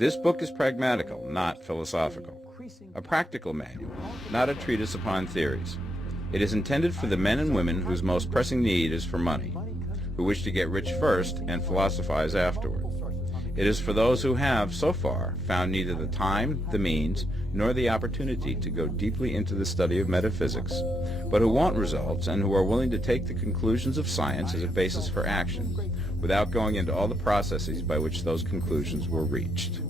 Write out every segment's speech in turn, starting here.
This book is pragmatical, not philosophical. A practical manual, not a treatise upon theories. It is intended for the men and women whose most pressing need is for money, who wish to get rich first and philosophize afterward. It is for those who have, so far, found neither the time, the means, nor the opportunity to go deeply into the study of metaphysics, but who want results and who are willing to take the conclusions of science as a basis for action, without going into all the processes by which those conclusions were reached.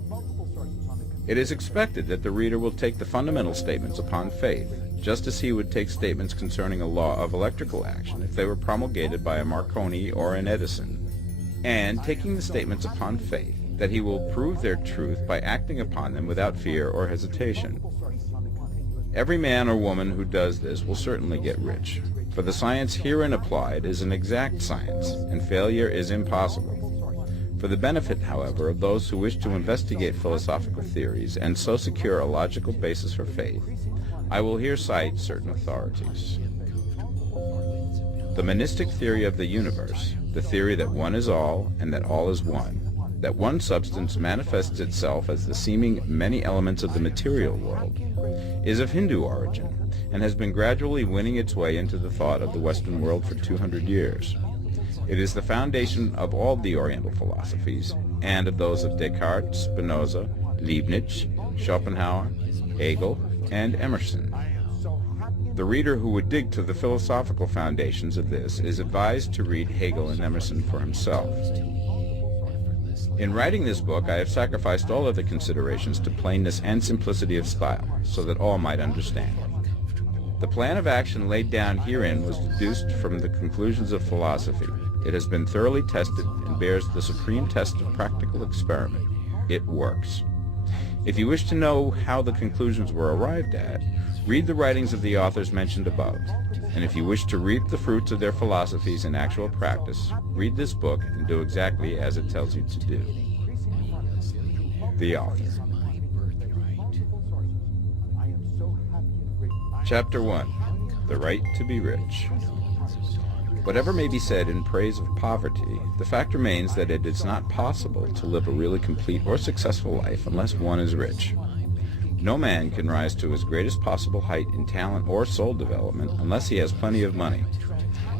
It is expected that the reader will take the fundamental statements upon faith, just as he would take statements concerning a law of electrical action if they were promulgated by a Marconi or an Edison, and taking the statements upon faith, that he will prove their truth by acting upon them without fear or hesitation. Every man or woman who does this will certainly get rich, for the science herein applied is an exact science, and failure is impossible. For the benefit, however, of those who wish to investigate philosophical theories and so secure a logical basis for faith, I will here cite certain authorities. The monistic theory of the universe, the theory that one is all and that all is one, that one substance manifests itself as the seeming many elements of the material world, is of Hindu origin and has been gradually winning its way into the thought of the Western world for 200 years. It is the foundation of all the Oriental philosophies and of those of Descartes, Spinoza, Leibniz, Schopenhauer, Hegel, and Emerson. The reader who would dig to the philosophical foundations of this is advised to read Hegel and Emerson for himself. In writing this book, I have sacrificed all other considerations to plainness and simplicity of style, so that all might understand. The plan of action laid down herein was deduced from the conclusions of philosophy. It has been thoroughly tested and bears the supreme test of practical experiment. It works. If you wish to know how the conclusions were arrived at, read the writings of the authors mentioned above. And if you wish to reap the fruits of their philosophies in actual practice, read this book and do exactly as it tells you to do. The author. Chapter 1. The Right to be Rich. Whatever may be said in praise of poverty, the fact remains that it is not possible to live a really complete or successful life unless one is rich. No man can rise to his greatest possible height in talent or soul development unless he has plenty of money.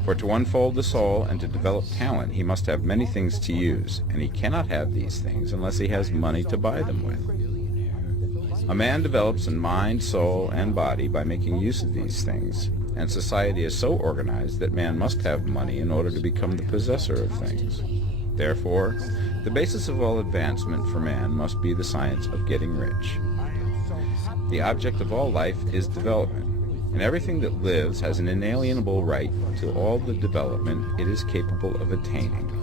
For to unfold the soul and to develop talent, he must have many things to use, and he cannot have these things unless he has money to buy them with. A man develops in mind, soul, and body by making use of these things, and society is so organized that man must have money in order to become the possessor of things. Therefore, the basis of all advancement for man must be the science of getting rich. The object of all life is development, and everything that lives has an inalienable right to all the development it is capable of attaining.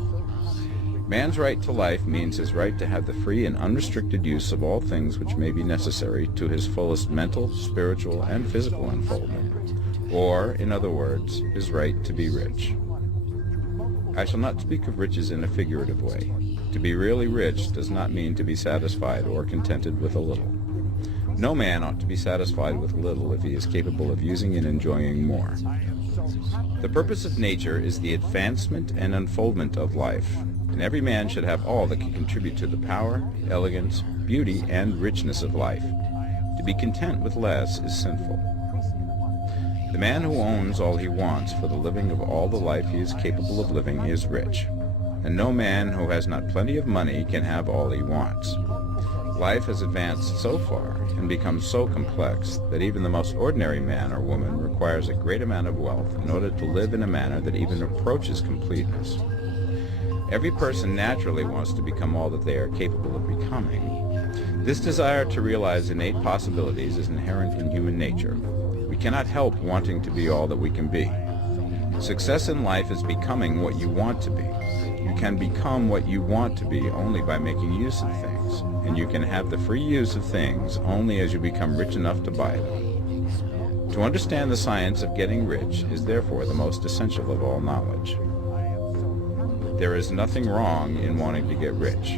Man's right to life means his right to have the free and unrestricted use of all things which may be necessary to his fullest mental, spiritual, and physical unfoldment, or, in other words, his right to be rich. I shall not speak of riches in a figurative way. To be really rich does not mean to be satisfied or contented with a little. No man ought to be satisfied with little if he is capable of using and enjoying more. The purpose of nature is the advancement and unfoldment of life, and every man should have all that can contribute to the power, elegance, beauty, and richness of life. To be content with less is sinful. The man who owns all he wants for the living of all the life he is capable of living is rich, and no man who has not plenty of money can have all he wants. Life has advanced so far and become so complex that even the most ordinary man or woman requires a great amount of wealth in order to live in a manner that even approaches completeness. Every person naturally wants to become all that they are capable of becoming. This desire to realize innate possibilities is inherent in human nature. We cannot help wanting to be all that we can be. Success in life is becoming what you want to be. You can become what you want to be only by making use of things, and you can have the free use of things only as you become rich enough to buy them. To understand the science of getting rich is therefore the most essential of all knowledge. There is nothing wrong in wanting to get rich.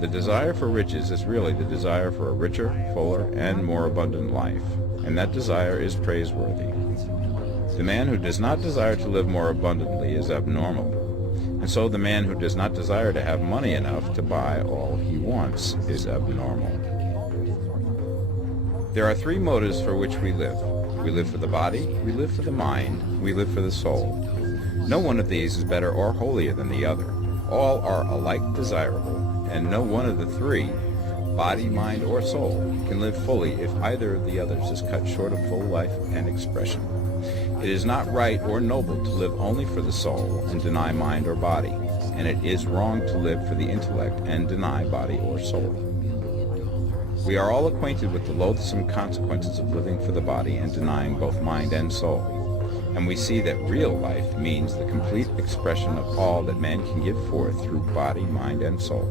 The desire for riches is really the desire for a richer, fuller, and more abundant life, and that desire is praiseworthy. The man who does not desire to live more abundantly is abnormal. and so the man who does not desire to have money enough to buy all he wants is abnormal. There are three motives for which we live. We live for the body, we live for the mind, we live for the soul. No one of these is better or holier than the other. All are alike desirable, and no one of the three, body, mind, or soul, can live fully if either of the others is cut short of full life and expression. It is not right or noble to live only for the soul and deny mind or body, and it is wrong to live for the intellect and deny body or soul. We are all acquainted with the loathsome consequences of living for the body and denying both mind and soul, and we see that real life means the complete expression of all that man can give forth through body, mind, and soul.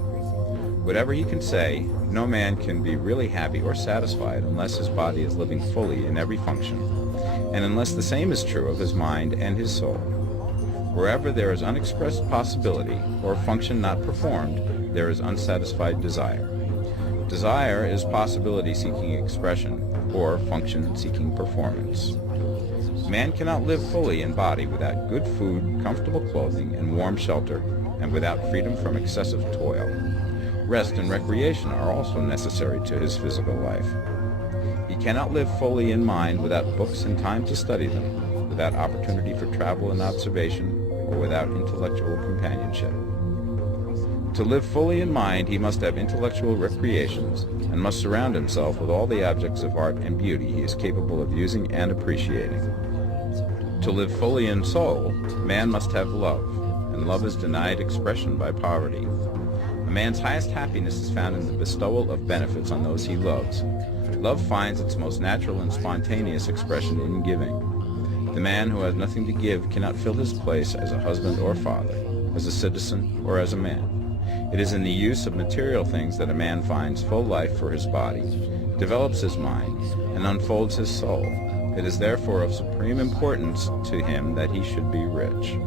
Whatever he can say, no man can be really happy or satisfied unless his body is living fully in every function, and unless the same is true of his mind and his soul. Wherever there is unexpressed possibility or function not performed, there is unsatisfied desire. Desire is possibility seeking expression, or function seeking performance. Man cannot live fully in body without good food, comfortable clothing, and warm shelter, and without freedom from excessive toil. Rest and recreation are also necessary to his physical life. He cannot live fully in mind without books and time to study them, without opportunity for travel and observation, or without intellectual companionship. To live fully in mind, he must have intellectual recreations and must surround himself with all the objects of art and beauty he is capable of using and appreciating. To live fully in soul, man must have love, and love is denied expression by poverty. A man's highest happiness is found in the bestowal of benefits on those he loves. Love finds its most natural and spontaneous expression in giving. The man who has nothing to give cannot fill his place as a husband or father, as a citizen or as a man. It is in the use of material things that a man finds full life for his body, develops his mind, and unfolds his soul. It is therefore of supreme importance to him that he should be rich.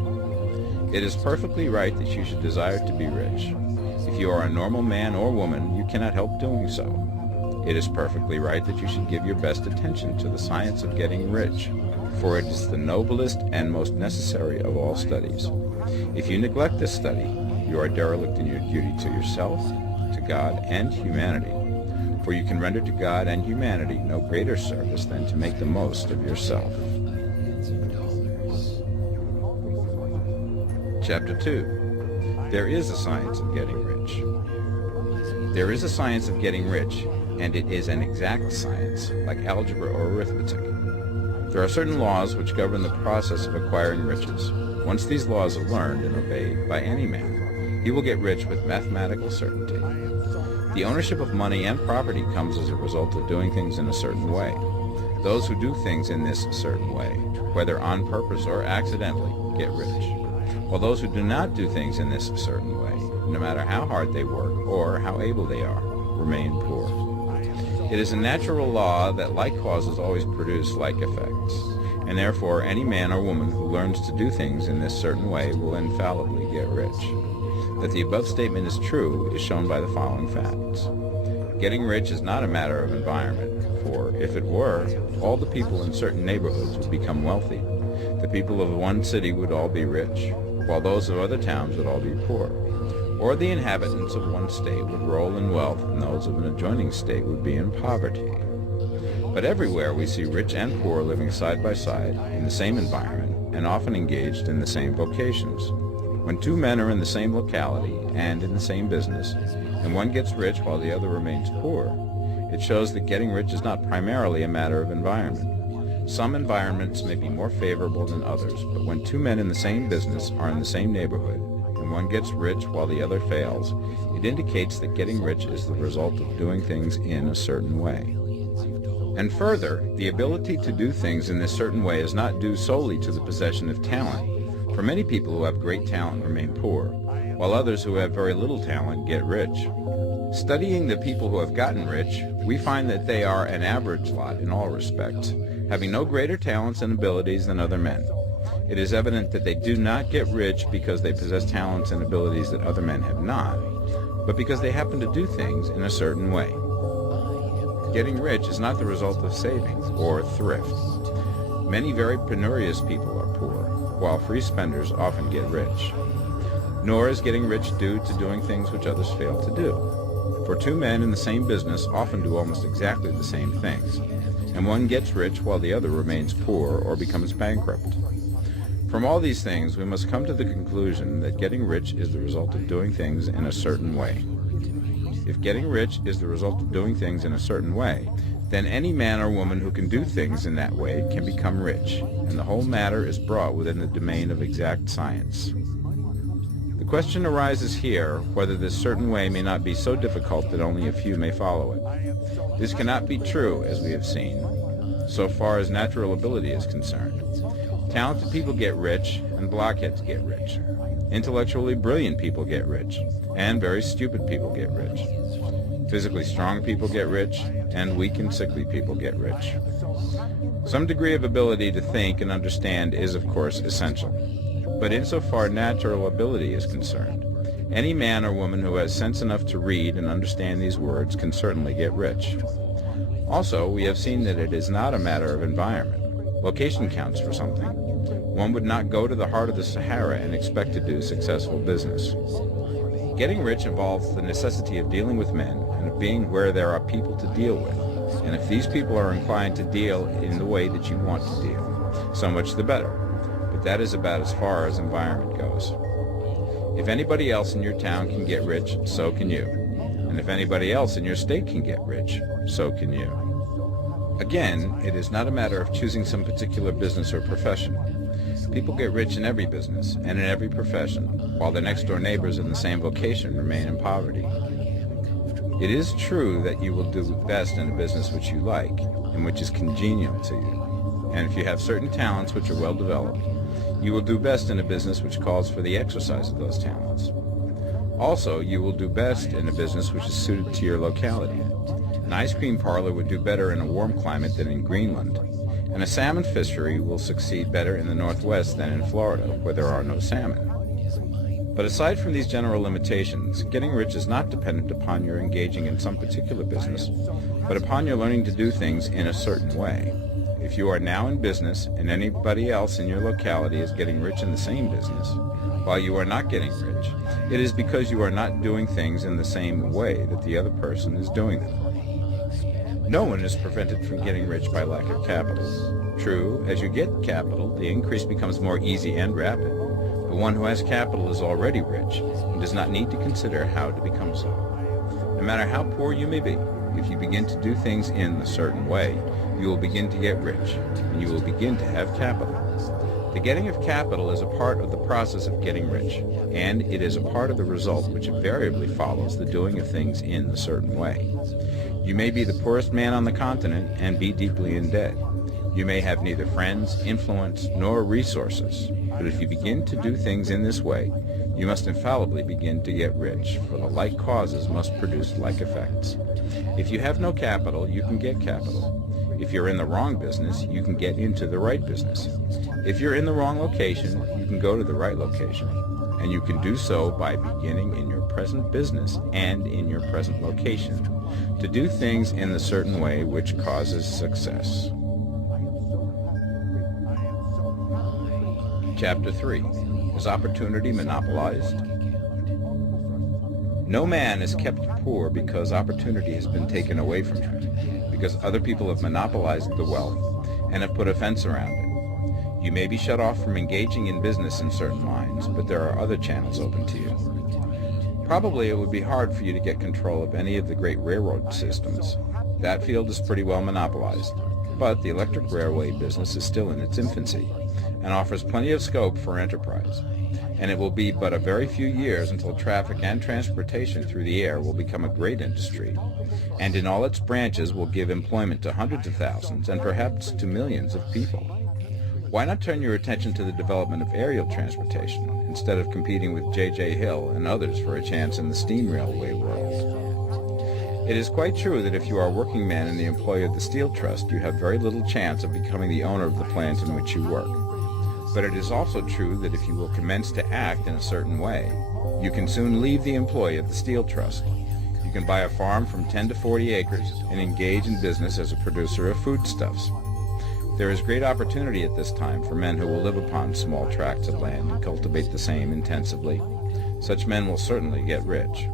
It is perfectly right that you should desire to be rich. If you are a normal man or woman, you cannot help doing so. It is perfectly right that you should give your best attention to the science of getting rich, for it is the noblest and most necessary of all studies. If you neglect this study, you are derelict in your duty to yourself, to God, and humanity, for you can render to God and humanity no greater service than to make the most of yourself. Chapter 2. There is a science of getting rich. There is a science of getting rich, and it is an exact science, like algebra or arithmetic. There are certain laws which govern the process of acquiring riches. Once these laws are learned and obeyed by any man, he will get rich with mathematical certainty. The ownership of money and property comes as a result of doing things in a certain way. Those who do things in this certain way, whether on purpose or accidentally, get rich, while those who do not do things in this certain way, no matter how hard they work or how able they are, remain poor. It is a natural law that like causes always produce like effects, and therefore any man or woman who learns to do things in this certain way will infallibly get rich. That the above statement is true is shown by the following facts. Getting rich is not a matter of environment, for if it were, all the people in certain neighborhoods would become wealthy. The people of one city would all be rich, while those of other towns would all be poor. Or the inhabitants of one state would roll in wealth, and those of an adjoining state would be in poverty. But everywhere we see rich and poor living side by side in the same environment, and often engaged in the same vocations. When two men are in the same locality and in the same business, and one gets rich while the other remains poor, it shows that getting rich is not primarily a matter of environment. Some environments may be more favorable than others, but when two men in the same business are in the same neighborhood, and one gets rich while the other fails, it indicates that getting rich is the result of doing things in a certain way. And further, the ability to do things in this certain way is not due solely to the possession of talent, for many people who have great talent remain poor, while others who have very little talent get rich. Studying the people who have gotten rich, we find that they are an average lot in all respects, having no greater talents and abilities than other men. It is evident that they do not get rich because they possess talents and abilities that other men have not, but because they happen to do things in a certain way. Getting rich is not the result of savings or thrift. Many very penurious people are poor, while free spenders often get rich. nor is getting rich due to doing things which others fail to do. For two men in the same business often do almost exactly the same things, and one gets rich while the other remains poor or becomes bankrupt. From all these things, we must come to the conclusion that getting rich is the result of doing things in a certain way. If getting rich is the result of doing things in a certain way, then any man or woman who can do things in that way can become rich, and the whole matter is brought within the domain of exact science. The question arises here whether this certain way may not be so difficult that only a few may follow it. This cannot be true, as we have seen, so far as natural ability is concerned. Talented people get rich, and blockheads get rich. Intellectually brilliant people get rich, and very stupid people get rich. Physically strong people get rich, and weak and sickly people get rich. Some degree of ability to think and understand is, of course, essential. But insofar natural ability is concerned, any man or woman who has sense enough to read and understand these words can certainly get rich. Also, we have seen that it is not a matter of environment. Location counts for something. One would not go to the heart of the Sahara and expect to do successful business. Getting rich involves the necessity of dealing with men and of being where there are people to deal with. And if these people are inclined to deal in the way that you want to deal, so much the better. But that is about as far as environment goes. If anybody else in your town can get rich, so can you. And if anybody else in your state can get rich, so can you. Again, it is not a matter of choosing some particular business or profession. People get rich in every business and in every profession, while their next-door neighbors in the same vocation remain in poverty. It is true that you will do best in a business which you like and which is congenial to you. And if you have certain talents which are well developed, you will do best in a business which calls for the exercise of those talents. Also, you will do best in a business which is suited to your locality. An ice cream parlor would do better in a warm climate than in Greenland, and a salmon fishery will succeed better in the Northwest than in Florida, where there are no salmon. But aside from these general limitations, getting rich is not dependent upon your engaging in some particular business, but upon your learning to do things in a certain way. If you are now in business and anybody else in your locality is getting rich in the same business, while you are not getting rich, it is because you are not doing things in the same way that the other person is doing them. No one is prevented from getting rich by lack of capital. True, as you get capital, the increase becomes more easy and rapid. But one who has capital is already rich and does not need to consider how to become so. No matter how poor you may be, if you begin to do things in a certain way, you will begin to get rich, and you will begin to have capital. The getting of capital is a part of the process of getting rich, and it is a part of the result which invariably follows the doing of things in a certain way. You may be the poorest man on the continent and be deeply in debt. You may have neither friends, influence, nor resources, but if you begin to do things in this way, you must infallibly begin to get rich, for the like causes must produce like effects. If you have no capital, you can get capital. If you're in the wrong business, you can get into the right business. If you're in the wrong location, you can go to the right location. And you can do so by beginning in your present business and in your present location to do things in the certain way which causes success. Chapter 3. Is opportunity monopolized? No man is kept poor because opportunity has been taken away from him, because other people have monopolized the wealth and have put a fence around it. You may be shut off from engaging in business in certain lines, but there are other channels open to you. Probably it would be hard for you to get control of any of the great railroad systems. That field is pretty well monopolized, but the electric railway business is still in its infancy and offers plenty of scope for enterprise. And it will be but a very few years until traffic and transportation through the air will become a great industry, and in all its branches will give employment to hundreds of thousands and perhaps to millions of people. Why not turn your attention to the development of aerial transportation instead of competing with J.J. Hill and others for a chance in the steam railway world? It is quite true that if you are a working man in the employ of the Steel Trust, you have very little chance of becoming the owner of the plant in which you work. But it is also true that if you will commence to act in a certain way, you can soon leave the employ of the Steel Trust. You can buy a farm from 10 to 40 acres and engage in business as a producer of foodstuffs. There is great opportunity at this time for men who will live upon small tracts of land and cultivate the same intensively. Such men will certainly get rich.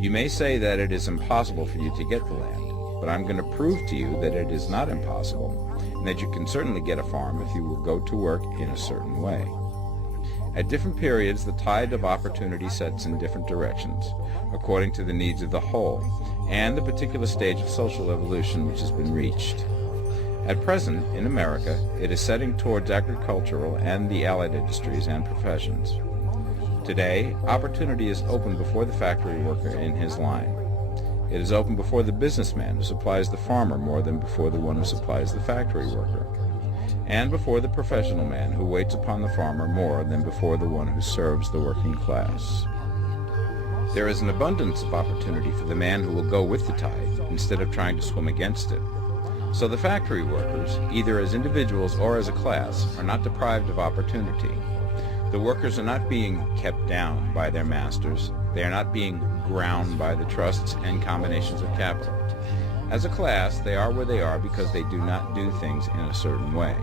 You may say that it is impossible for you to get the land, but I'm going to prove to you that it is not impossible, and that you can certainly get a farm if you will go to work in a certain way. At different periods, the tide of opportunity sets in different directions, according to the needs of the whole, and the particular stage of social evolution which has been reached. At present, in America, it is setting towards agricultural and the allied industries and professions. Today, opportunity is open before the factory worker in his line. It is open before the businessman who supplies the farmer more than before the one who supplies the factory worker, and before the professional man who waits upon the farmer more than before the one who serves the working class. There is an abundance of opportunity for the man who will go with the tide instead of trying to swim against it. So the factory workers, either as individuals or as a class, are not deprived of opportunity. The workers are not being kept down by their masters. They are not being ground by the trusts and combinations of capital. As a class, they are where they are because they do not do things in a certain way.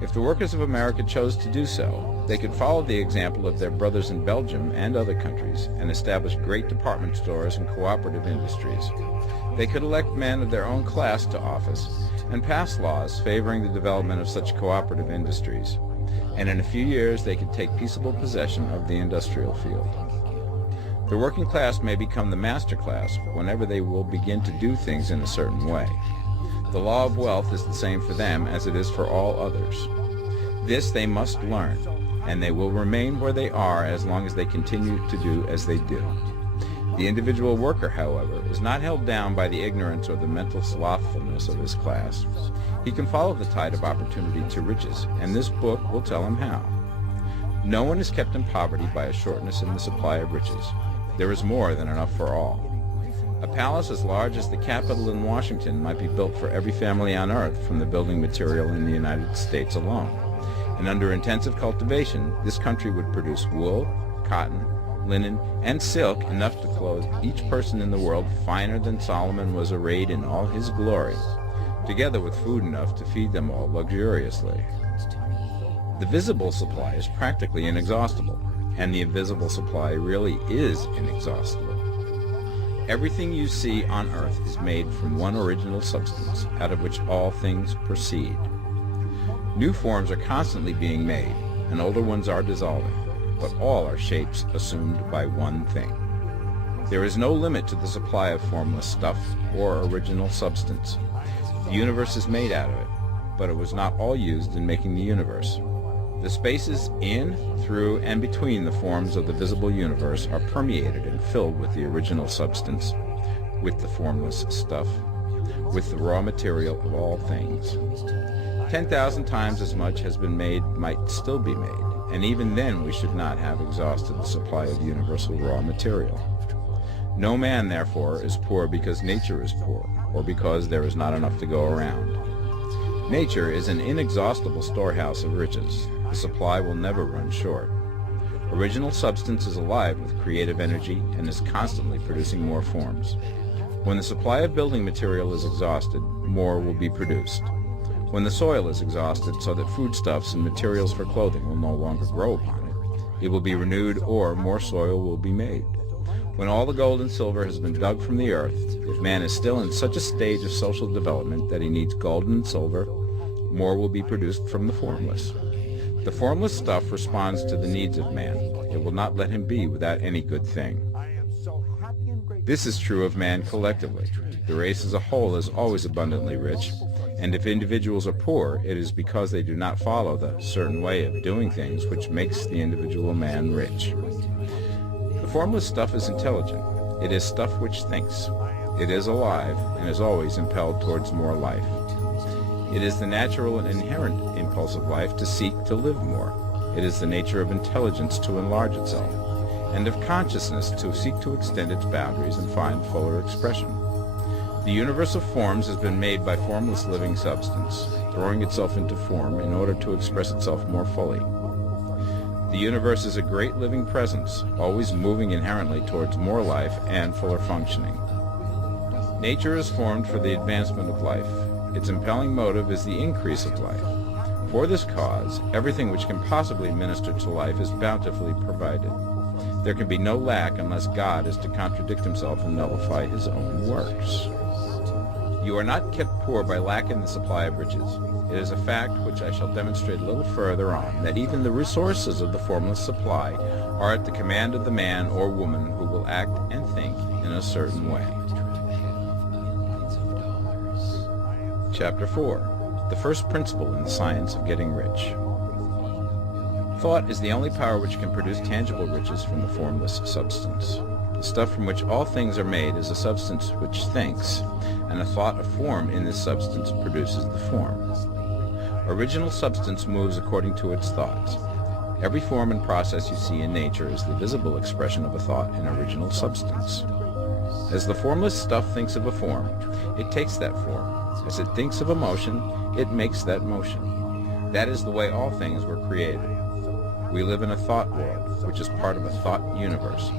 If the workers of America chose to do so, they could follow the example of their brothers in Belgium and other countries and establish great department stores and cooperative industries. They could elect men of their own class to office and pass laws favoring the development of such cooperative industries, and in a few years they could take peaceable possession of the industrial field. The working class may become the master class whenever they will begin to do things in a certain way. The law of wealth is the same for them as it is for all others. This they must learn, and they will remain where they are as long as they continue to do as they do. The individual worker, however, is not held down by the ignorance or the mental slothfulness of his class. He can follow the tide of opportunity to riches, and this book will tell him how. No one is kept in poverty by a shortness in the supply of riches. There is more than enough for all. A palace as large as the Capitol in Washington might be built for every family on earth from the building material in the United States alone. And under intensive cultivation, this country would produce wool, cotton, linen, and silk enough to clothe each person in the world finer than Solomon was arrayed in all his glory, together with food enough to feed them all luxuriously. The visible supply is practically inexhaustible, and the invisible supply really is inexhaustible. Everything you see on earth is made from one original substance, out of which all things proceed. New forms are constantly being made, and older ones are dissolving, but all are shapes assumed by one thing. There is no limit to the supply of formless stuff or original substance. The universe is made out of it, but it was not all used in making the universe. The spaces in, through, and between the forms of the visible universe are permeated and filled with the original substance, with the formless stuff, with the raw material of all things. 10,000 times as much has been made might still be made, and even then we should not have exhausted the supply of universal raw material. No man, therefore, is poor because nature is poor, or because there is not enough to go around. Nature is an inexhaustible storehouse of riches. The supply will never run short. Original substance is alive with creative energy and is constantly producing more forms. When the supply of building material is exhausted, more will be produced. When the soil is exhausted so that foodstuffs and materials for clothing will no longer grow upon it, it will be renewed or more soil will be made. When all the gold and silver has been dug from the earth, if man is still in such a stage of social development that he needs gold and silver, more will be produced from the formless. The formless stuff responds to the needs of man. It will not let him be without any good thing. This is true of man collectively. The race as a whole is always abundantly rich, and if individuals are poor, it is because they do not follow the certain way of doing things which makes the individual man rich. The formless stuff is intelligent. It is stuff which thinks. It is alive and is always impelled towards more life. It is the natural and inherent impulse of life to seek to live more. It is the nature of intelligence to enlarge itself, and of consciousness to seek to extend its boundaries and find fuller expression. The universe of forms has been made by formless living substance, throwing itself into form in order to express itself more fully. The universe is a great living presence, always moving inherently towards more life and fuller functioning. Nature is formed for the advancement of life. Its impelling motive is the increase of life. For this cause, everything which can possibly minister to life is bountifully provided. There can be no lack unless God is to contradict himself and nullify his own works. You are not kept poor by lack in the supply of riches. It is a fact, which I shall demonstrate a little further on, that even the resources of the formless supply are at the command of the man or woman who will act and think in a certain way. Chapter 4. The first principle in the science of getting rich. Thought is the only power which can produce tangible riches from the formless substance. The stuff from which all things are made is a substance which thinks, and a thought of form in this substance produces the form. Original substance moves according to its thoughts. Every form and process you see in nature is the visible expression of a thought in original substance. As the formless stuff thinks of a form, it takes that form. As it thinks of a motion, it makes that motion. That is the way all things were created. We live in a thought world, which is part of a thought universe.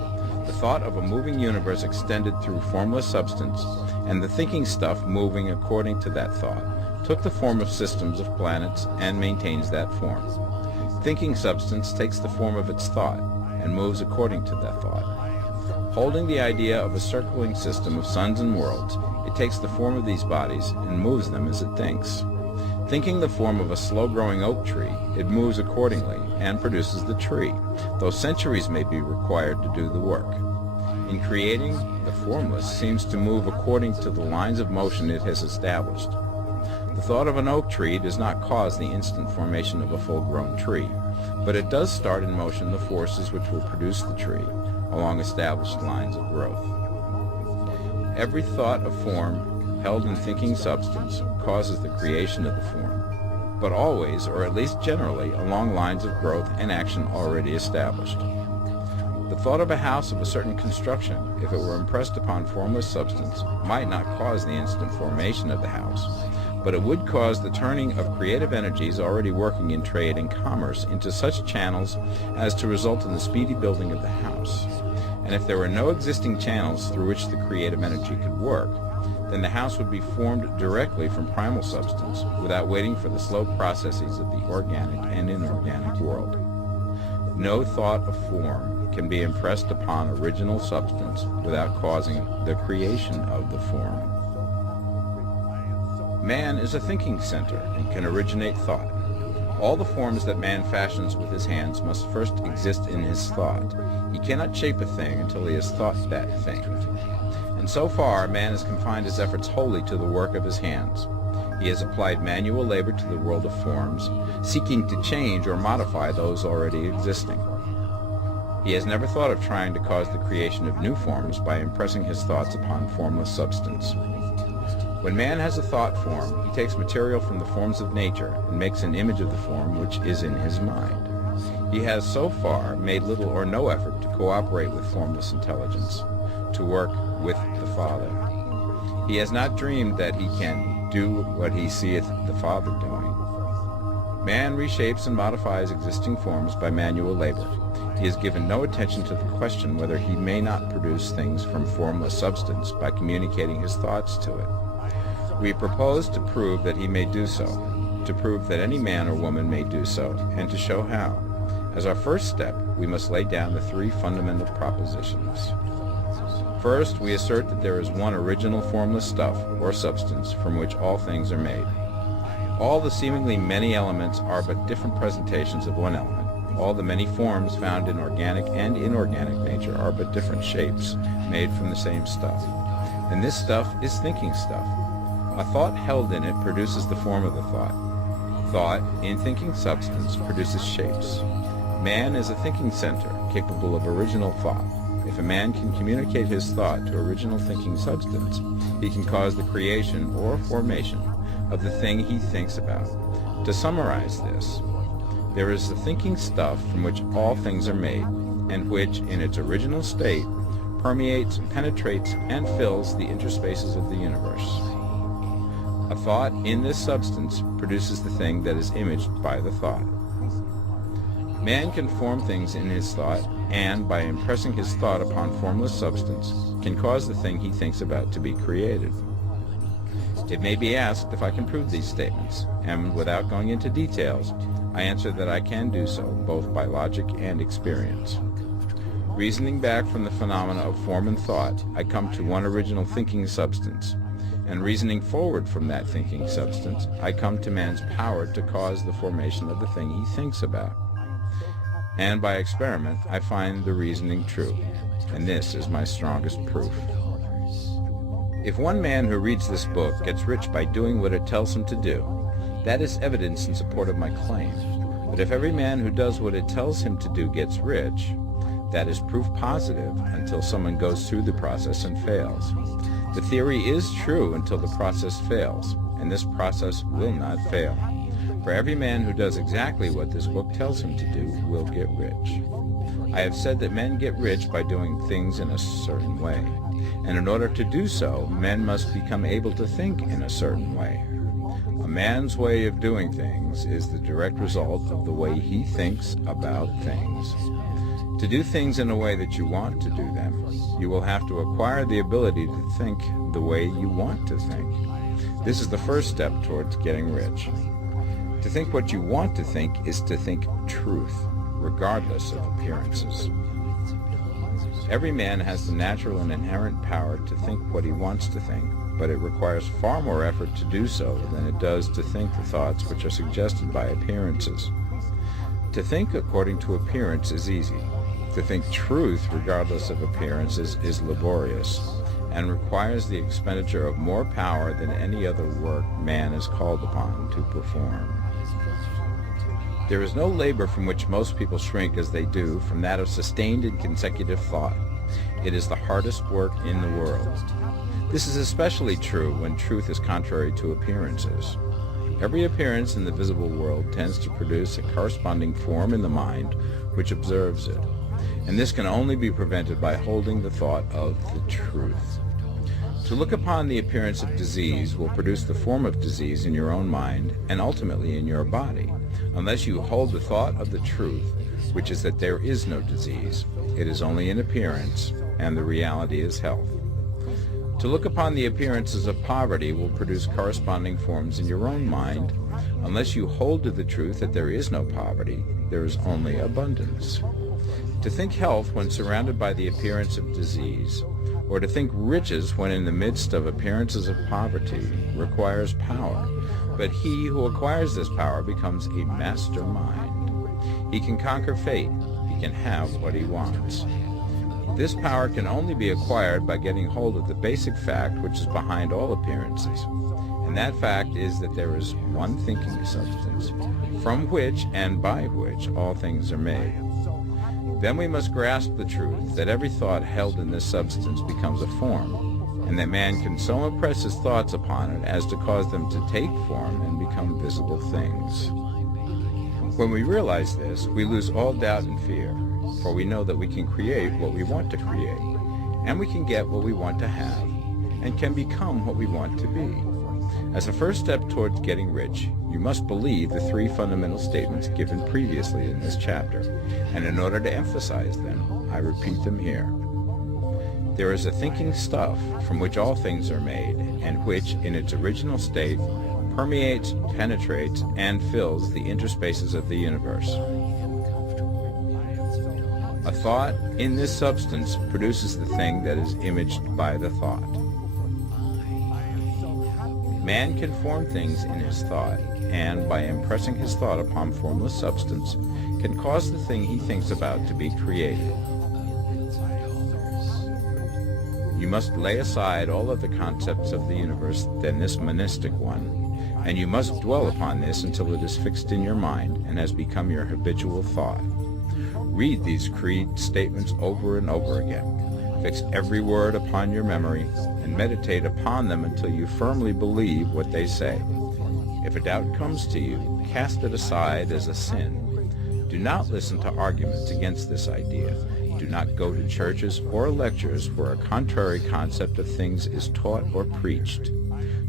The thought of a moving universe extended through formless substance, and the thinking stuff moving according to that thought, took the form of systems of planets and maintains that form. Thinking substance takes the form of its thought and moves according to that thought. Holding the idea of a circling system of suns and worlds, it takes the form of these bodies and moves them as it thinks. Thinking the form of a slow-growing oak tree, it moves accordingly and produces the tree, though centuries may be required to do the work. In creating, the formless seems to move according to the lines of motion it has established. The thought of an oak tree does not cause the instant formation of a full-grown tree, but it does start in motion the forces which will produce the tree, along established lines of growth. Every thought of form held in thinking substance causes the creation of the form, but always, or at least generally, along lines of growth and action already established. The thought of a house of a certain construction, if it were impressed upon formless substance, might not cause the instant formation of the house, but it would cause the turning of creative energies already working in trade and commerce into such channels as to result in the speedy building of the house. And if there were no existing channels through which the creative energy could work, then the house would be formed directly from primal substance without waiting for the slow processes of the organic and inorganic world. No thought of form can be impressed upon original substance without causing the creation of the form. Man is a thinking center and can originate thought. All the forms that man fashions with his hands must first exist in his thought. He cannot shape a thing until he has thought that thing. And so far, man has confined his efforts wholly to the work of his hands. He has applied manual labor to the world of forms, seeking to change or modify those already existing. He has never thought of trying to cause the creation of new forms by impressing his thoughts upon formless substance. When man has a thought form, he takes material from the forms of nature and makes an image of the form which is in his mind. He has so far made little or no effort to cooperate with formless intelligence, to work with the Father. He has not dreamed that he can do what he seeth the Father doing. Man reshapes and modifies existing forms by manual labor. He has given no attention to the question whether he may not produce things from formless substance by communicating his thoughts to it. We propose to prove that he may do so, to prove that any man or woman may do so, and to show how. As our first step, we must lay down the three fundamental propositions. First, we assert that there is one original formless stuff, or substance, from which all things are made. All the seemingly many elements are but different presentations of one element. All the many forms found in organic and inorganic nature are but different shapes, made from the same stuff. And this stuff is thinking stuff. A thought held in it produces the form of the thought. Thought, in thinking substance, produces shapes. Man is a thinking center, capable of original thought. If a man can communicate his thought to original thinking substance, he can cause the creation or formation of the thing he thinks about. To summarize this, there is the thinking stuff from which all things are made, and which, in its original state, permeates, penetrates, and fills the interspaces of the universe. A thought in this substance produces the thing that is imaged by the thought. Man can form things in his thought, and, by impressing his thought upon formless substance, can cause the thing he thinks about to be created. It may be asked if I can prove these statements, and without going into details, I answer that I can do so, both by logic and experience. Reasoning back from the phenomena of form and thought, I come to one original thinking substance. And reasoning forward from that thinking substance, I come to man's power to cause the formation of the thing he thinks about. And by experiment, I find the reasoning true. And this is my strongest proof. If one man who reads this book gets rich by doing what it tells him to do, that is evidence in support of my claim. But if every man who does what it tells him to do gets rich, that is proof positive until someone goes through the process and fails. The theory is true until the process fails, and this process will not fail. For every man who does exactly what this book tells him to do will get rich. I have said that men get rich by doing things in a certain way, and in order to do so, men must become able to think in a certain way. A man's way of doing things is the direct result of the way he thinks about things. To do things in a way that you want to do them, you will have to acquire the ability to think the way you want to think. This is the first step towards getting rich. To think what you want to think is to think truth, regardless of appearances. Every man has the natural and inherent power to think what he wants to think, but it requires far more effort to do so than it does to think the thoughts which are suggested by appearances. To think according to appearance is easy. To think truth regardless of appearances is laborious and requires the expenditure of more power than any other work man is called upon to perform. There is no labor from which most people shrink as they do from that of sustained and consecutive thought. It is the hardest work in the world. This is especially true when truth is contrary to appearances. Every appearance in the visible world tends to produce a corresponding form in the mind which observes it, and this can only be prevented by holding the thought of the truth. To look upon the appearance of disease will produce the form of disease in your own mind and ultimately in your body, unless you hold the thought of the truth, which is that there is no disease. It is only an appearance, and the reality is health. To look upon the appearances of poverty will produce corresponding forms in your own mind, unless you hold to the truth that there is no poverty, there is only abundance. To think health when surrounded by the appearance of disease, or to think riches when in the midst of appearances of poverty, requires power, but he who acquires this power becomes a mastermind. He can conquer fate. He can have what he wants. This power can only be acquired by getting hold of the basic fact which is behind all appearances, and that fact is that there is one thinking substance, from which and by which all things are made. Then we must grasp the truth that every thought held in this substance becomes a form, and that man can so impress his thoughts upon it as to cause them to take form and become visible things. When we realize this, we lose all doubt and fear, for we know that we can create what we want to create, and we can get what we want to have, and can become what we want to be. As a first step towards getting rich, you must believe the three fundamental statements given previously in this chapter, and in order to emphasize them, I repeat them here. There is a thinking stuff from which all things are made, and which, in its original state, permeates, penetrates, and fills the interspaces of the universe. A thought in this substance produces the thing that is imaged by the thought. Man can form things in his thought, and by impressing his thought upon formless substance, can cause the thing he thinks about to be created. You must lay aside all other concepts of the universe than this monistic one, and you must dwell upon this until it is fixed in your mind and has become your habitual thought. Read these creed statements over and over again. Fix every word upon your memory, and meditate upon them until you firmly believe what they say. If a doubt comes to you, cast it aside as a sin. Do not listen to arguments against this idea. Do not go to churches or lectures where a contrary concept of things is taught or preached.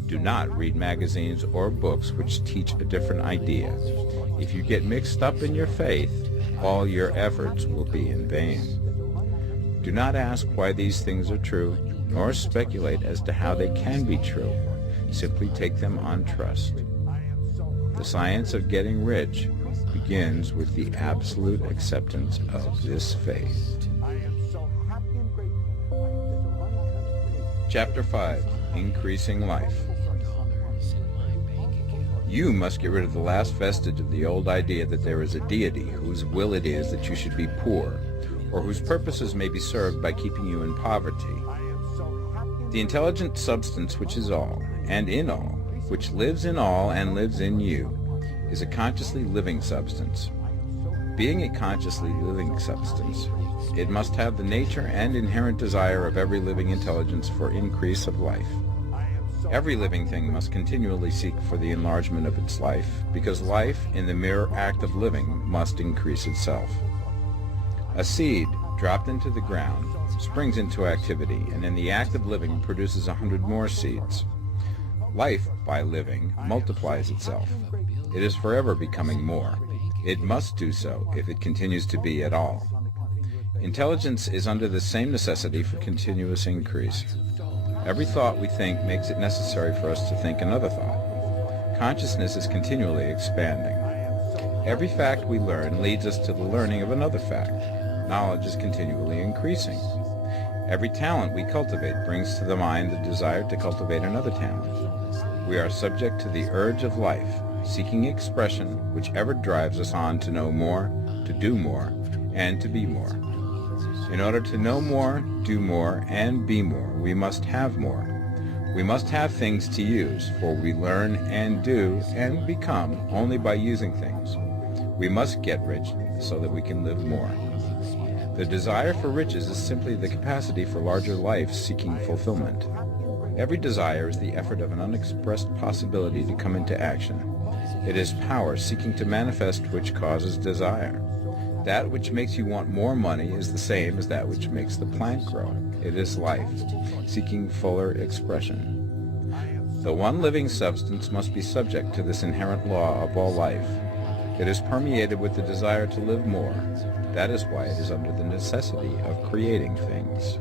Do not read magazines or books which teach a different idea. If you get mixed up in your faith, all your efforts will be in vain. Do not ask why these things are true, nor speculate as to how they can be true. Simply take them on trust. The science of getting rich begins with the absolute acceptance of this faith. Chapter 5. Increasing Life. You must get rid of the last vestige of the old idea that there is a deity whose will it is that you should be poor, or whose purposes may be served by keeping you in poverty. The intelligent substance which is all, and in all, which lives in all and lives in you, is a consciously living substance. Being a consciously living substance, it must have the nature and inherent desire of every living intelligence for increase of life. Every living thing must continually seek for the enlargement of its life, because life, in the mere act of living, must increase itself. A seed, dropped into the ground, springs into activity, and in the act of living produces 100 more seeds. Life, by living, multiplies itself. It is forever becoming more. It must do so if it continues to be at all. Intelligence is under the same necessity for continuous increase. Every thought we think makes it necessary for us to think another thought. Consciousness is continually expanding. Every fact we learn leads us to the learning of another fact. Knowledge is continually increasing. Every talent we cultivate brings to the mind the desire to cultivate another talent. We are subject to the urge of life, seeking expression whichever drives us on to know more, to do more, and to be more. In order to know more, do more, and be more, we must have more. We must have things to use, for we learn and do and become only by using things. We must get rich so that we can live more. The desire for riches is simply the capacity for larger life seeking fulfillment. Every desire is the effort of an unexpressed possibility to come into action. It is power seeking to manifest which causes desire. That which makes you want more money is the same as that which makes the plant grow. It is life, seeking fuller expression. The one living substance must be subject to this inherent law of all life. It is permeated with the desire to live more. That is why it is under the necessity of creating things.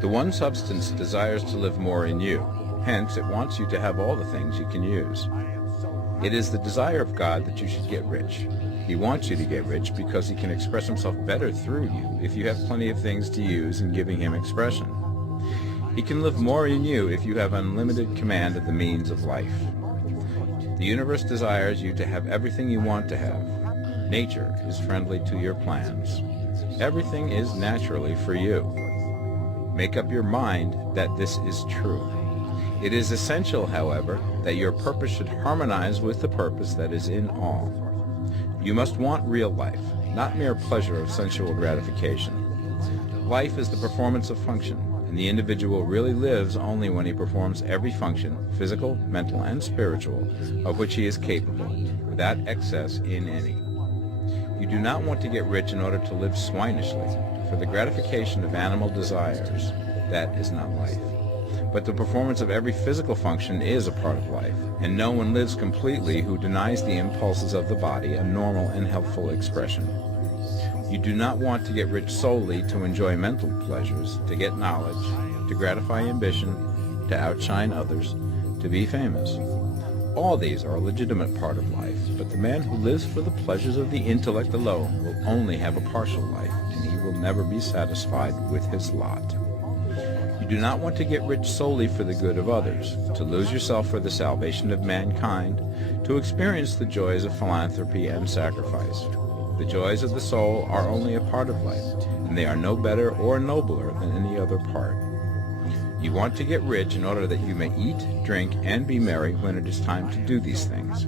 The one substance desires to live more in you. Hence, it wants you to have all the things you can use. It is the desire of God that you should get rich. He wants you to get rich because he can express himself better through you if you have plenty of things to use in giving him expression. He can live more in you if you have unlimited command of the means of life. The universe desires you to have everything you want to have. Nature is friendly to your plans. Everything is naturally for you. Make up your mind that this is true. It is essential, however, that your purpose should harmonize with the purpose that is in all. You must want real life, not mere pleasure of sensual gratification. Life is the performance of function, and the individual really lives only when he performs every function, physical, mental, and spiritual, of which he is capable, without excess in any. You do not want to get rich in order to live swinishly, for the gratification of animal desires. That is not life. But the performance of every physical function is a part of life, and no one lives completely who denies the impulses of the body a normal and healthful expression. You do not want to get rich solely to enjoy mental pleasures, to get knowledge, to gratify ambition, to outshine others, to be famous. All these are a legitimate part of life, but the man who lives for the pleasures of the intellect alone will only have a partial life, and he will never be satisfied with his lot. You do not want to get rich solely for the good of others, to lose yourself for the salvation of mankind, to experience the joys of philanthropy and sacrifice. The joys of the soul are only a part of life, and they are no better or nobler than any other part. You want to get rich in order that you may eat, drink, and be merry when it is time to do these things,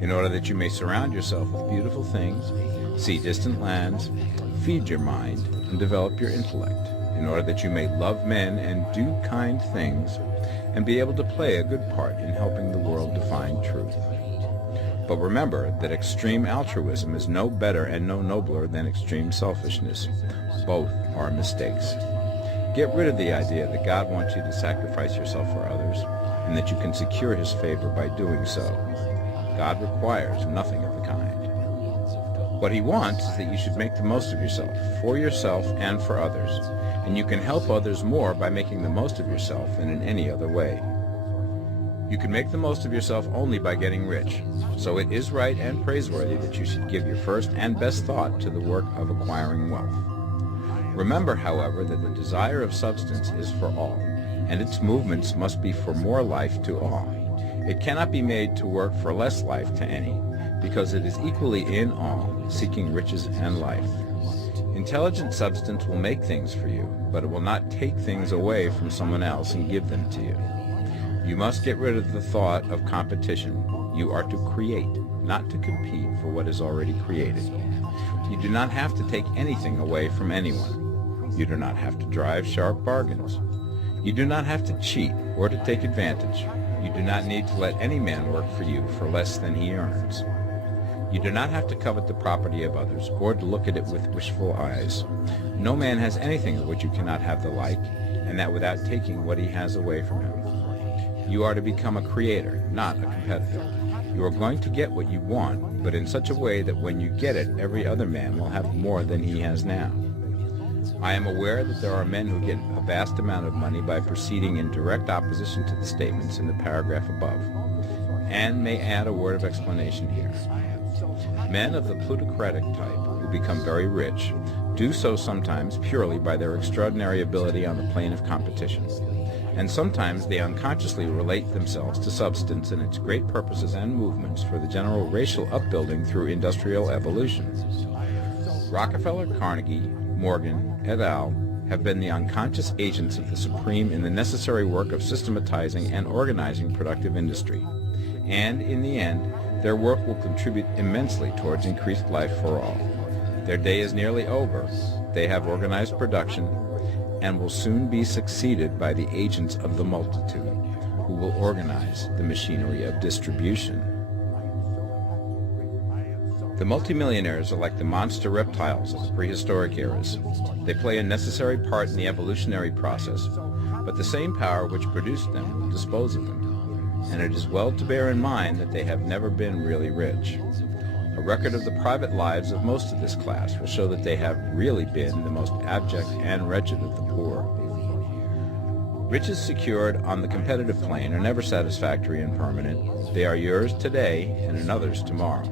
in order that you may surround yourself with beautiful things, see distant lands, feed your mind, and develop your intellect, in order that you may love men and do kind things, and be able to play a good part in helping the world to find truth. But remember that extreme altruism is no better and no nobler than extreme selfishness. Both are mistakes. Get rid of the idea that God wants you to sacrifice yourself for others, and that you can secure his favor by doing so. God requires nothing of the kind. What he wants is that you should make the most of yourself, for yourself and for others, and you can help others more by making the most of yourself than in any other way. You can make the most of yourself only by getting rich, so it is right and praiseworthy that you should give your first and best thought to the work of acquiring wealth. Remember, however, that the desire of substance is for all, and its movements must be for more life to all. It cannot be made to work for less life to any, because it is equally in all, seeking riches and life. Intelligent substance will make things for you, but it will not take things away from someone else and give them to you. You must get rid of the thought of competition. You are to create, not to compete for what is already created. You do not have to take anything away from anyone. You do not have to drive sharp bargains. You do not have to cheat or to take advantage. You do not need to let any man work for you for less than he earns. You do not have to covet the property of others or to look at it with wishful eyes. No man has anything of which you cannot have the like, and that without taking what he has away from him. You are to become a creator, not a competitor. You are going to get what you want, but in such a way that when you get it, every other man will have more than he has now. I am aware that there are men who get a vast amount of money by proceeding in direct opposition to the statements in the paragraph above, and may add a word of explanation here. Men of the plutocratic type who become very rich do so sometimes purely by their extraordinary ability on the plane of competition, and sometimes they unconsciously relate themselves to substance and its great purposes and movements for the general racial upbuilding through industrial evolution. Rockefeller, Carnegie, Morgan, et al. Have been the unconscious agents of the supreme in the necessary work of systematizing and organizing productive industry, and in the end, their work will contribute immensely towards increased life for all. Their day is nearly over. They have organized production and will soon be succeeded by the agents of the multitude, who will organize the machinery of distribution. The multimillionaires are like the monster reptiles of the prehistoric eras. They play a necessary part in the evolutionary process, but the same power which produced them will dispose of them. And it is well to bear in mind that they have never been really rich. A record of the private lives of most of this class will show that they have really been the most abject and wretched of the poor. Riches secured on the competitive plane are never satisfactory and permanent. They are yours today and another's tomorrow.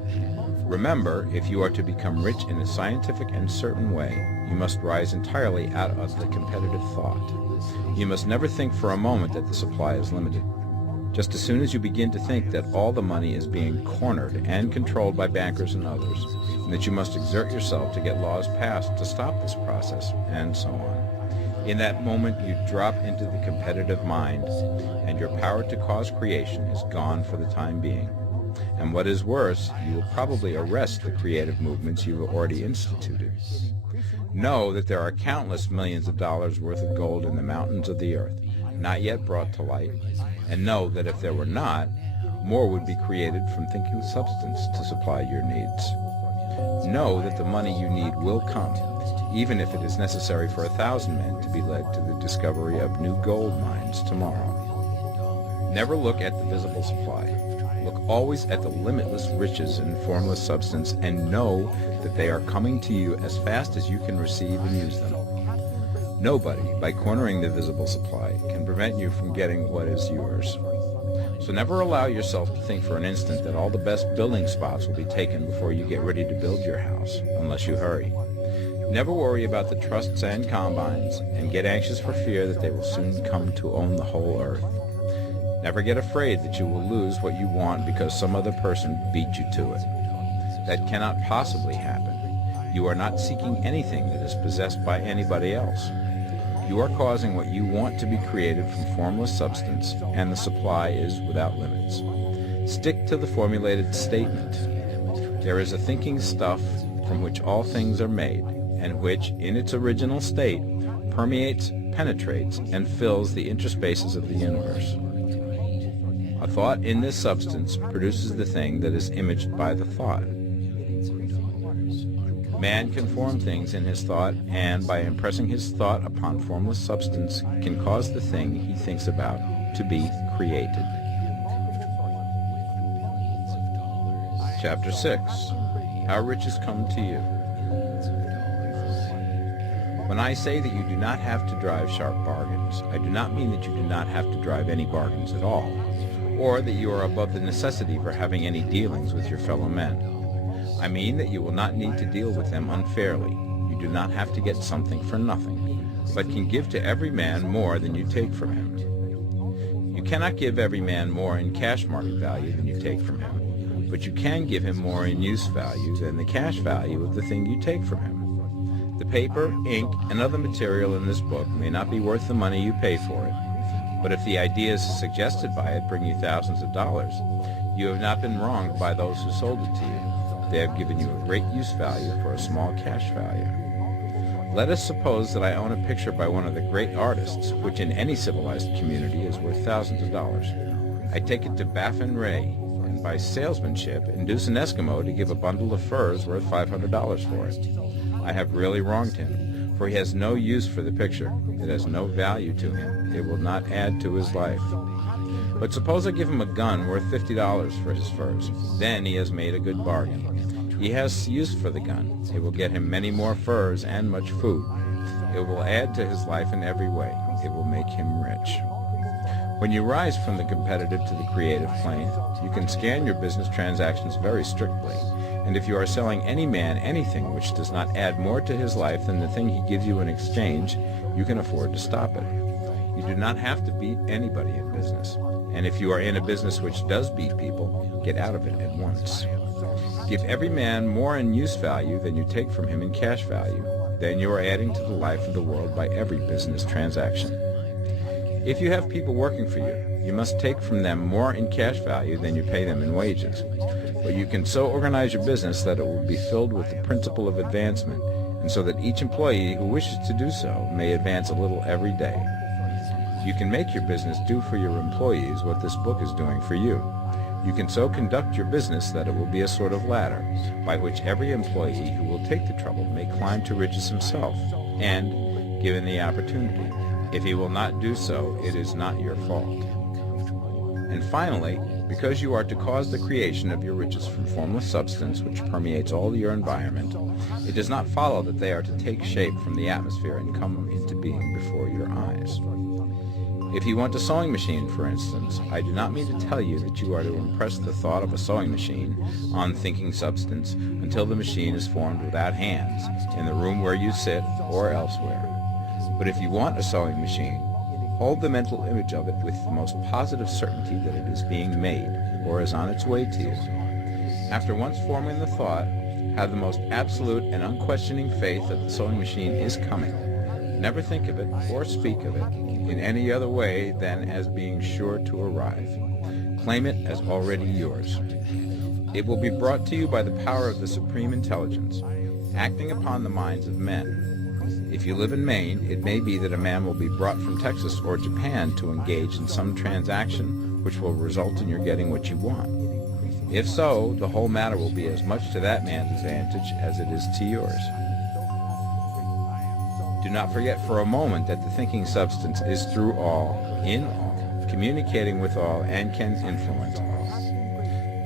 Remember, if you are to become rich in a scientific and certain way, you must rise entirely out of the competitive thought. You must never think for a moment that the supply is limited. Just as soon as you begin to think that all the money is being cornered and controlled by bankers and others, and that you must exert yourself to get laws passed to stop this process, and so on, in that moment you drop into the competitive mind, and your power to cause creation is gone for the time being. And what is worse, you will probably arrest the creative movements you have already instituted. Know that there are countless millions of dollars worth of gold in the mountains of the earth, not yet brought to light, and know that if there were not, more would be created from thinking substance to supply your needs. Know that the money you need will come, even if it is necessary for 1,000 men to be led to the discovery of new gold mines tomorrow. Never look at the visible supply. Look always at the limitless riches in formless substance, and know that they are coming to you as fast as you can receive and use them. Nobody, by cornering the visible supply, can prevent you from getting what is yours. So never allow yourself to think for an instant that all the best building spots will be taken before you get ready to build your house, unless you hurry. Never worry about the trusts and combines, and get anxious for fear that they will soon come to own the whole earth. Never get afraid that you will lose what you want because some other person beat you to it. That cannot possibly happen. You are not seeking anything that is possessed by anybody else. You are causing what you want to be created from formless substance, and the supply is without limits. Stick to the formulated statement. There is a thinking stuff from which all things are made, and which, in its original state, permeates, penetrates, and fills the interspaces of the universe. A thought in this substance produces the thing that is imaged by the thought. Man can form things in his thought, and by impressing his thought upon formless substance, can cause the thing he thinks about to be created. Chapter 6. How Riches Come to You. When I say that you do not have to drive sharp bargains, I do not mean that you do not have to drive any bargains at all, or that you are above the necessity for having any dealings with your fellow men. I mean that you will not need to deal with them unfairly. You do not have to get something for nothing. but can give to every man more than you take from him. You cannot give every man more in cash market value than you take from him, but you can give him more in use value than the cash value of the thing you take from him. The paper, ink, and other material in this book may not be worth the money you pay for it, but if the ideas suggested by it bring you thousands of dollars, you have not been wronged by those who sold it to you. They have given you a great use value for a small cash value. Let us suppose that I own a picture by one of the great artists, which in any civilized community is worth thousands of dollars. I take it to Baffin Ray, and by salesmanship induce an Eskimo to give a bundle of furs worth $500 for it. I have really wronged him, for he has no use for the picture. It has no value to him. It will not add to his life. But suppose I give him a gun worth $50 for his furs. Then he has made a good bargain. He has use for the gun. It will get him many more furs and much food. It will add to his life in every way. It will make him rich. When you rise from the competitive to the creative plane, you can scan your business transactions very strictly. And if you are selling any man anything which does not add more to his life than the thing he gives you in exchange, you can afford to stop it. You do not have to beat anybody in business. And if you are in a business which does beat people, get out of it at once. Give every man more in use value than you take from him in cash value. Then you are adding to the life of the world by every business transaction. If you have people working for you, you must take from them more in cash value than you pay them in wages. But you can so organize your business that it will be filled with the principle of advancement, and so that each employee who wishes to do so may advance a little every day. You can make your business do for your employees what this book is doing for you. You can so conduct your business that it will be a sort of ladder, by which every employee who will take the trouble may climb to riches himself, and, given the opportunity, if he will not do so, it is not your fault. And finally, because you are to cause the creation of your riches from formless substance which permeates all your environment, it does not follow that they are to take shape from the atmosphere and come into being before your eyes. If you want a sewing machine, for instance, I do not mean to tell you that you are to impress the thought of a sewing machine on thinking substance until the machine is formed without hands, in the room where you sit or elsewhere. But if you want a sewing machine, hold the mental image of it with the most positive certainty that it is being made, or is on its way to you. After once forming the thought, have the most absolute and unquestioning faith that the sewing machine is coming. Never think of it or speak of it in any other way than as being sure to arrive. Claim it as already yours. It will be brought to you by the power of the Supreme Intelligence, acting upon the minds of men. If you live in Maine, it may be that a man will be brought from Texas or Japan to engage in some transaction which will result in your getting what you want. If so, the whole matter will be as much to that man's advantage as it is to yours. Do not forget for a moment that the thinking substance is through all, in all, communicating with all, and can influence all.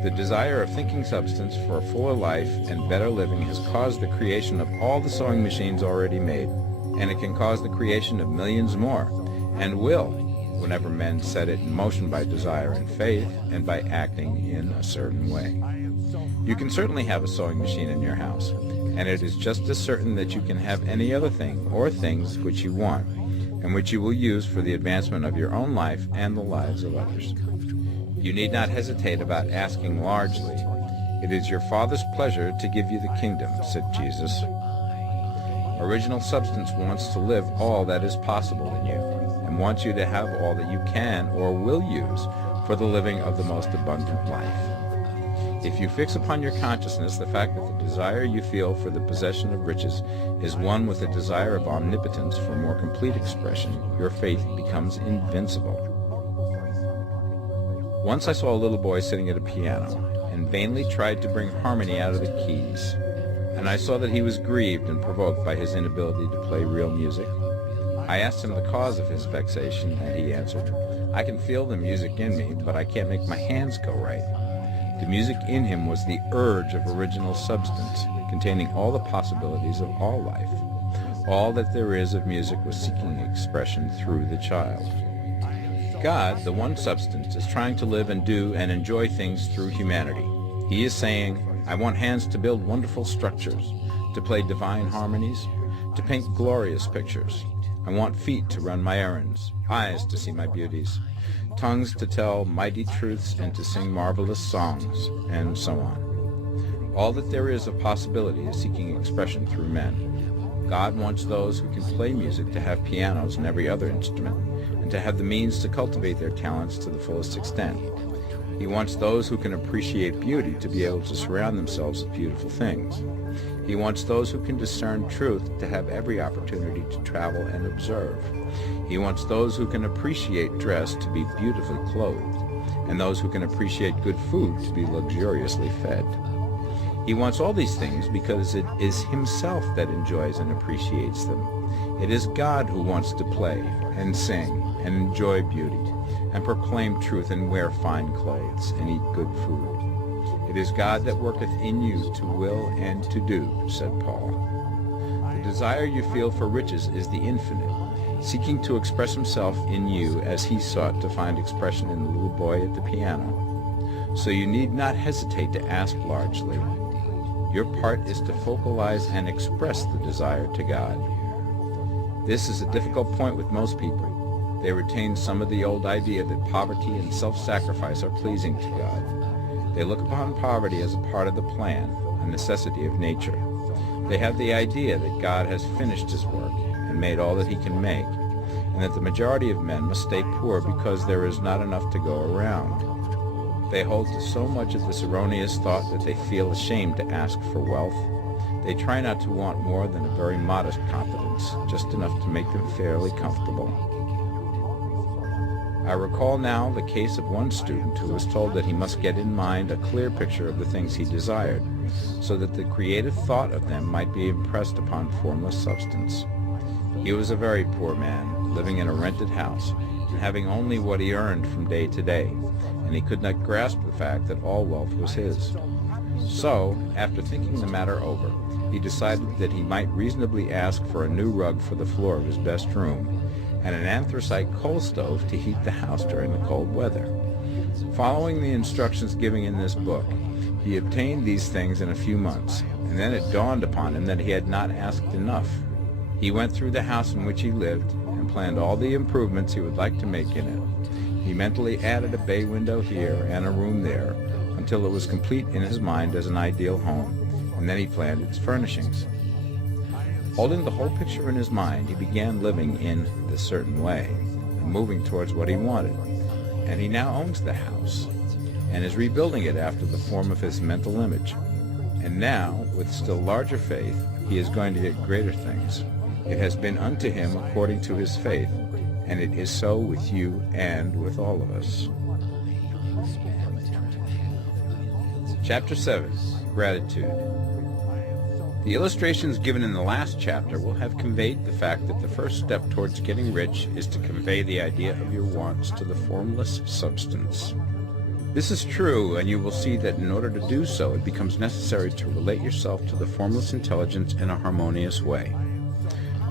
The desire of thinking substance for a fuller life and better living has caused the creation of all the sewing machines already made, and it can cause the creation of millions more, and will, whenever men set it in motion by desire and faith, and by acting in a certain way. You can certainly have a sewing machine in your house, and it is just as certain that you can have any other thing or things which you want, and which you will use for the advancement of your own life and the lives of others. You need not hesitate about asking largely. It is your Father's pleasure to give you the kingdom, said Jesus. Original substance wants to live all that is possible in you, and wants you to have all that you can or will use for the living of the most abundant life. If you fix upon your consciousness the fact that the desire you feel for the possession of riches is one with a desire of omnipotence for more complete expression, your faith becomes invincible. Once I saw a little boy sitting at a piano, and vainly tried to bring harmony out of the keys, and I saw that he was grieved and provoked by his inability to play real music. I asked him the cause of his vexation, and he answered, "I can feel the music in me, but I can't make my hands go right." The music in him was the urge of original substance, containing all the possibilities of all life. All that there is of music was seeking expression through the child. God, the one substance, is trying to live and do and enjoy things through humanity. He is saying, I want hands to build wonderful structures, to play divine harmonies, to paint glorious pictures. I want feet to run my errands, eyes to see my beauties, tongues to tell mighty truths and to sing marvelous songs, and so on. All that there is of possibility is seeking expression through men. God wants those who can play music to have pianos and every other instrument, and to have the means to cultivate their talents to the fullest extent. He wants those who can appreciate beauty to be able to surround themselves with beautiful things. He wants those who can discern truth to have every opportunity to travel and observe. He wants those who can appreciate dress to be beautifully clothed, and those who can appreciate good food to be luxuriously fed. He wants all these things because it is himself that enjoys and appreciates them. It is God who wants to play and sing and enjoy beauty and proclaim truth and wear fine clothes and eat good food. It is God that worketh in you to will and to do, said Paul. The desire you feel for riches is the infinite, seeking to express himself in you as he sought to find expression in the little boy at the piano. So you need not hesitate to ask largely. Your part is to focalize and express the desire to God. This is a difficult point with most people. They retain some of the old idea that poverty and self-sacrifice are pleasing to God. They look upon poverty as a part of the plan, a necessity of nature. They have the idea that God has finished his work and made all that he can make, and that the majority of men must stay poor because there is not enough to go around. They hold to so much of this erroneous thought that they feel ashamed to ask for wealth. They try not to want more than a very modest competence, just enough to make them fairly comfortable. I recall now the case of one student who was told that he must get in mind a clear picture of the things he desired, so that the creative thought of them might be impressed upon formless substance. He was a very poor man, living in a rented house, and having only what he earned from day to day, and he could not grasp the fact that all wealth was his. So, after thinking the matter over, he decided that he might reasonably ask for a new rug for the floor of his best room, and an anthracite coal stove to heat the house during the cold weather. Following the instructions given in this book, he obtained these things in a few months, and then it dawned upon him that he had not asked enough. He went through the house in which he lived and planned all the improvements he would like to make in it. He mentally added a bay window here and a room there until it was complete in his mind as an ideal home, and then he planned its furnishings. Holding the whole picture in his mind, he began living in this certain way and moving towards what he wanted. And he now owns the house and is rebuilding it after the form of his mental image. And now, with still larger faith, he is going to get greater things. It has been unto him according to his faith, and it is so with you and with all of us. Chapter 7. Gratitude. The illustrations given in the last chapter will have conveyed the fact that the first step towards getting rich is to convey the idea of your wants to the formless substance. This is true, and you will see that in order to do so, it becomes necessary to relate yourself to the formless intelligence in a harmonious way.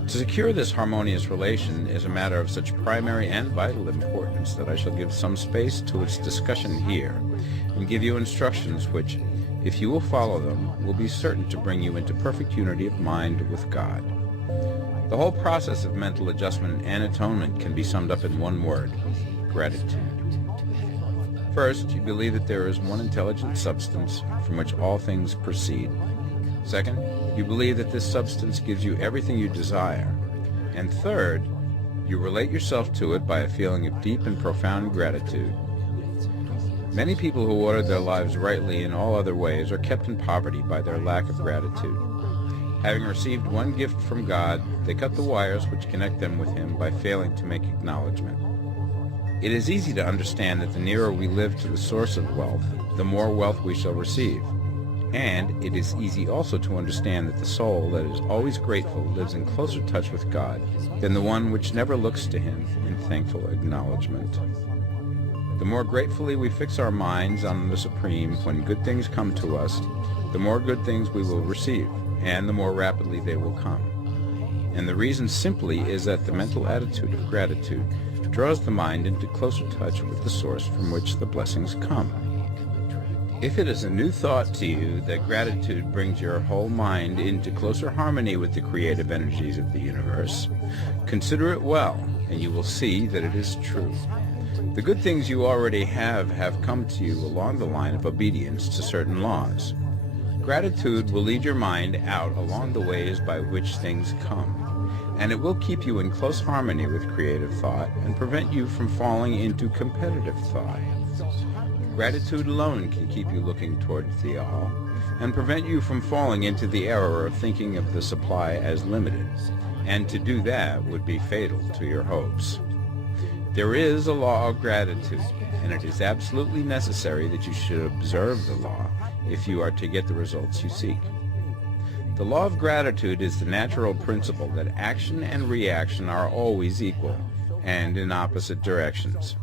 To secure this harmonious relation is a matter of such primary and vital importance that I shall give some space to its discussion here, and give you instructions which, if you will follow them, will be certain to bring you into perfect unity of mind with God. The whole process of mental adjustment and atonement can be summed up in one word: gratitude. First, you believe that there is one intelligent substance from which all things proceed. Second, you believe that this substance gives you everything you desire. And third, you relate yourself to it by a feeling of deep and profound gratitude. Many people who order their lives rightly in all other ways are kept in poverty by their lack of gratitude. Having received one gift from God, they cut the wires which connect them with him by failing to make acknowledgement. It is easy to understand that the nearer we live to the source of wealth, the more wealth we shall receive. And it is easy also to understand that the soul that is always grateful lives in closer touch with God than the one which never looks to him in thankful acknowledgement. The more gratefully we fix our minds on the Supreme when good things come to us, the more good things we will receive, and the more rapidly they will come. And the reason simply is that the mental attitude of gratitude draws the mind into closer touch with the source from which the blessings come. If it is a new thought to you that gratitude brings your whole mind into closer harmony with the creative energies of the universe, consider it well, and you will see that it is true. The good things you already have come to you along the line of obedience to certain laws. Gratitude will lead your mind out along the ways by which things come, and it will keep you in close harmony with creative thought and prevent you from falling into competitive thought. Gratitude alone can keep you looking towards the all and prevent you from falling into the error of thinking of the supply as limited, and to do that would be fatal to your hopes. There is a law of gratitude, and it is absolutely necessary that you should observe the law if you are to get the results you seek. The law of gratitude is the natural principle that action and reaction are always equal and in opposite directions.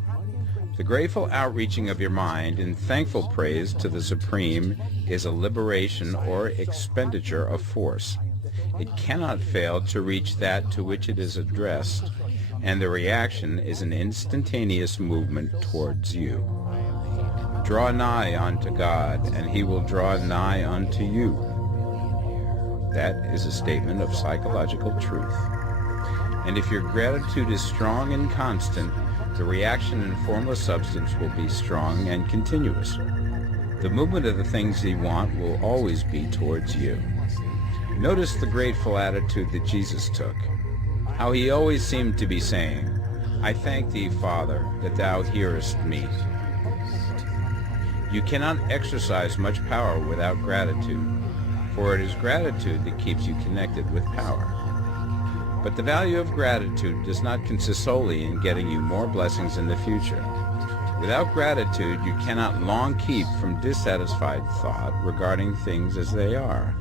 The grateful outreaching of your mind in thankful praise to the Supreme is a liberation or expenditure of force. It cannot fail to reach that to which it is addressed, and the reaction is an instantaneous movement towards you. Draw nigh unto God, and he will draw nigh unto you. That is a statement of psychological truth. And if your gratitude is strong and constant, the reaction in formless substance will be strong and continuous. The movement of the things you want will always be towards you. Notice the grateful attitude that Jesus took, how he always seemed to be saying, I thank thee, Father, that thou hearest me. You cannot exercise much power without gratitude, for it is gratitude that keeps you connected with power. But the value of gratitude does not consist solely in getting you more blessings in the future. Without gratitude, you cannot long keep from dissatisfied thought regarding things as they are.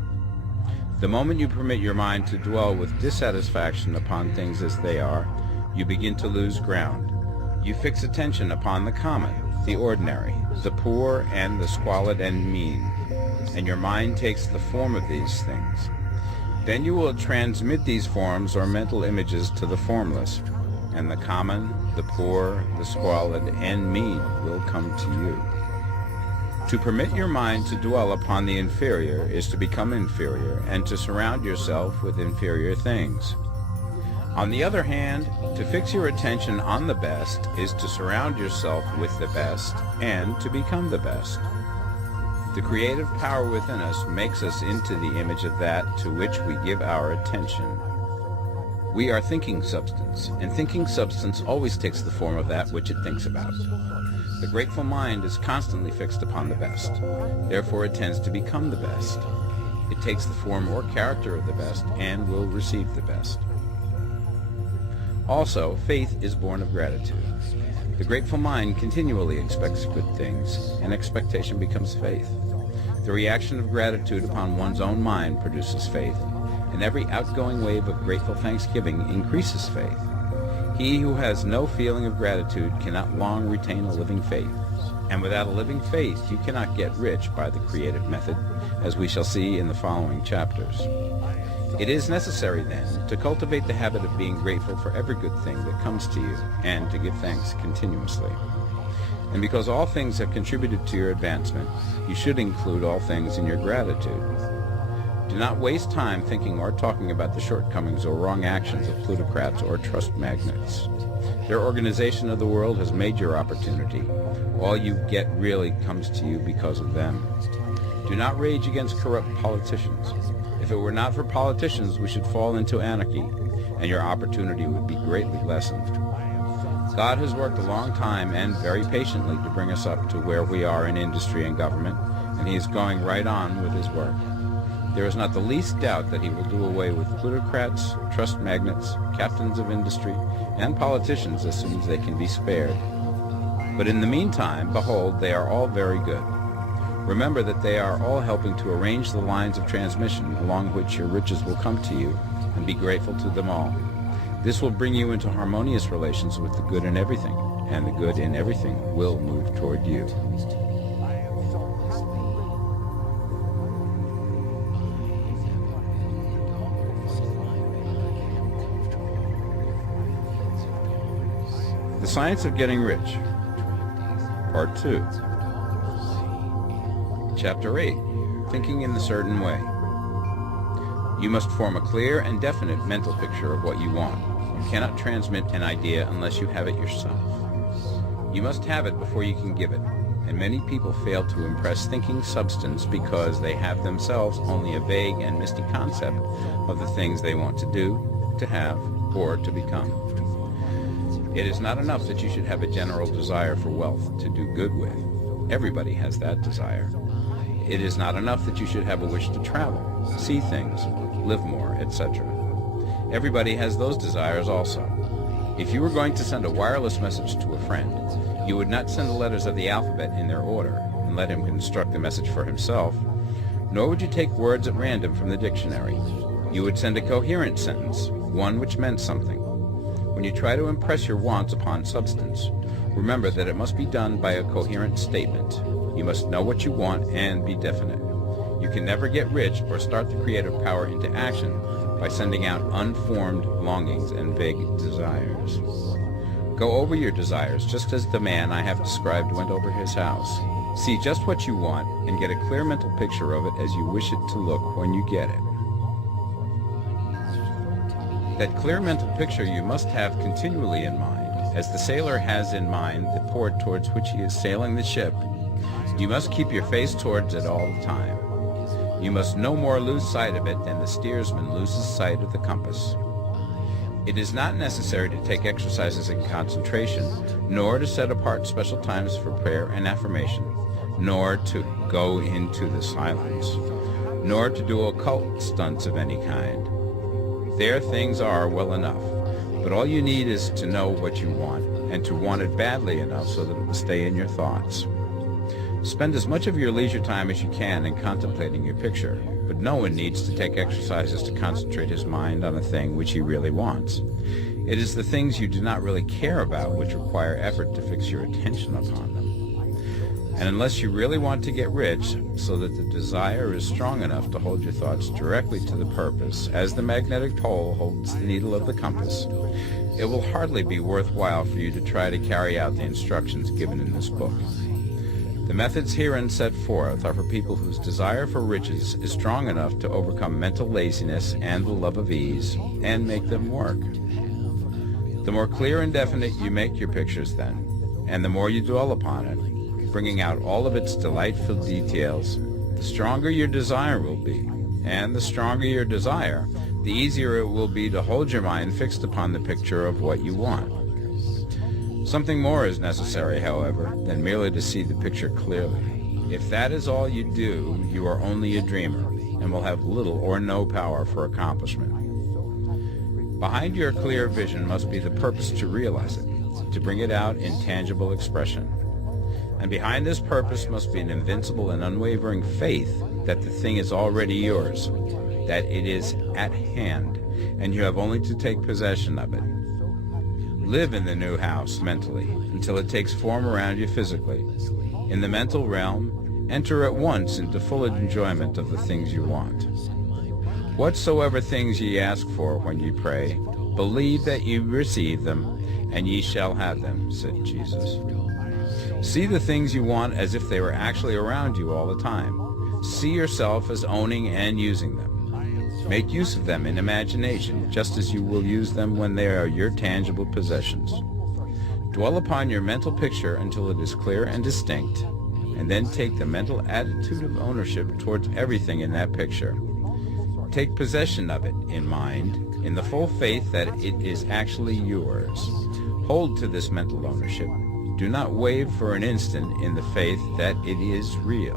The moment you permit your mind to dwell with dissatisfaction upon things as they are, you begin to lose ground. You fix attention upon the common, the ordinary, the poor and the squalid and mean, and your mind takes the form of these things. Then you will transmit these forms or mental images to the formless, and the common, the poor, the squalid, and mean will come to you. To permit your mind to dwell upon the inferior is to become inferior and to surround yourself with inferior things. On the other hand, to fix your attention on the best is to surround yourself with the best and to become the best. The creative power within us makes us into the image of that to which we give our attention. We are thinking substance, and thinking substance always takes the form of that which it thinks about. The grateful mind is constantly fixed upon the best. Therefore it tends to become the best. It takes the form or character of the best and will receive the best. Also, faith is born of gratitude. The grateful mind continually expects good things, and expectation becomes faith. The reaction of gratitude upon one's own mind produces faith, and every outgoing wave of grateful thanksgiving increases faith. He who has no feeling of gratitude cannot long retain a living faith, and without a living faith you cannot get rich by the creative method, as we shall see in the following chapters. It is necessary, then, to cultivate the habit of being grateful for every good thing that comes to you, and to give thanks continuously. And because all things have contributed to your advancement, you should include all things in your gratitude. Do not waste time thinking or talking about the shortcomings or wrong actions of plutocrats or trust magnates. Their organization of the world has made your opportunity. All you get really comes to you because of them. Do not rage against corrupt politicians. If it were not for politicians, we should fall into anarchy, and your opportunity would be greatly lessened. God has worked a long time and very patiently to bring us up to where we are in industry and government, and he is going right on with his work. There is not the least doubt that he will do away with plutocrats, trust magnates, captains of industry, and politicians as soon as they can be spared. But in the meantime, behold, they are all very good. Remember that they are all helping to arrange the lines of transmission along which your riches will come to you, and be grateful to them all. This will bring you into harmonious relations with the good in everything, and the good in everything will move toward you. The Science of Getting Rich, Part 2. Chapter 8. Thinking in a certain way. You must form a clear and definite mental picture of what you want. You cannot transmit an idea unless you have it yourself. You must have it before you can give it, and many people fail to impress thinking substance because they have themselves only a vague and misty concept of the things they want to do, to have, or to become. It is not enough that you should have a general desire for wealth to do good with. Everybody has that desire. It is not enough that you should have a wish to travel, see things, live more, etc. Everybody has those desires also. If you were going to send a wireless message to a friend, you would not send the letters of the alphabet in their order and let him construct the message for himself, nor would you take words at random from the dictionary. You would send a coherent sentence, one which meant something. When you try to impress your wants upon substance, remember that it must be done by a coherent statement. You must know what you want and be definite. You can never get rich or start the creative power into action by sending out unformed longings and vague desires. Go over your desires just as the man I have described went over his house. See just what you want and get a clear mental picture of it as you wish it to look when you get it. That clear mental picture you must have continually in mind, as the sailor has in mind the port towards which he is sailing the ship. You must keep your face towards it all the time. You must no more lose sight of it than the steersman loses sight of the compass. It is not necessary to take exercises in concentration, nor to set apart special times for prayer and affirmation, nor to go into the silence, nor to do occult stunts of any kind. There things are well enough, but all you need is to know what you want, and to want it badly enough so that it will stay in your thoughts. Spend as much of your leisure time as you can in contemplating your picture, but no one needs to take exercises to concentrate his mind on a thing which he really wants. It is the things you do not really care about which require effort to fix your attention upon them. And unless you really want to get rich, so that the desire is strong enough to hold your thoughts directly to the purpose, as the magnetic pole holds the needle of the compass, it will hardly be worthwhile for you to try to carry out the instructions given in this book. The methods herein set forth are for people whose desire for riches is strong enough to overcome mental laziness and the love of ease, and make them work. The more clear and definite you make your pictures then, and the more you dwell upon it, bringing out all of its delightful details, the stronger your desire will be, and the stronger your desire, the easier it will be to hold your mind fixed upon the picture of what you want. Something more is necessary, however, than merely to see the picture clearly. If that is all you do, you are only a dreamer, and will have little or no power for accomplishment. Behind your clear vision must be the purpose to realize it, to bring it out in tangible expression. And behind this purpose must be an invincible and unwavering faith that the thing is already yours, that it is at hand, and you have only to take possession of it. Live in the new house mentally until it takes form around you physically. In the mental realm, enter at once into full enjoyment of the things you want. Whatsoever things ye ask for when ye pray, believe that ye receive them, and ye shall have them, said Jesus. See the things you want as if they were actually around you all the time. See yourself as owning and using them. Make use of them in imagination, just as you will use them when they are your tangible possessions. Dwell upon your mental picture until it is clear and distinct, and then take the mental attitude of ownership towards everything in that picture. Take possession of it in mind, in the full faith that it is actually yours. Hold to this mental ownership. Do not waver for an instant in the faith that it is real.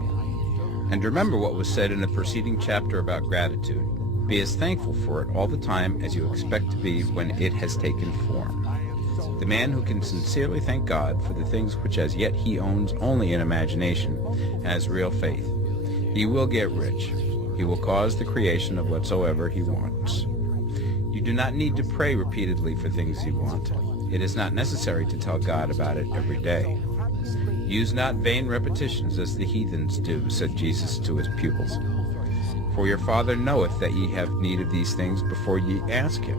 And remember what was said in the preceding chapter about gratitude. Be as thankful for it all the time as you expect to be when it has taken form. The man who can sincerely thank God for the things which as yet he owns only in imagination has real faith. He will get rich. He will cause the creation of whatsoever he wants. You do not need to pray repeatedly for things you want. It is not necessary to tell God about it every day. Use not vain repetitions as the heathens do, said Jesus to his pupils. For your Father knoweth that ye have need of these things before ye ask him.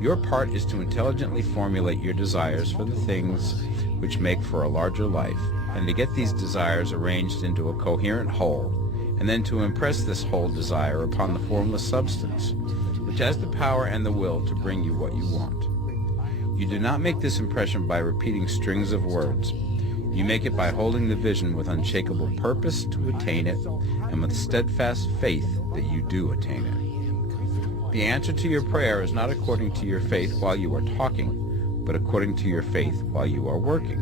Your part is to intelligently formulate your desires for the things which make for a larger life, and to get these desires arranged into a coherent whole, and then to impress this whole desire upon the formless substance, which has the power and the will to bring you what you want. You do not make this impression by repeating strings of words. You make it by holding the vision with unshakable purpose to attain it, and with steadfast faith that you do attain it. The answer to your prayer is not according to your faith while you are talking, but according to your faith while you are working.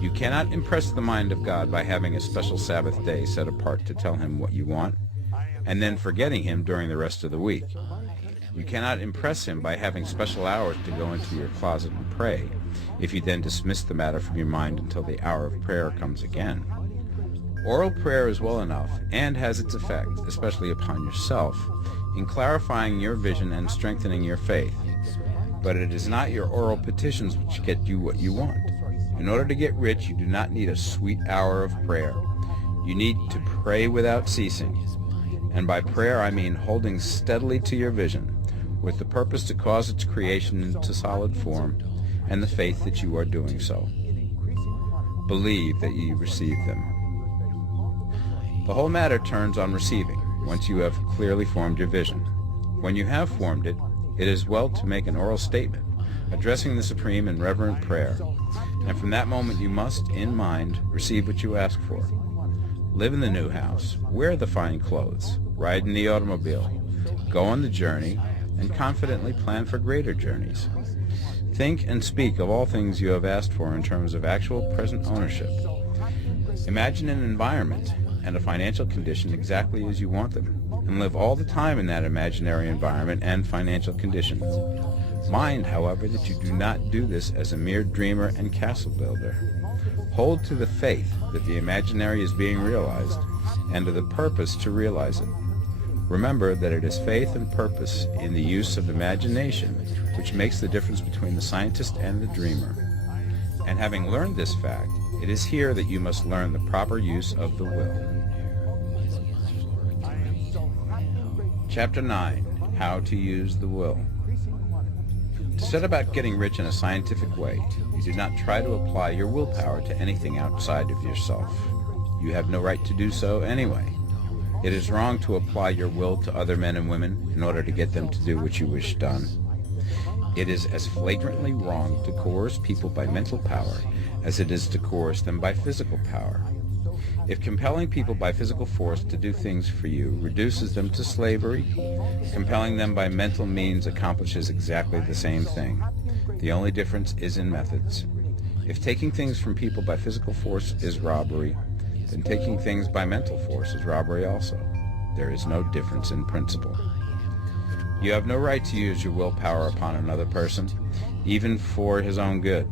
You cannot impress the mind of God by having a special Sabbath day set apart to tell him what you want, and then forgetting him during the rest of the week. You cannot impress him by having special hours to go into your closet and pray, if you then dismiss the matter from your mind until the hour of prayer comes again. Oral prayer is well enough, and has its effect, especially upon yourself, in clarifying your vision and strengthening your faith. But it is not your oral petitions which get you what you want. In order to get rich, you do not need a sweet hour of prayer. You need to pray without ceasing. And by prayer I mean holding steadily to your vision, with the purpose to cause its creation into solid form, and the faith that you are doing so. Believe that ye receive them. The whole matter turns on receiving, once you have clearly formed your vision. When you have formed it, it is well to make an oral statement, addressing the Supreme in reverent prayer, and from that moment you must, in mind, receive what you ask for. Live in the new house, wear the fine clothes, ride in the automobile, go on the journey, and confidently plan for greater journeys. Think and speak of all things you have asked for in terms of actual present ownership. Imagine an environment and a financial condition exactly as you want them, and live all the time in that imaginary environment and financial condition. Mind, however, that you do not do this as a mere dreamer and castle builder. Hold to the faith that the imaginary is being realized, and to the purpose to realize it. Remember that it is faith and purpose in the use of imagination which makes the difference between the scientist and the dreamer. And having learned this fact, it is here that you must learn the proper use of the will. Chapter 9. How to use the will. To set about getting rich in a scientific way, you do not try to apply your willpower to anything outside of yourself. You have no right to do so anyway. It is wrong to apply your will to other men and women in order to get them to do what you wish done. It is as flagrantly wrong to coerce people by mental power as it is to coerce them by physical power. If compelling people by physical force to do things for you reduces them to slavery, compelling them by mental means accomplishes exactly the same thing. The only difference is in methods. If taking things from people by physical force is robbery, then taking things by mental force is robbery also. There is no difference in principle. You have no right to use your willpower upon another person, even for his own good,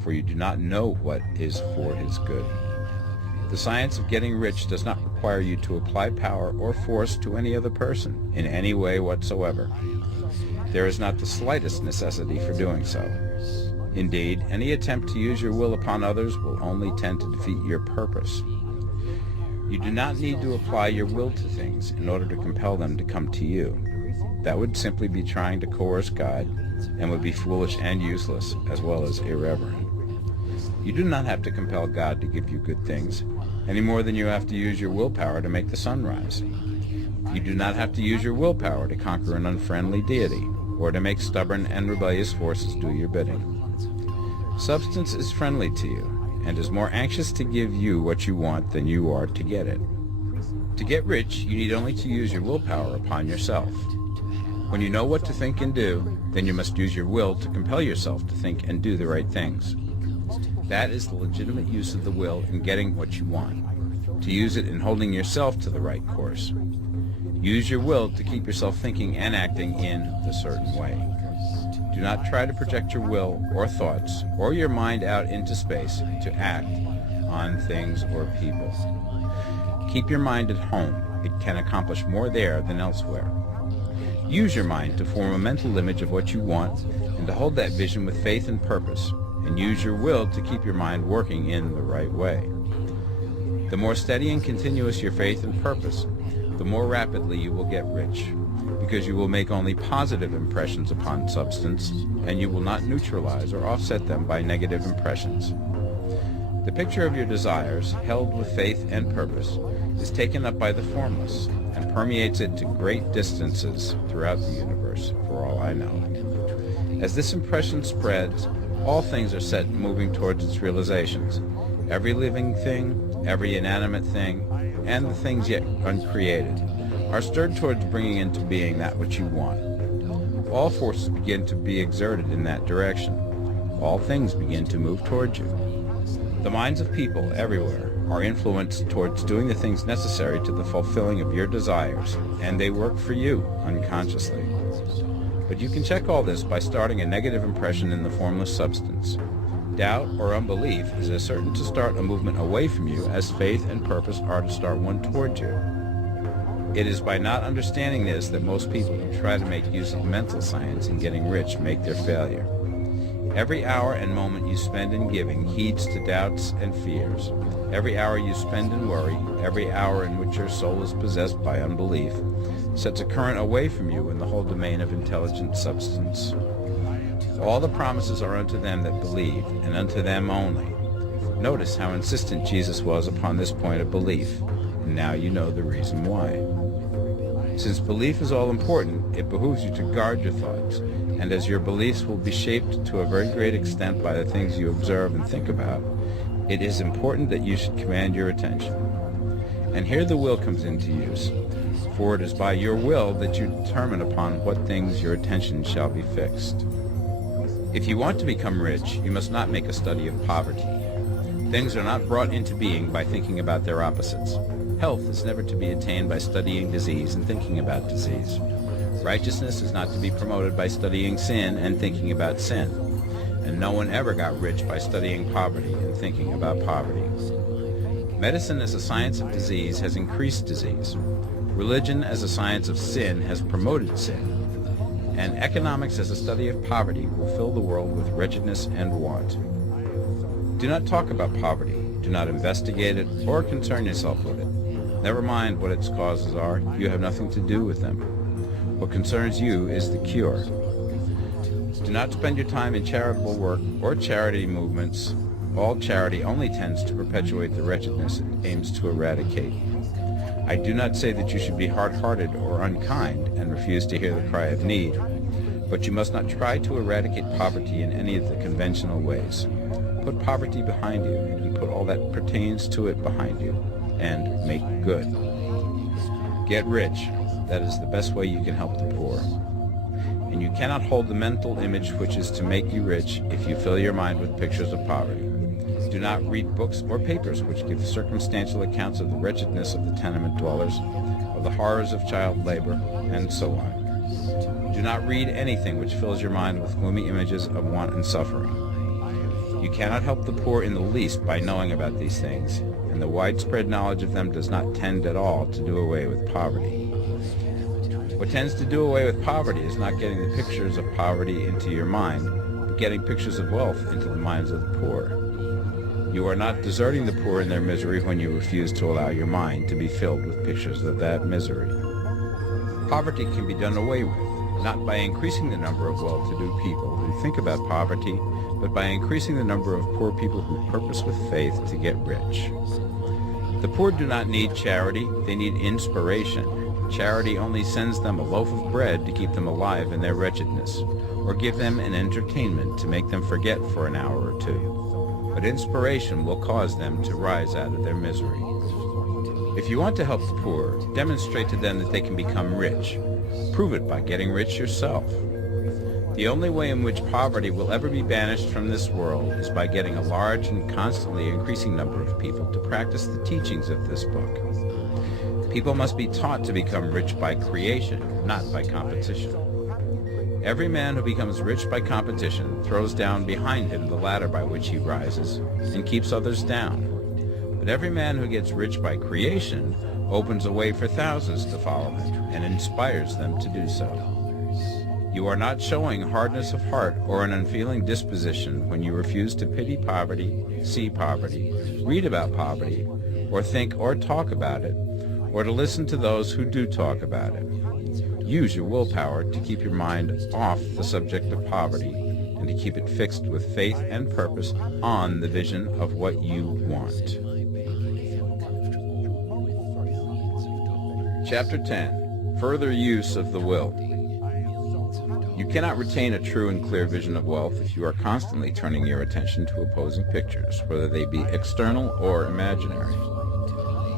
for you do not know what is for his good. The science of getting rich does not require you to apply power or force to any other person in any way whatsoever. There is not the slightest necessity for doing so. Indeed, any attempt to use your will upon others will only tend to defeat your purpose. You do not need to apply your will to things in order to compel them to come to you. That would simply be trying to coerce God, and would be foolish and useless, as well as irreverent. You do not have to compel God to give you good things, any more than you have to use your willpower to make the sun rise. You do not have to use your willpower to conquer an unfriendly deity, or to make stubborn and rebellious forces do your bidding. Substance is friendly to you, and is more anxious to give you what you want than you are to get it. To get rich, you need only to use your willpower upon yourself. When you know what to think and do, then you must use your will to compel yourself to think and do the right things. That is the legitimate use of the will in getting what you want, to use it in holding yourself to the right course. Use your will to keep yourself thinking and acting in the certain way. Do not try to project your will or thoughts or your mind out into space to act on things or people. Keep your mind at home. It can accomplish more there than elsewhere. Use your mind to form a mental image of what you want and to hold that vision with faith and purpose, and use your will to keep your mind working in the right way. The more steady and continuous your faith and purpose, the more rapidly you will get rich, because you will make only positive impressions upon substance, and you will not neutralize or offset them by negative impressions. The picture of your desires, held with faith and purpose, is taken up by the formless and permeates it to great distances throughout the universe, for all I know. As this impression spreads, all things are set moving towards its realizations. Every living thing, every inanimate thing, and the things yet uncreated are stirred towards bringing into being that which you want. All forces begin to be exerted in that direction. All things begin to move towards you. The minds of people everywhere are influenced towards doing the things necessary to the fulfilling of your desires, and they work for you unconsciously. But you can check all this by starting a negative impression in the formless substance. Doubt or unbelief is as certain to start a movement away from you as faith and purpose are to start one toward you. It is by not understanding this that most people who try to make use of mental science in getting rich make their failure. Every hour and moment you spend in giving heeds to doubts and fears. Every hour you spend in worry, every hour in which your soul is possessed by unbelief, sets a current away from you in the whole domain of intelligent substance. All the promises are unto them that believe, and unto them only. Notice how insistent Jesus was upon this point of belief, and now you know the reason why. Since belief is all important, it behooves you to guard your thoughts, and as your beliefs will be shaped to a very great extent by the things you observe and think about, it is important that you should command your attention. And here the will comes into use, for it is by your will that you determine upon what things your attention shall be fixed. If you want to become rich, you must not make a study of poverty. Things are not brought into being by thinking about their opposites. Health is never to be attained by studying disease and thinking about disease. Righteousness is not to be promoted by studying sin and thinking about sin. And no one ever got rich by studying poverty and thinking about poverty. Medicine as a science of disease has increased disease. Religion as a science of sin has promoted sin. And economics as a study of poverty will fill the world with wretchedness and want. Do not talk about poverty. Do not investigate it or concern yourself with it. Never mind what its causes are. You have nothing to do with them. What concerns you is the cure. Do not spend your time in charitable work or charity movements. All charity only tends to perpetuate the wretchedness it aims to eradicate. I do not say that you should be hard-hearted or unkind and refuse to hear the cry of need, but you must not try to eradicate poverty in any of the conventional ways. Put poverty behind you and put all that pertains to it behind you, and make good. Get rich. That is the best way you can help the poor. And you cannot hold the mental image which is to make you rich if you fill your mind with pictures of poverty. Do not read books or papers which give circumstantial accounts of the wretchedness of the tenement dwellers, of the horrors of child labor, and so on. Do not read anything which fills your mind with gloomy images of want and suffering. You cannot help the poor in the least by knowing about these things, and the widespread knowledge of them does not tend at all to do away with poverty. What tends to do away with poverty is not getting the pictures of poverty into your mind, but getting pictures of wealth into the minds of the poor. You are not deserting the poor in their misery when you refuse to allow your mind to be filled with pictures of that misery. Poverty can be done away with, not by increasing the number of well-to-do people who think about poverty, but by increasing the number of poor people who purpose with faith to get rich. The poor do not need charity, they need inspiration. Charity only sends them a loaf of bread to keep them alive in their wretchedness, or give them an entertainment to make them forget for an hour or two. But inspiration will cause them to rise out of their misery. If you want to help the poor, demonstrate to them that they can become rich. Prove it by getting rich yourself. The only way in which poverty will ever be banished from this world is by getting a large and constantly increasing number of people to practice the teachings of this book. People must be taught to become rich by creation, not by competition. Every man who becomes rich by competition throws down behind him the ladder by which he rises and keeps others down. But every man who gets rich by creation opens a way for thousands to follow him and inspires them to do so. You are not showing hardness of heart or an unfeeling disposition when you refuse to pity poverty, see poverty, read about poverty, or think or talk about it, or to listen to those who do talk about it. Use your willpower to keep your mind off the subject of poverty and to keep it fixed with faith and purpose on the vision of what you want. Chapter 10. Further use of the will. You cannot retain a true and clear vision of wealth if you are constantly turning your attention to opposing pictures, whether they be external or imaginary.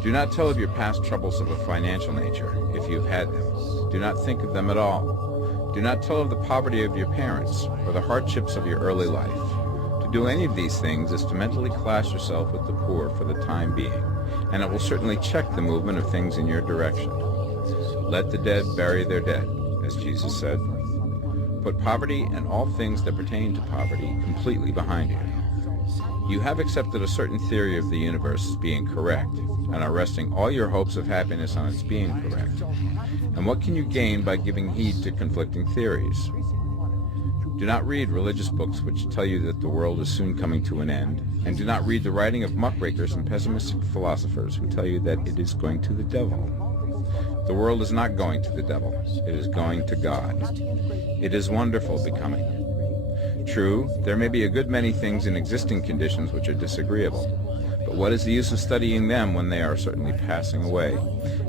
Do not tell of your past troubles of a financial nature, if you have had them. Do not think of them at all. Do not tell of the poverty of your parents or the hardships of your early life. To do any of these things is to mentally class yourself with the poor for the time being, and it will certainly check the movement of things in your direction. Let the dead bury their dead, as Jesus said. Put poverty and all things that pertain to poverty completely behind you. You have accepted a certain theory of the universe as being correct, and are resting all your hopes of happiness on its being correct. And what can you gain by giving heed to conflicting theories? Do not read religious books which tell you that the world is soon coming to an end, and do not read the writing of muckrakers and pessimistic philosophers who tell you that it is going to the devil. The world is not going to the devil. It is going to God. It is wonderful becoming. True, there may be a good many things in existing conditions which are disagreeable, but what is the use of studying them when they are certainly passing away,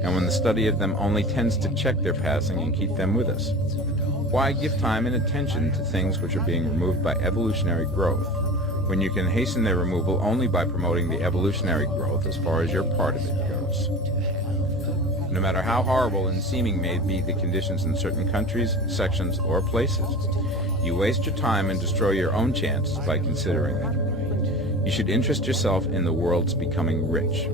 and when the study of them only tends to check their passing and keep them with us? Why give time and attention to things which are being removed by evolutionary growth, when you can hasten their removal only by promoting the evolutionary growth as far as your part of it goes? No matter how horrible and seeming may be the conditions in certain countries, sections, or places, you waste your time and destroy your own chances by considering them. You should interest yourself in the world's becoming rich.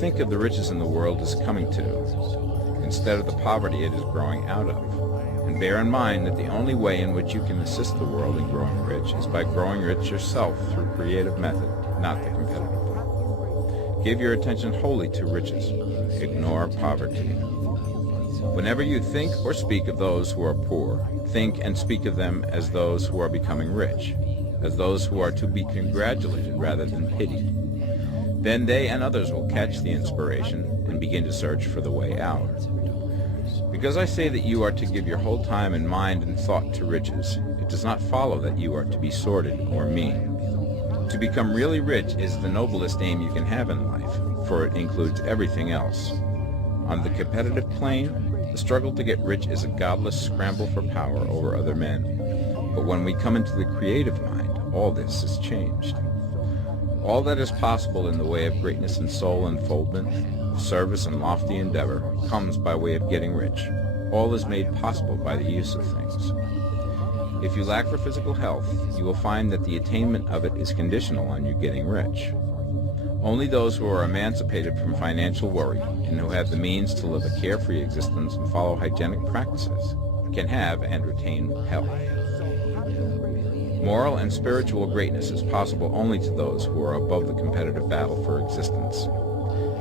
Think of the riches in the world as coming to, instead of the poverty it is growing out of. And bear in mind that the only way in which you can assist the world in growing rich is by growing rich yourself through creative method, not the competitive one. Give your attention wholly to riches. Ignore poverty. Whenever you think or speak of those who are poor, think and speak of them as those who are becoming rich, as those who are to be congratulated rather than pitied. Then they and others will catch the inspiration and begin to search for the way out. Because I say that you are to give your whole time and mind and thought to riches, it does not follow that you are to be sordid or mean. To become really rich is the noblest aim you can have in life, for it includes everything else. On the competitive plane, the struggle to get rich is a godless scramble for power over other men. But when we come into the creative mind, all this is changed. All that is possible in the way of greatness and soul unfoldment, service and lofty endeavor, comes by way of getting rich. All is made possible by the use of things. If you lack for physical health, you will find that the attainment of it is conditional on you getting rich. Only those who are emancipated from financial worry and who have the means to live a carefree existence and follow hygienic practices can have and retain health. Moral and spiritual greatness is possible only to those who are above the competitive battle for existence,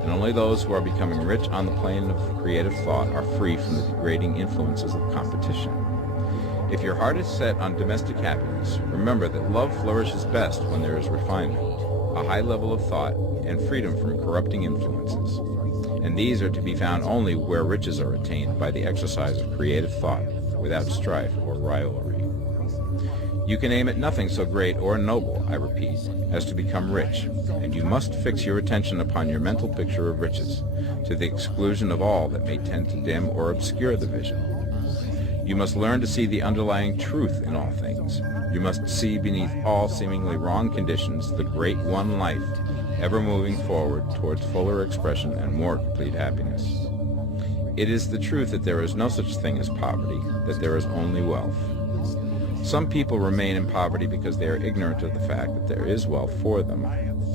and only those who are becoming rich on the plane of creative thought are free from the degrading influences of competition. If your heart is set on domestic happiness, remember that love flourishes best when there is refinement, a high level of thought, and freedom from corrupting influences. And these are to be found only where riches are attained by the exercise of creative thought, without strife or rivalry. You can aim at nothing so great or noble, I repeat, as to become rich, and you must fix your attention upon your mental picture of riches, to the exclusion of all that may tend to dim or obscure the vision. You must learn to see the underlying truth in all things. You must see beneath all seemingly wrong conditions the great one life, ever moving forward towards fuller expression and more complete happiness. It is the truth that there is no such thing as poverty, that there is only wealth. Some people remain in poverty because they are ignorant of the fact that there is wealth for them,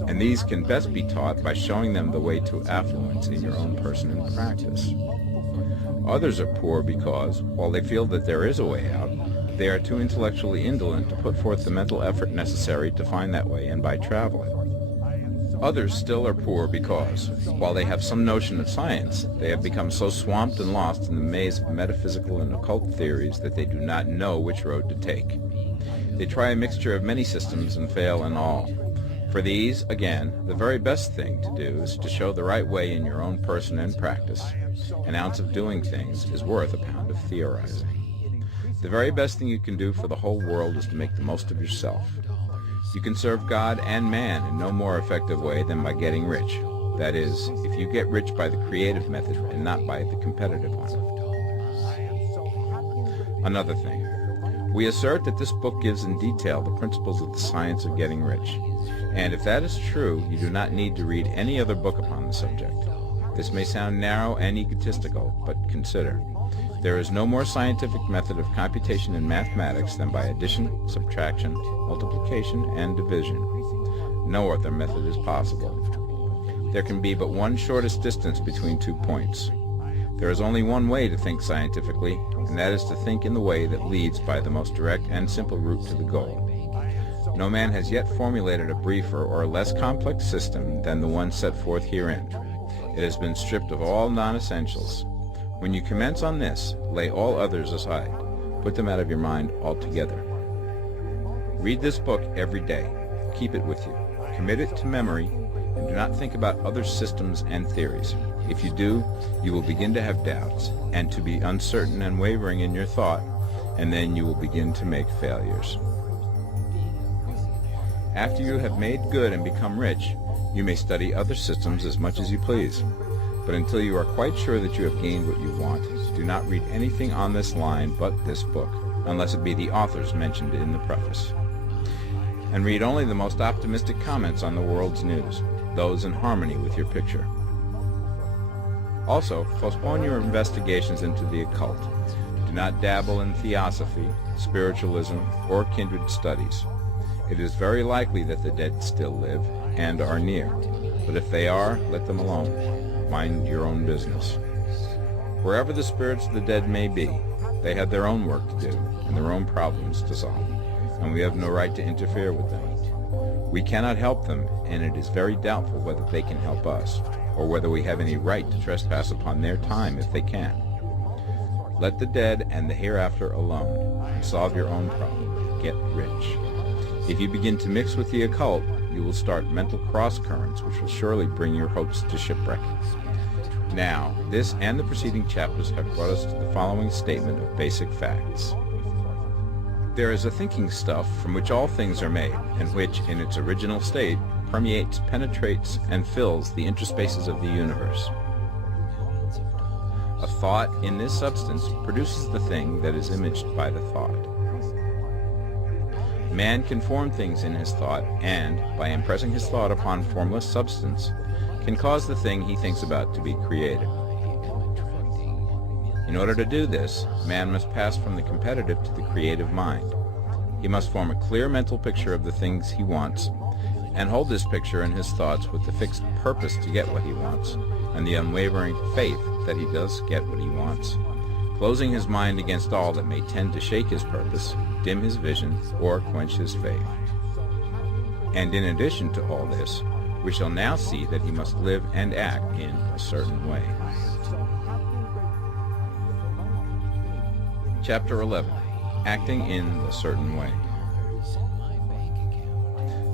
and these can best be taught by showing them the way to affluence in your own person and practice. Others are poor because, while they feel that there is a way out, they are too intellectually indolent to put forth the mental effort necessary to find that way and by traveling. Others still are poor because, while they have some notion of science, they have become so swamped and lost in the maze of metaphysical and occult theories that they do not know which road to take. They try a mixture of many systems and fail in all. For these, again, the very best thing to do is to show the right way in your own person and practice. An ounce of doing things is worth a pound of theorizing. The very best thing you can do for the whole world is to make the most of yourself. You can serve God and man in no more effective way than by getting rich. That is, if you get rich by the creative method and not by the competitive one. Another thing. We assert that this book gives in detail the principles of the science of getting rich. And if that is true, you do not need to read any other book upon the subject. This may sound narrow and egotistical, but consider. There is no more scientific method of computation in mathematics than by addition, subtraction, multiplication, and division. No other method is possible. There can be but one shortest distance between 2 points. There is only one way to think scientifically, and that is to think in the way that leads by the most direct and simple route to the goal. No man has yet formulated a briefer or less complex system than the one set forth herein. It has been stripped of all non-essentials. When you commence on this, lay all others aside. Put them out of your mind altogether. Read this book every day. Keep it with you. Commit it to memory, and do not think about other systems and theories. If you do, you will begin to have doubts, and to be uncertain and wavering in your thought, and then you will begin to make failures. After you have made good and become rich, you may study other systems as much as you please. But until you are quite sure that you have gained what you want, do not read anything on this line but this book, unless it be the authors mentioned in the preface. And read only the most optimistic comments on the world's news, those in harmony with your picture. Also, postpone your investigations into the occult. Do not dabble in theosophy, spiritualism, or kindred studies. It is very likely that the dead still live and are near, but if they are, let them alone. Mind your own business. Wherever the spirits of the dead may be, they have their own work to do and their own problems to solve, and we have no right to interfere with them. We cannot help them, and it is very doubtful whether they can help us, or whether we have any right to trespass upon their time if they can. Let the dead and the hereafter alone, and solve your own problem. Get rich. If you begin to mix with the occult, you will start mental cross-currents which will surely bring your hopes to shipwreck. Now, this and the preceding chapters have brought us to the following statement of basic facts. There is a thinking stuff from which all things are made, and which, in its original state, permeates, penetrates, and fills the interspaces of the universe. A thought in this substance produces the thing that is imaged by the thought. Man can form things in his thought, and, by impressing his thought upon formless substance, can cause the thing he thinks about to be created. In order to do this, man must pass from the competitive to the creative mind. He must form a clear mental picture of the things he wants, and hold this picture in his thoughts with the fixed purpose to get what he wants, and the unwavering faith that he does get what he wants, closing his mind against all that may tend to shake his purpose, dim his vision, or quench his faith. And in addition to all this, we shall now see that he must live and act in a certain way. Chapter 11. Acting in a certain way.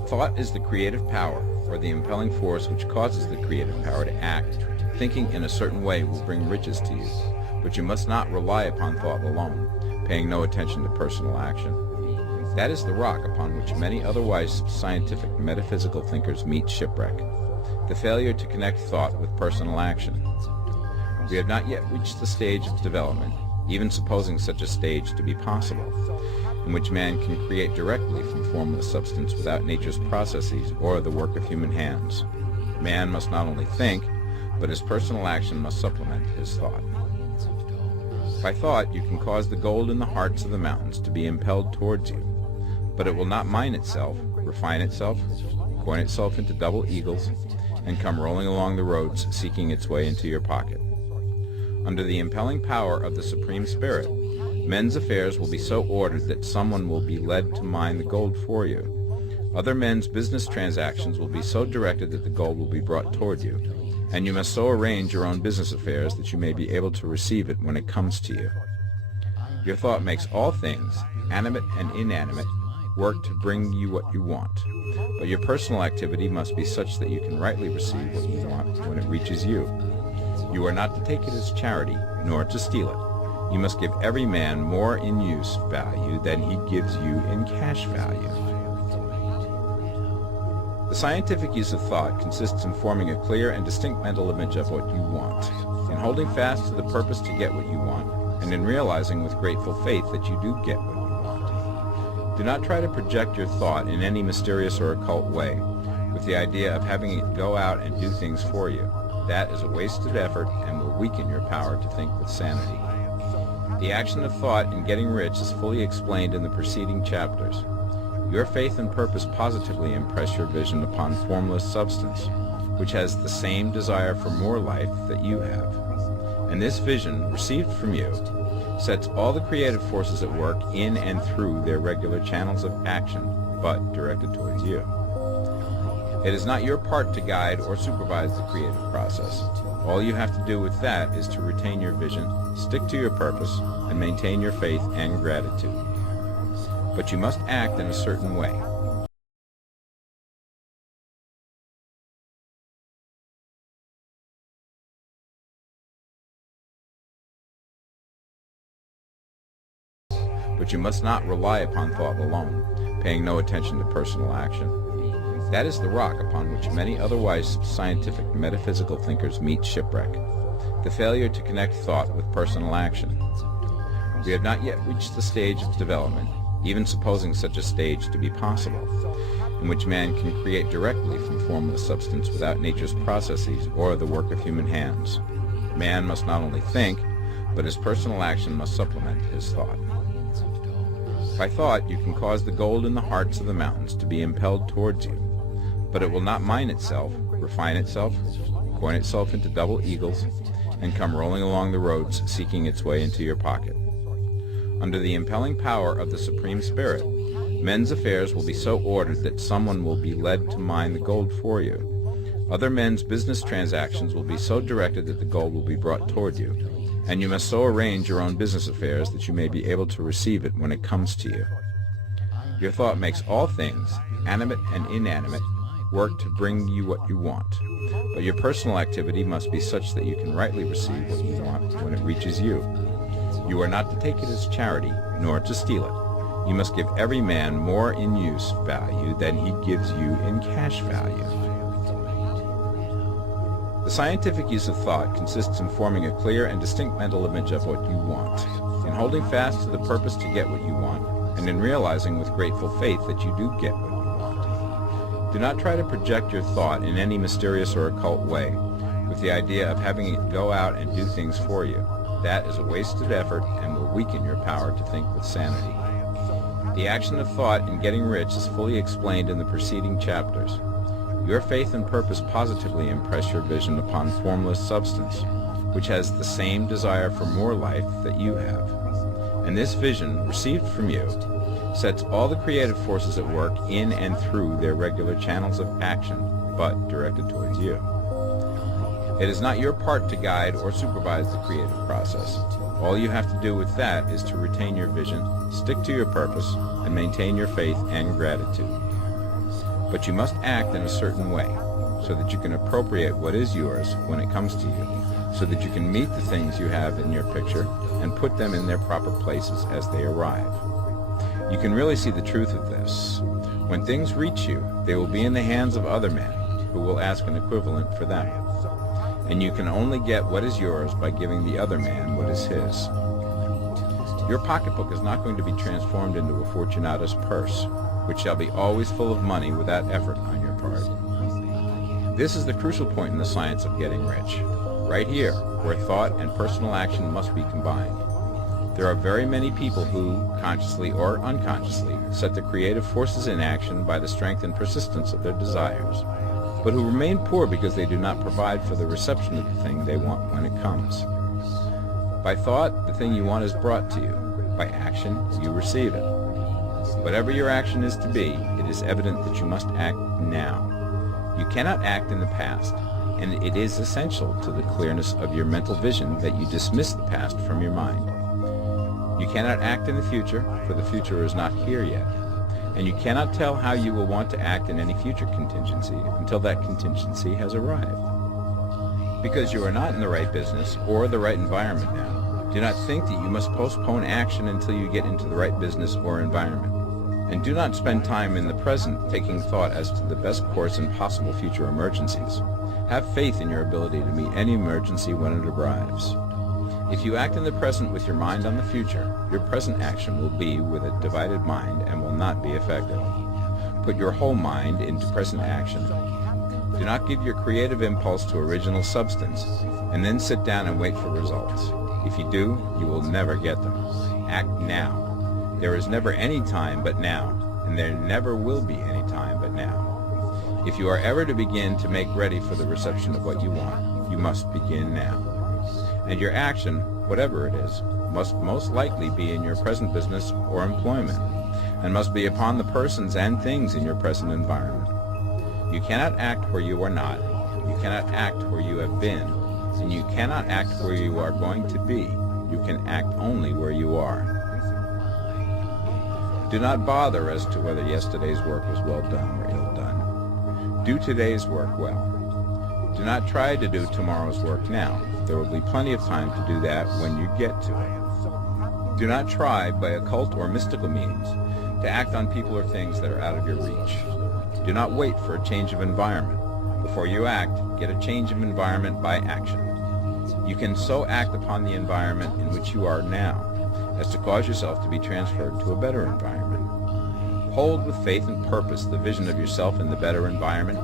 Thought is the creative power, or the impelling force which causes the creative power to act. Thinking in a certain way will bring riches to you, but you must not rely upon thought alone, paying no attention to personal action. That is the rock upon which many otherwise scientific metaphysical thinkers meet shipwreck, the failure to connect thought with personal action. We have not yet reached the stage of development, even supposing such a stage to be possible, in which man can create directly from formless substance without nature's processes or the work of human hands. Man must not only think, but his personal action must supplement his thought. By thought, you can cause the gold in the hearts of the mountains to be impelled towards you, but it will not mine itself, refine itself, coin itself into double eagles, and come rolling along the roads seeking its way into your pocket. Under the impelling power of the Supreme Spirit, men's affairs will be so ordered that someone will be led to mine the gold for you. Other men's business transactions will be so directed that the gold will be brought toward you, and you must so arrange your own business affairs that you may be able to receive it when it comes to you. Your thought makes all things, animate and inanimate, work to bring you what you want, but your personal activity must be such that you can rightly receive what you want when it reaches you. You are not to take it as charity, nor to steal it. You must give every man more in use value than he gives you in cash value. The scientific use of thought consists in forming a clear and distinct mental image of what you want, in holding fast to the purpose to get what you want, and in realizing with grateful faith that you do get what you want. Do not try to project your thought in any mysterious or occult way, with the idea of having it go out and do things for you. That is a wasted effort and will weaken your power to think with sanity. The action of thought in getting rich is fully explained in the preceding chapters. Your faith and purpose positively impress your vision upon formless substance, which has the same desire for more life that you have. And this vision, received from you, sets all the creative forces at work in and through their regular channels of action, but directed towards you. It is not your part to guide or supervise the creative process. All you have to do with that is to retain your vision, stick to your purpose, and maintain your faith and gratitude. But you must act in a certain way. But you must not rely upon thought alone, paying no attention to personal action. That is the rock upon which many otherwise scientific metaphysical thinkers meet shipwreck, the failure to connect thought with personal action. We have not yet reached the stage of development, even supposing such a stage to be possible, in which man can create directly from formless substance without nature's processes or the work of human hands. Man must not only think, but his personal action must supplement his thought. By thought, you can cause the gold in the hearts of the mountains to be impelled towards you, but it will not mine itself, refine itself, coin itself into double eagles, and come rolling along the roads seeking its way into your pocket. Under the impelling power of the Supreme Spirit, men's affairs will be so ordered that someone will be led to mine the gold for you. Other men's business transactions will be so directed that the gold will be brought toward you, and you must so arrange your own business affairs that you may be able to receive it when it comes to you. Your thought makes all things, animate and inanimate, work to bring you what you want, but your personal activity must be such that you can rightly receive what you want when it reaches you. You are not to take it as charity, nor to steal it. You must give every man more in use value than he gives you in cash value. The scientific use of thought consists in forming a clear and distinct mental image of what you want, in holding fast to the purpose to get what you want, and in realizing with grateful faith that you do get what you want. Do not try to project your thought in any mysterious or occult way, with the idea of having it go out and do things for you. That is a wasted effort and will weaken your power to think with sanity. The action of thought in getting rich is fully explained in the preceding chapters. Your faith and purpose positively impress your vision upon formless substance, which has the same desire for more life that you have. And this vision, received from you, sets all the creative forces at work in and through their regular channels of action, but directed towards you. It is not your part to guide or supervise the creative process. All you have to do with that is to retain your vision, stick to your purpose, and maintain your faith and gratitude. But you must act in a certain way, so that you can appropriate what is yours when it comes to you, so that you can meet the things you have in your picture and put them in their proper places as they arrive. You can really see the truth of this. When things reach you, they will be in the hands of other men, who will ask an equivalent for them. And you can only get what is yours by giving the other man what is his. Your pocketbook is not going to be transformed into a Fortunato's purse, which shall be always full of money without effort on your part. This is the crucial point in the science of getting rich, right here, where thought and personal action must be combined. There are very many people who, consciously or unconsciously, set the creative forces in action by the strength and persistence of their desires, but who remain poor because they do not provide for the reception of the thing they want when it comes. By thought, the thing you want is brought to you. By action, you receive it. Whatever your action is to be, it is evident that you must act now. You cannot act in the past, and it is essential to the clearness of your mental vision that you dismiss the past from your mind. You cannot act in the future, for the future is not here yet. And you cannot tell how you will want to act in any future contingency until that contingency has arrived. Because you are not in the right business or the right environment now, Do not think that you must postpone action until you get into the right business or environment. And do not spend time in the present taking thought as to the best course in possible future emergencies. Have faith in your ability to meet any emergency when it arrives. If you act in the present with your mind on the future, your present action will be with a divided mind and will not be effective. Put your whole mind into present action. Do not give your creative impulse to original substance, and then sit down and wait for results. If you do, you will never get them. Act now. There is never any time but now, and there never will be any time but now. If you are ever to begin to make ready for the reception of what you want, you must begin now. And your action, whatever it is, must most likely be in your present business or employment, and must be upon the persons and things in your present environment. You cannot act where you are not, you cannot act where you have been, and you cannot act where you are going to be. You can act only where you are. Do not bother as to whether yesterday's work was well done or ill done. Do today's work well. Do not try to do tomorrow's work now. There will be plenty of time to do that when you get to it. Do not try, by occult or mystical means, to act on people or things that are out of your reach. Do not wait for a change of environment. Before you act, get a change of environment by action. You can so act upon the environment in which you are now as to cause yourself to be transferred to a better environment. Hold with faith and purpose the vision of yourself in the better environment,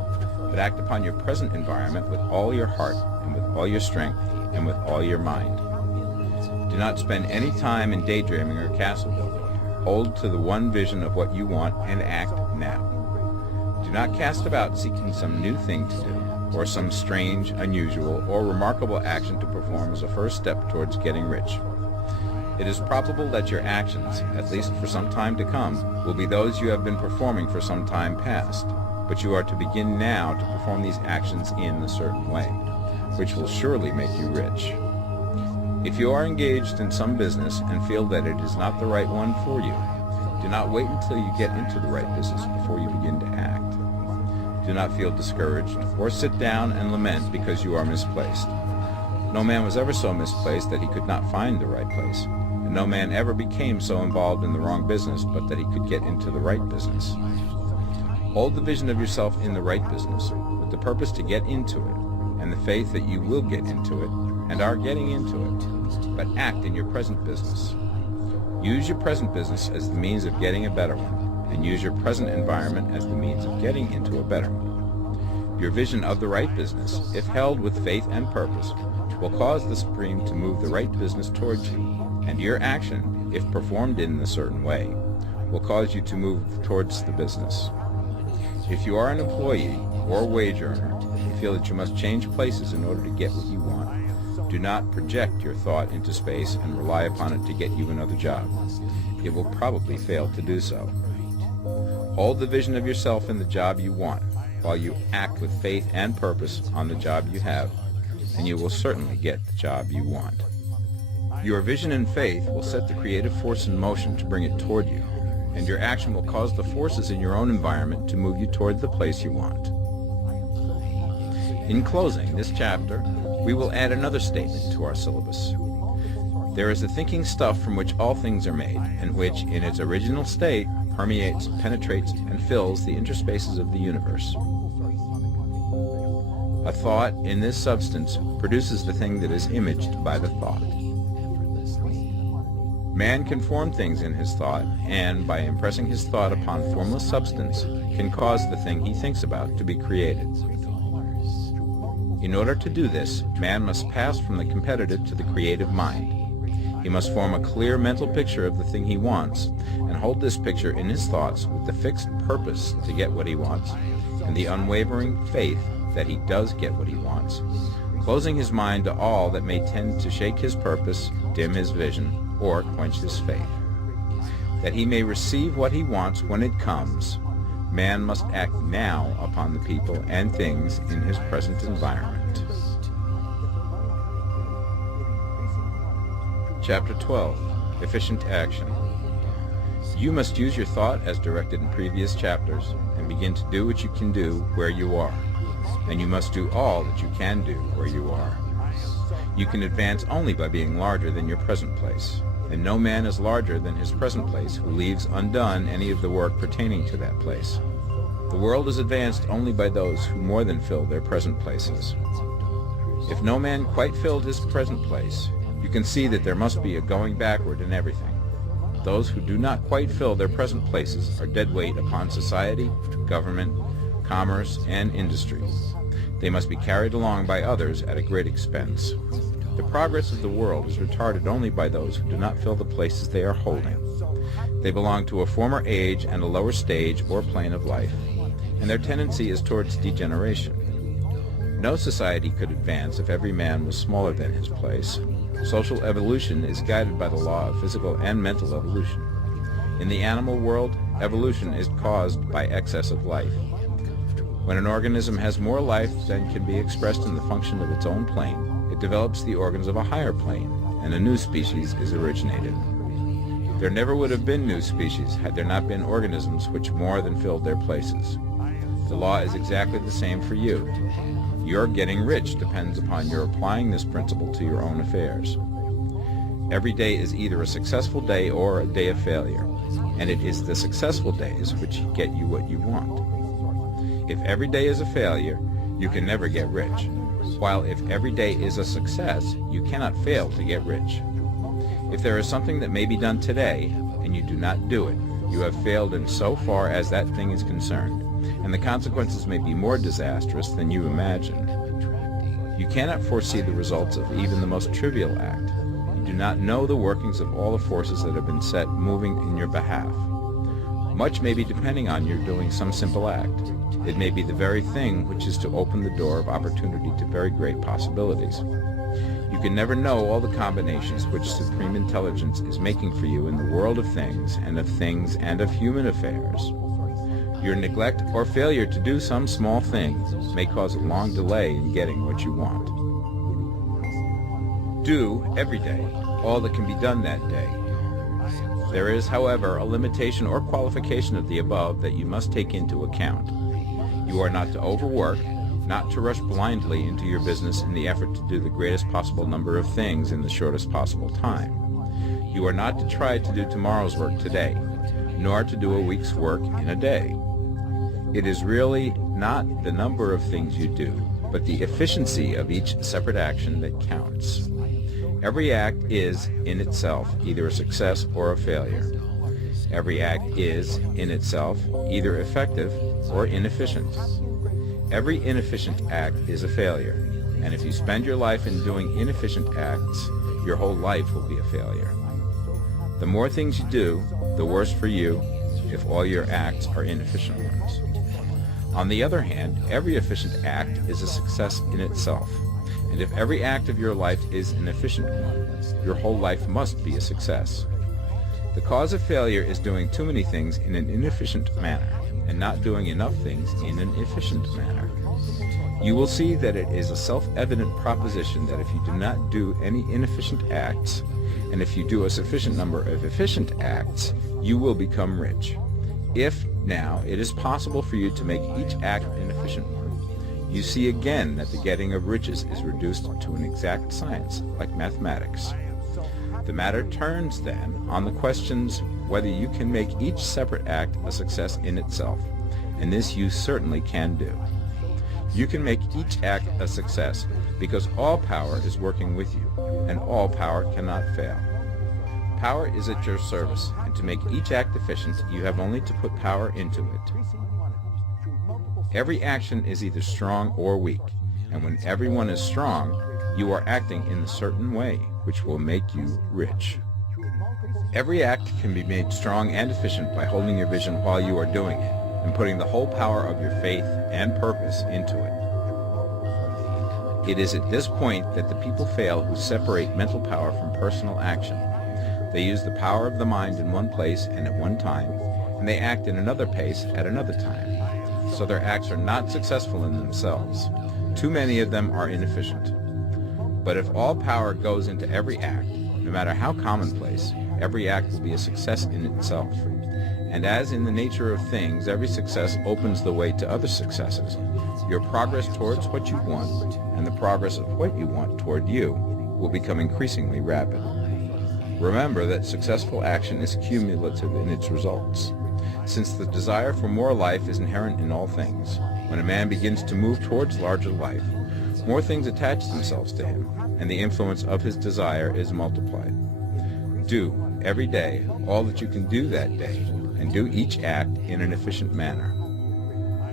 but act upon your present environment with all your heart and with all your strength and with all your mind. Do not spend any time in daydreaming or castle building. Hold to the one vision of what you want and act now. Do not cast about seeking some new thing to do, or some strange, unusual, or remarkable action to perform as a first step towards getting rich. It is probable that your actions, at least for some time to come, will be those you have been performing for some time past, but you are to begin now to perform these actions in a certain way, which will surely make you rich. If you are engaged in some business and feel that it is not the right one for you, do not wait until you get into the right business before you begin to act. Do not feel discouraged or sit down and lament because you are misplaced. No man was ever so misplaced that he could not find the right place, and no man ever became so involved in the wrong business but that he could get into the right business. Hold the vision of yourself in the right business, with the purpose to get into it, and the faith that you will get into it, and are getting into it, but act in your present business. Use your present business as the means of getting a better one, and use your present environment as the means of getting into a better one. Your vision of the right business, if held with faith and purpose, will cause the Supreme to move the right business towards you, and your action, if performed in a certain way, will cause you to move towards the business. If you are an employee or a wage earner, and feel that you must change places in order to get what you want, do not project your thought into space and rely upon it to get you another job. It will probably fail to do so. Hold the vision of yourself in the job you want, while you act with faith and purpose on the job you have, and you will certainly get the job you want. Your vision and faith will set the creative force in motion to bring it toward you, and your action will cause the forces in your own environment to move you toward the place you want. In closing this chapter, we will add another statement to our syllabus. There is a thinking stuff from which all things are made, and which, in its original state, permeates, penetrates, and fills the interspaces of the universe. A thought in this substance produces the thing that is imaged by the thought. Man can form things in his thought, and by impressing his thought upon formless substance, can cause the thing he thinks about to be created. In order to do this, man must pass from the competitive to the creative mind. He must form a clear mental picture of the thing he wants, and hold this picture in his thoughts with the fixed purpose to get what he wants, and the unwavering faith that he does get what he wants, closing his mind to all that may tend to shake his purpose, dim his vision, or quench his faith. That he may receive what he wants when it comes, man must act now upon the people and things in his present environment. Chapter 12. Efficient Action. You must use your thought as directed in previous chapters, and begin to do what you can do where you are, and you must do all that you can do where you are. You can advance only by being larger than your present place, and no man is larger than his present place who leaves undone any of the work pertaining to that place. The world is advanced only by those who more than fill their present places. If no man quite filled his present place, you can see that there must be a going backward in everything. Those who do not quite fill their present places are dead weight upon society, government, commerce, and industry. They must be carried along by others at a great expense. The progress of the world is retarded only by those who do not fill the places they are holding. They belong to a former age and a lower stage or plane of life, and their tendency is towards degeneration. No society could advance if every man was smaller than his place. Social evolution is guided by the law of physical and mental evolution. In the animal world, evolution is caused by excess of life. When an organism has more life than can be expressed in the function of its own plane, it develops the organs of a higher plane, and a new species is originated. There never would have been new species had there not been organisms which more than filled their places. The law is exactly the same for you. Your getting rich depends upon your applying this principle to your own affairs. Every day is either a successful day or a day of failure, and it is the successful days which get you what you want. If every day is a failure, you can never get rich, while if every day is a success, you cannot fail to get rich. If there is something that may be done today, and you do not do it, you have failed in so far as that thing is concerned, and the consequences may be more disastrous than you imagine. You cannot foresee the results of even the most trivial act. You do not know the workings of all the forces that have been set moving in your behalf. Much may be depending on your doing some simple act. It may be the very thing which is to open the door of opportunity to very great possibilities. You can never know all the combinations which supreme intelligence is making for you in the world of things and of human affairs. Your neglect or failure to do some small thing may cause a long delay in getting what you want. Do, every day, all that can be done that day. There is, however, a limitation or qualification of the above that you must take into account. You are not to overwork, not to rush blindly into your business in the effort to do the greatest possible number of things in the shortest possible time. You are not to try to do tomorrow's work today, nor to do a week's work in a day. It is really not the number of things you do, but the efficiency of each separate action that counts. Every act is, in itself, either a success or a failure. Every act is, in itself, either effective or inefficient. Every inefficient act is a failure, and if you spend your life in doing inefficient acts, your whole life will be a failure. The more things you do, the worse for you if all your acts are inefficient ones. On the other hand, every efficient act is a success in itself, and if every act of your life is an efficient one, your whole life must be a success. The cause of failure is doing too many things in an inefficient manner, and not doing enough things in an efficient manner. You will see that it is a self-evident proposition that if you do not do any inefficient acts, and if you do a sufficient number of efficient acts, you will become rich. If, now, it is possible for you to make each act an efficient one, you see again that the getting of riches is reduced to an exact science, like mathematics. The matter turns, then, on the questions whether you can make each separate act a success in itself, and this you certainly can do. You can make each act a success because all power is working with you, and all power cannot fail. Power is at your service, and to make each act efficient, you have only to put power into it. Every action is either strong or weak, and when everyone is strong, you are acting in a certain way, which will make you rich. Every act can be made strong and efficient by holding your vision while you are doing it, and putting the whole power of your faith and purpose into it. It is at this point that the people fail who separate mental power from personal action. They use the power of the mind in one place and at one time, and they act in another place at another time. So their acts are not successful in themselves. Too many of them are inefficient. But if all power goes into every act, no matter how commonplace, every act will be a success in itself. And as in the nature of things, every success opens the way to other successes, your progress towards what you want and the progress of what you want toward you will become increasingly rapid. Remember that successful action is cumulative in its results. Since the desire for more life is inherent in all things, when a man begins to move towards larger life, more things attach themselves to him, and the influence of his desire is multiplied. Do, every day, all that you can do that day, and do each act in an efficient manner.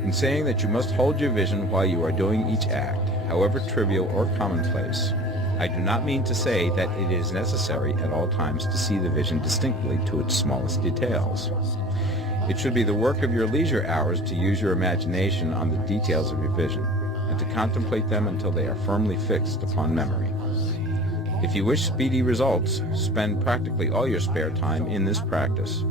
In saying that you must hold your vision while you are doing each act, however trivial or commonplace, I do not mean to say that it is necessary at all times to see the vision distinctly to its smallest details. It should be the work of your leisure hours to use your imagination on the details of your vision, and to contemplate them until they are firmly fixed upon memory. If you wish speedy results, spend practically all your spare time in this practice.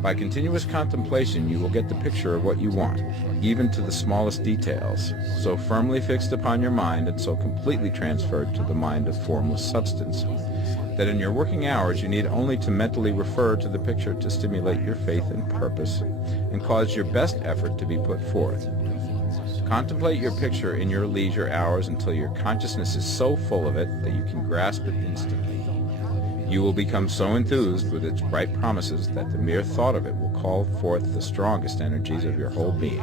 By continuous contemplation, you will get the picture of what you want, even to the smallest details, so firmly fixed upon your mind and so completely transferred to the mind of formless substance, that in your working hours you need only to mentally refer to the picture to stimulate your faith and purpose, and cause your best effort to be put forth. Contemplate your picture in your leisure hours until your consciousness is so full of it that you can grasp it instantly. You will become so enthused with its bright promises that the mere thought of it will call forth the strongest energies of your whole being.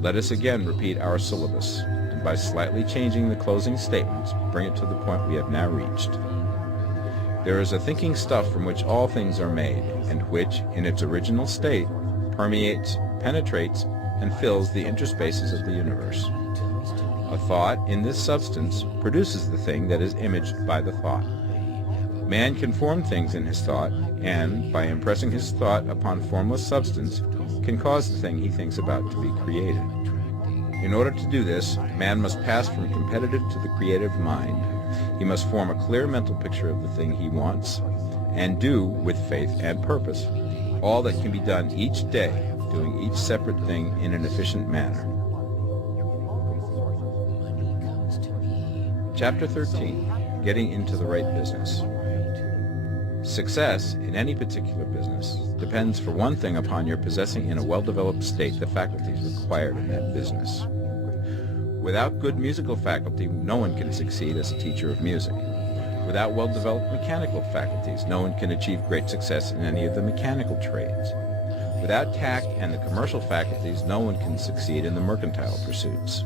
Let us again repeat our syllabus, and by slightly changing the closing statements, bring it to the point we have now reached. There is a thinking stuff from which all things are made, and which, in its original state, permeates, penetrates, and fills the interspaces of the universe. A thought in this substance produces the thing that is imaged by the thought. Man can form things in his thought, and, by impressing his thought upon formless substance, can cause the thing he thinks about to be created. In order to do this, man must pass from competitive to the creative mind. He must form a clear mental picture of the thing he wants, and do, with faith and purpose, all that can be done each day, doing each separate thing in an efficient manner. Chapter 13. Getting into the right business. Success in any particular business depends for one thing upon your possessing in a well-developed state the faculties required in that business. Without good musical faculty, no one can succeed as a teacher of music. Without well-developed mechanical faculties, no one can achieve great success in any of the mechanical trades. Without tact and the commercial faculties, no one can succeed in the mercantile pursuits.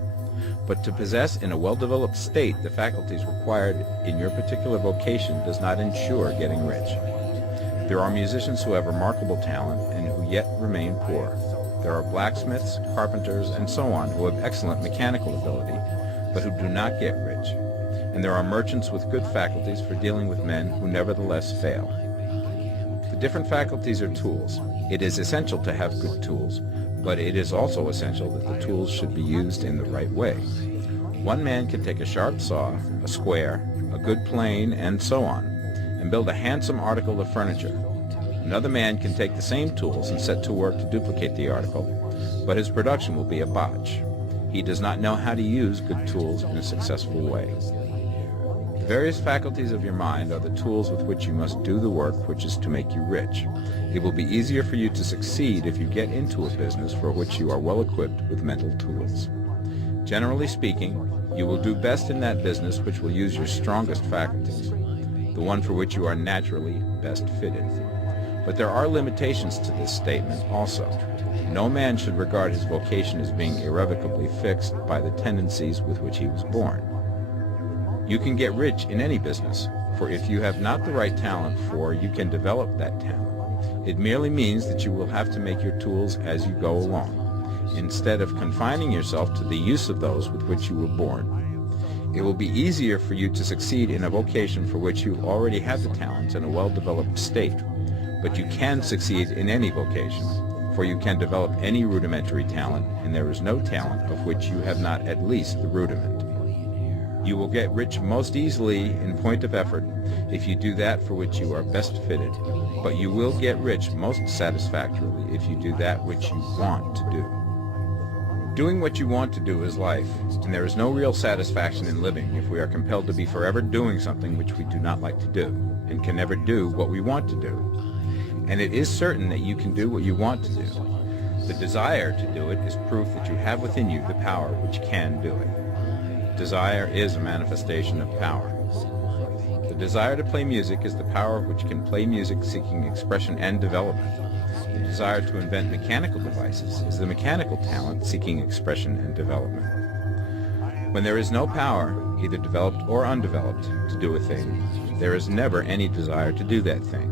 But to possess in a well-developed state the faculties required in your particular vocation does not ensure getting rich. There are musicians who have remarkable talent and who yet remain poor. There are blacksmiths, carpenters, and so on who have excellent mechanical ability, but who do not get rich. And there are merchants with good faculties for dealing with men who nevertheless fail. The different faculties are tools. It is essential to have good tools, but it is also essential that the tools should be used in the right way. One man can take a sharp saw, a square, a good plane, and so on, and build a handsome article of furniture. Another man can take the same tools and set to work to duplicate the article, but his production will be a botch. He does not know how to use good tools in a successful way. The various faculties of your mind are the tools with which you must do the work which is to make you rich. It will be easier for you to succeed if you get into a business for which you are well equipped with mental tools. Generally speaking, you will do best in that business which will use your strongest faculties, the one for which you are naturally best fitted. But there are limitations to this statement also. No man should regard his vocation as being irrevocably fixed by the tendencies with which he was born. You can get rich in any business, for if you have not the right talent you can develop that talent. It merely means that you will have to make your tools as you go along, instead of confining yourself to the use of those with which you were born. It will be easier for you to succeed in a vocation for which you already have the talents in a well-developed state, but you can succeed in any vocation, for you can develop any rudimentary talent, and there is no talent of which you have not at least the rudiment. You will get rich most easily in point of effort if you do that for which you are best fitted, but you will get rich most satisfactorily if you do that which you want to do. Doing what you want to do is life, and there is no real satisfaction in living if we are compelled to be forever doing something which we do not like to do, and can never do what we want to do. And it is certain that you can do what you want to do. The desire to do it is proof that you have within you the power which can do it. Desire is a manifestation of power. The desire to play music is the power which can play music seeking expression and development. The desire to invent mechanical devices is the mechanical talent seeking expression and development. When there is no power, either developed or undeveloped, to do a thing, there is never any desire to do that thing.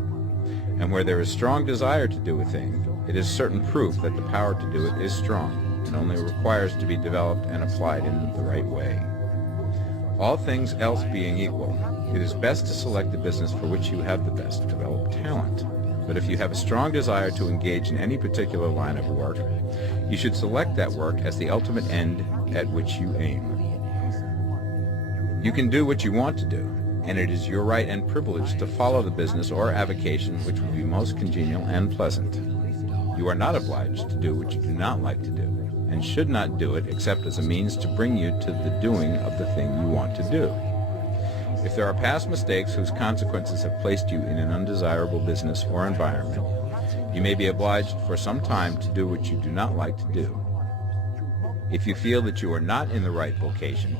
And where there is strong desire to do a thing, it is certain proof that the power to do it is strong, and only requires to be developed and applied in the right way. All things else being equal, it is best to select the business for which you have the best developed talent. But if you have a strong desire to engage in any particular line of work, you should select that work as the ultimate end at which you aim. You can do what you want to do, and it is your right and privilege to follow the business or avocation which will be most congenial and pleasant. You are not obliged to do what you do not like to do, and should not do it except as a means to bring you to the doing of the thing you want to do. If there are past mistakes whose consequences have placed you in an undesirable business or environment, you may be obliged for some time to do what you do not like to do. If you feel that you are not in the right vocation,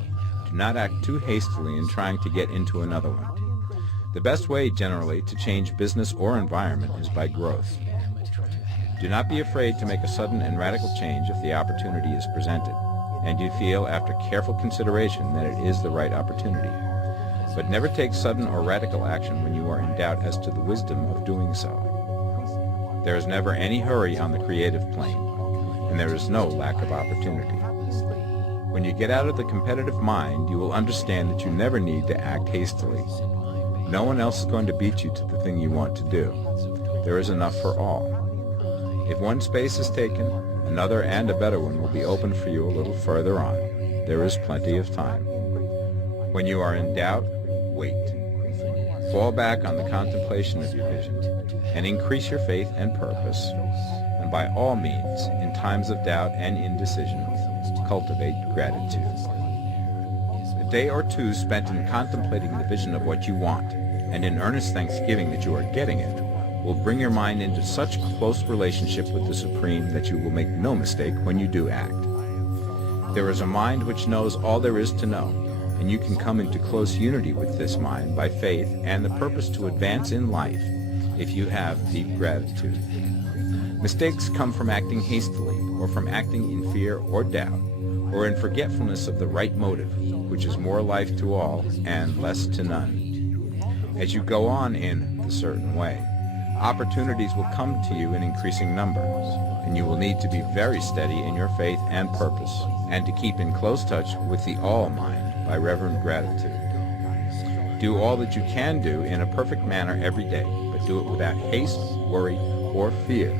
do not act too hastily in trying to get into another one. The best way, generally, to change business or environment is by growth. Do not be afraid to make a sudden and radical change if the opportunity is presented, and you feel after careful consideration that it is the right opportunity. But never take sudden or radical action when you are in doubt as to the wisdom of doing so. There is never any hurry on the creative plane, and there is no lack of opportunity. When you get out of the competitive mind, you will understand that you never need to act hastily. No one else is going to beat you to the thing you want to do. There is enough for all. If one space is taken, another and a better one will be opened for you a little further on. There is plenty of time. When you are in doubt, wait. Fall back on the contemplation of your vision, and increase your faith and purpose, and by all means, in times of doubt and indecision, cultivate gratitude. A day or two spent in contemplating the vision of what you want, and in earnest thanksgiving that you are getting it, will bring your mind into such close relationship with the Supreme that you will make no mistake when you do act. There is a mind which knows all there is to know, and you can come into close unity with this mind by faith and the purpose to advance in life if you have deep gratitude. Mistakes come from acting hastily, or from acting in fear or doubt, or in forgetfulness of the right motive, which is more life to all and less to none. As you go on in the certain way, opportunities will come to you in increasing numbers, and you will need to be very steady in your faith and purpose, and to keep in close touch with the All-Mind by reverent gratitude. Do all that you can do in a perfect manner every day, but do it without haste, worry, or fear.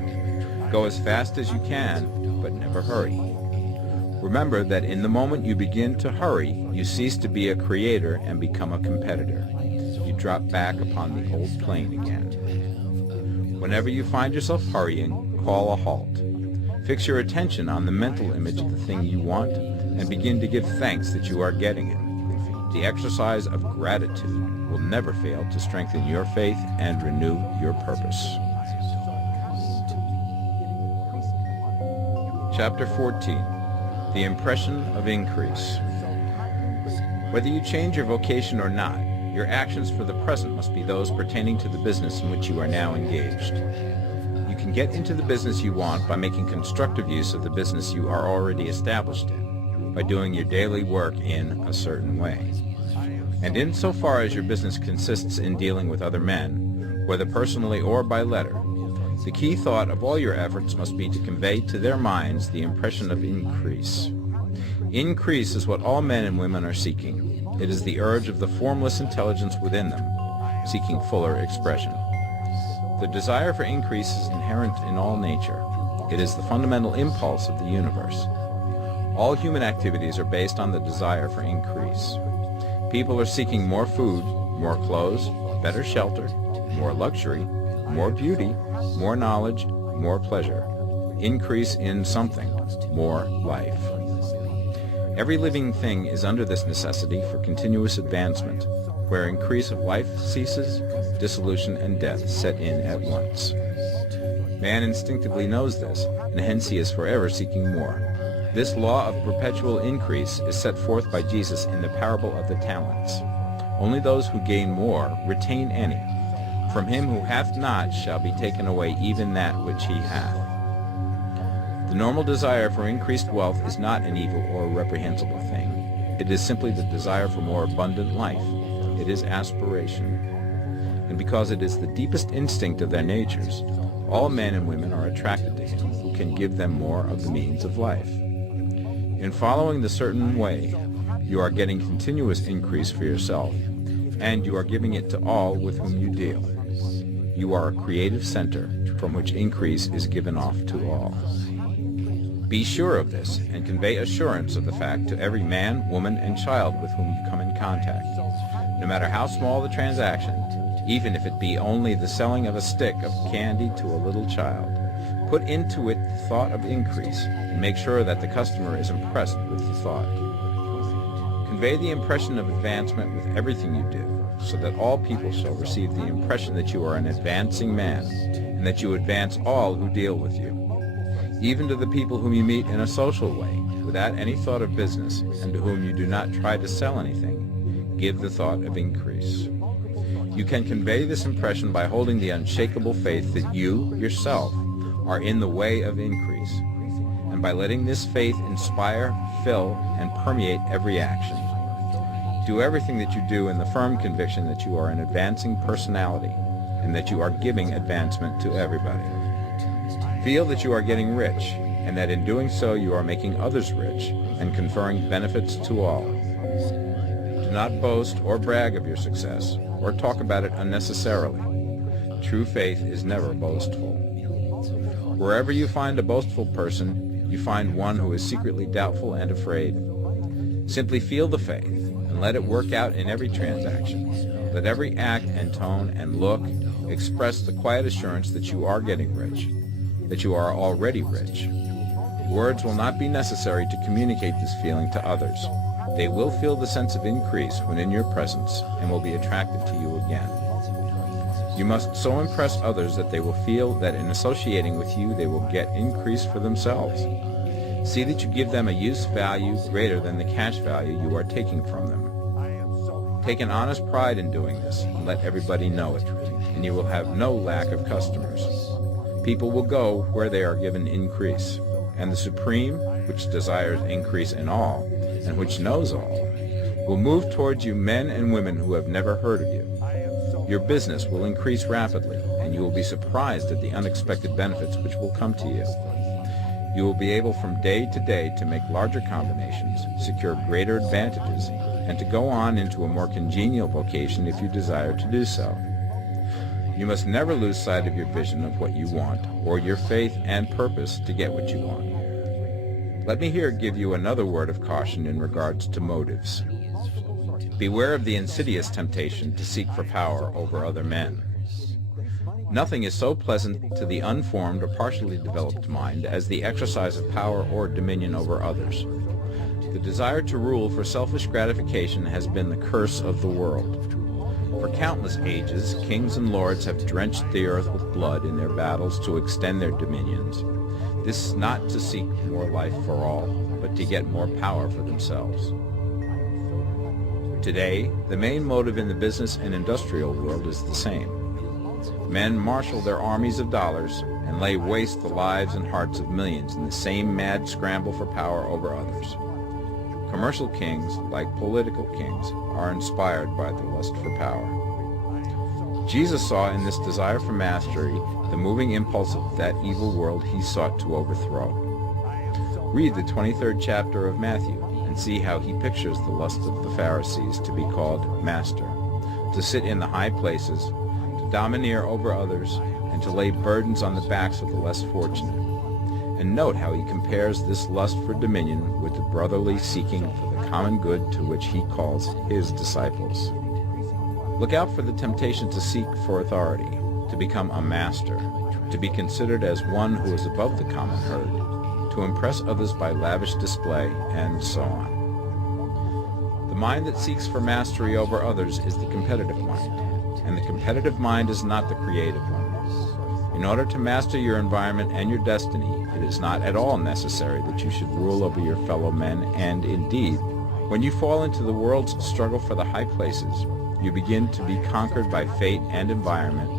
Go as fast as you can, but never hurry. Remember that in the moment you begin to hurry, you cease to be a creator and become a competitor. You drop back upon the old plane again. Whenever you find yourself hurrying, call a halt. Fix your attention on the mental image of the thing you want and begin to give thanks that you are getting it. The exercise of gratitude will never fail to strengthen your faith and renew your purpose. Chapter 14. The Impression of Increase. Whether you change your vocation or not, your actions for the present must be those pertaining to the business in which you are now engaged. You can get into the business you want by making constructive use of the business you are already established in, by doing your daily work in a certain way. And insofar as your business consists in dealing with other men, whether personally or by letter, the key thought of all your efforts must be to convey to their minds the impression of increase. Increase is what all men and women are seeking. It is the urge of the formless intelligence within them, seeking fuller expression. The desire for increase is inherent in all nature. It is the fundamental impulse of the universe. All human activities are based on the desire for increase. People are seeking more food, more clothes, better shelter, more luxury, more beauty, more knowledge, more pleasure. Increase in something, more life. Every living thing is under this necessity for continuous advancement. Where increase of life ceases, dissolution and death set in at once. Man instinctively knows this, and hence he is forever seeking more. This law of perpetual increase is set forth by Jesus in the parable of the talents. Only those who gain more retain any. From him who hath not shall be taken away even that which he hath. The normal desire for increased wealth is not an evil or reprehensible thing. It is simply the desire for more abundant life. It is aspiration. And because it is the deepest instinct of their natures, all men and women are attracted to him who can give them more of the means of life. In following the certain way, you are getting continuous increase for yourself, and you are giving it to all with whom you deal. You are a creative center from which increase is given off to all. Be sure of this, and convey assurance of the fact to every man, woman, and child with whom you come in contact. No matter how small the transaction, even if it be only the selling of a stick of candy to a little child, put into it the thought of increase, and make sure that the customer is impressed with the thought. Convey the impression of advancement with everything you do, so that all people shall receive the impression that you are an advancing man, and that you advance all who deal with you. Even to the people whom you meet in a social way, without any thought of business, and to whom you do not try to sell anything, give the thought of increase. You can convey this impression by holding the unshakable faith that you, yourself, are in the way of increase, and by letting this faith inspire, fill, and permeate every action. Do everything that you do in the firm conviction that you are an advancing personality, and that you are giving advancement to everybody. Feel that you are getting rich, and that in doing so you are making others rich, and conferring benefits to all. Do not boast or brag of your success, or talk about it unnecessarily. True faith is never boastful. Wherever you find a boastful person, you find one who is secretly doubtful and afraid. Simply feel the faith, and let it work out in every transaction. Let every act and tone and look express the quiet assurance that you are getting rich, that you are already rich. Words will not be necessary to communicate this feeling to others. They will feel the sense of increase when in your presence and will be attracted to you again. You must so impress others that they will feel that in associating with you they will get increase for themselves. See that you give them a use value greater than the cash value you are taking from them. Take an honest pride in doing this, and let everybody know it, and you will have no lack of customers. People will go where they are given increase, and the Supreme, which desires increase in all, and which knows all, will move towards you men and women who have never heard of you. Your business will increase rapidly, and you will be surprised at the unexpected benefits which will come to you. You will be able from day to day to make larger combinations, secure greater advantages, and to go on into a more congenial vocation if you desire to do so. You must never lose sight of your vision of what you want, or your faith and purpose to get what you want. Let me here give you another word of caution in regards to motives. Beware of the insidious temptation to seek for power over other men. Nothing is so pleasant to the unformed or partially developed mind as the exercise of power or dominion over others. The desire to rule for selfish gratification has been the curse of the world. For countless ages, kings and lords have drenched the earth with blood in their battles to extend their dominions. This is not to seek more life for all, but to get more power for themselves. Today, the main motive in the business and industrial world is the same. Men marshal their armies of dollars and lay waste the lives and hearts of millions in the same mad scramble for power over others. Commercial kings, like political kings, are inspired by the lust for power. Jesus saw in this desire for mastery the moving impulse of that evil world he sought to overthrow. Read the 23rd chapter of Matthew and see how he pictures the lust of the Pharisees to be called master, to sit in the high places, to domineer over others, and to lay burdens on the backs of the less fortunate. And note how he compares this lust for dominion with the brotherly seeking for the common good to which he calls his disciples. Look out for the temptation to seek for authority, to become a master, to be considered as one who is above the common herd, to impress others by lavish display, and so on. The mind that seeks for mastery over others is the competitive mind, and the competitive mind is not the creative one. In order to master your environment and your destiny, it is not at all necessary that you should rule over your fellow men, and indeed, when you fall into the world's struggle for the high places, you begin to be conquered by fate and environment,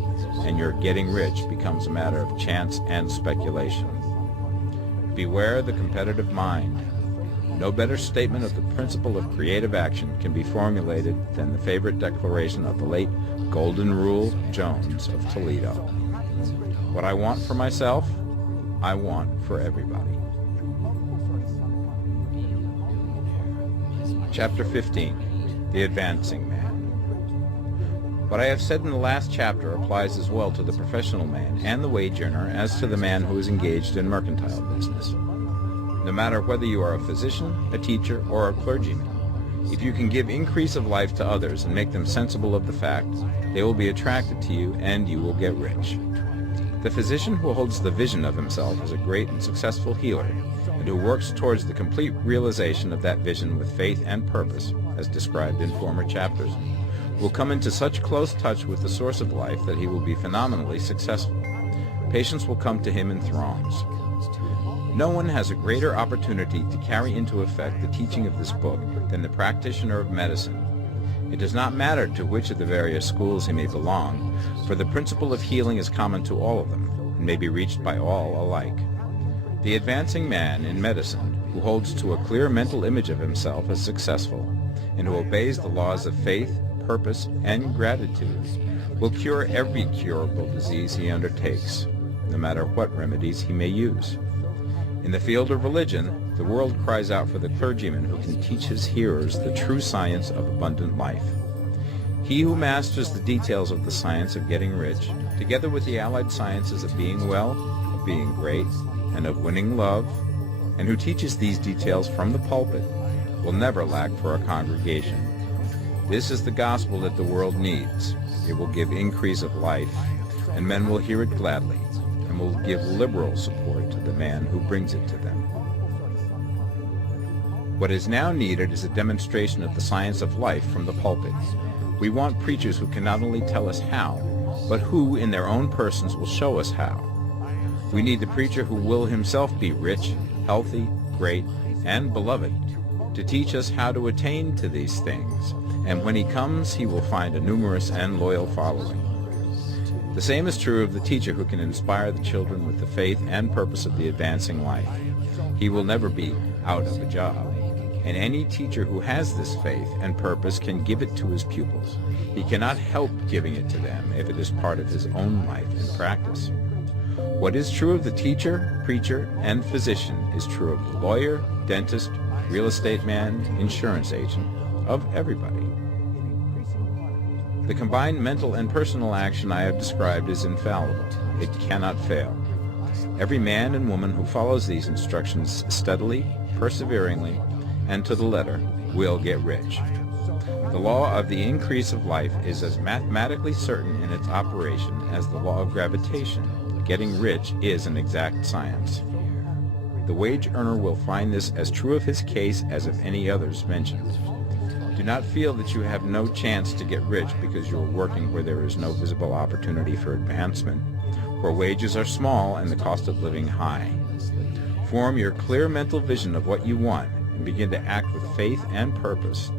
and your getting rich becomes a matter of chance and speculation. Beware the competitive mind. No better statement of the principle of creative action can be formulated than the favorite declaration of the late Golden Rule Jones of Toledo. What I want for myself, I want for everybody. Chapter 15. The Advancing Man. What I have said in the last chapter applies as well to the professional man and the wage earner as to the man who is engaged in mercantile business. No matter whether you are a physician, a teacher, or a clergyman, if you can give increase of life to others and make them sensible of the fact, they will be attracted to you and you will get rich. The physician who holds the vision of himself as a great and successful healer, and who works towards the complete realization of that vision with faith and purpose, as described in former chapters, will come into such close touch with the source of life that he will be phenomenally successful. Patients will come to him in throngs. No one has a greater opportunity to carry into effect the teaching of this book than the practitioner of medicine. It does not matter to which of the various schools he may belong, for the principle of healing is common to all of them, and may be reached by all alike. The advancing man in medicine, who holds to a clear mental image of himself as successful, and who obeys the laws of faith, purpose, and gratitude, will cure every curable disease he undertakes, no matter what remedies he may use. In the field of religion, the world cries out for the clergyman who can teach his hearers the true science of abundant life. He who masters the details of the science of getting rich, together with the allied sciences of being well, of being great, and of winning love, and who teaches these details from the pulpit, will never lack for a congregation. This is the gospel that the world needs. It will give increase of life, and men will hear it gladly, and will give liberal support to the man who brings it to them. What is now needed is a demonstration of the science of life from the pulpit. We want preachers who can not only tell us how, but who in their own persons will show us how. We need the preacher who will himself be rich, healthy, great, and beloved, to teach us how to attain to these things, and when he comes he will find a numerous and loyal following. The same is true of the teacher who can inspire the children with the faith and purpose of the advancing life. He will never be out of a job. And any teacher who has this faith and purpose can give it to his pupils. He cannot help giving it to them if it is part of his own life and practice. What is true of the teacher, preacher, and physician is true of the lawyer, dentist, real estate man, insurance agent, of everybody. The combined mental and personal action I have described is infallible. It cannot fail. Every man and woman who follows these instructions steadily, perseveringly, and to the letter will get rich. The law of the increase of life is as mathematically certain in its operation as the law of gravitation. Getting rich is an exact science. The wage earner will find this as true of his case as of any others mentioned. Do not feel that you have no chance to get rich because you are working where there is no visible opportunity for advancement, where wages are small and the cost of living high. Form your clear mental vision of what you want and begin to act with faith and purpose.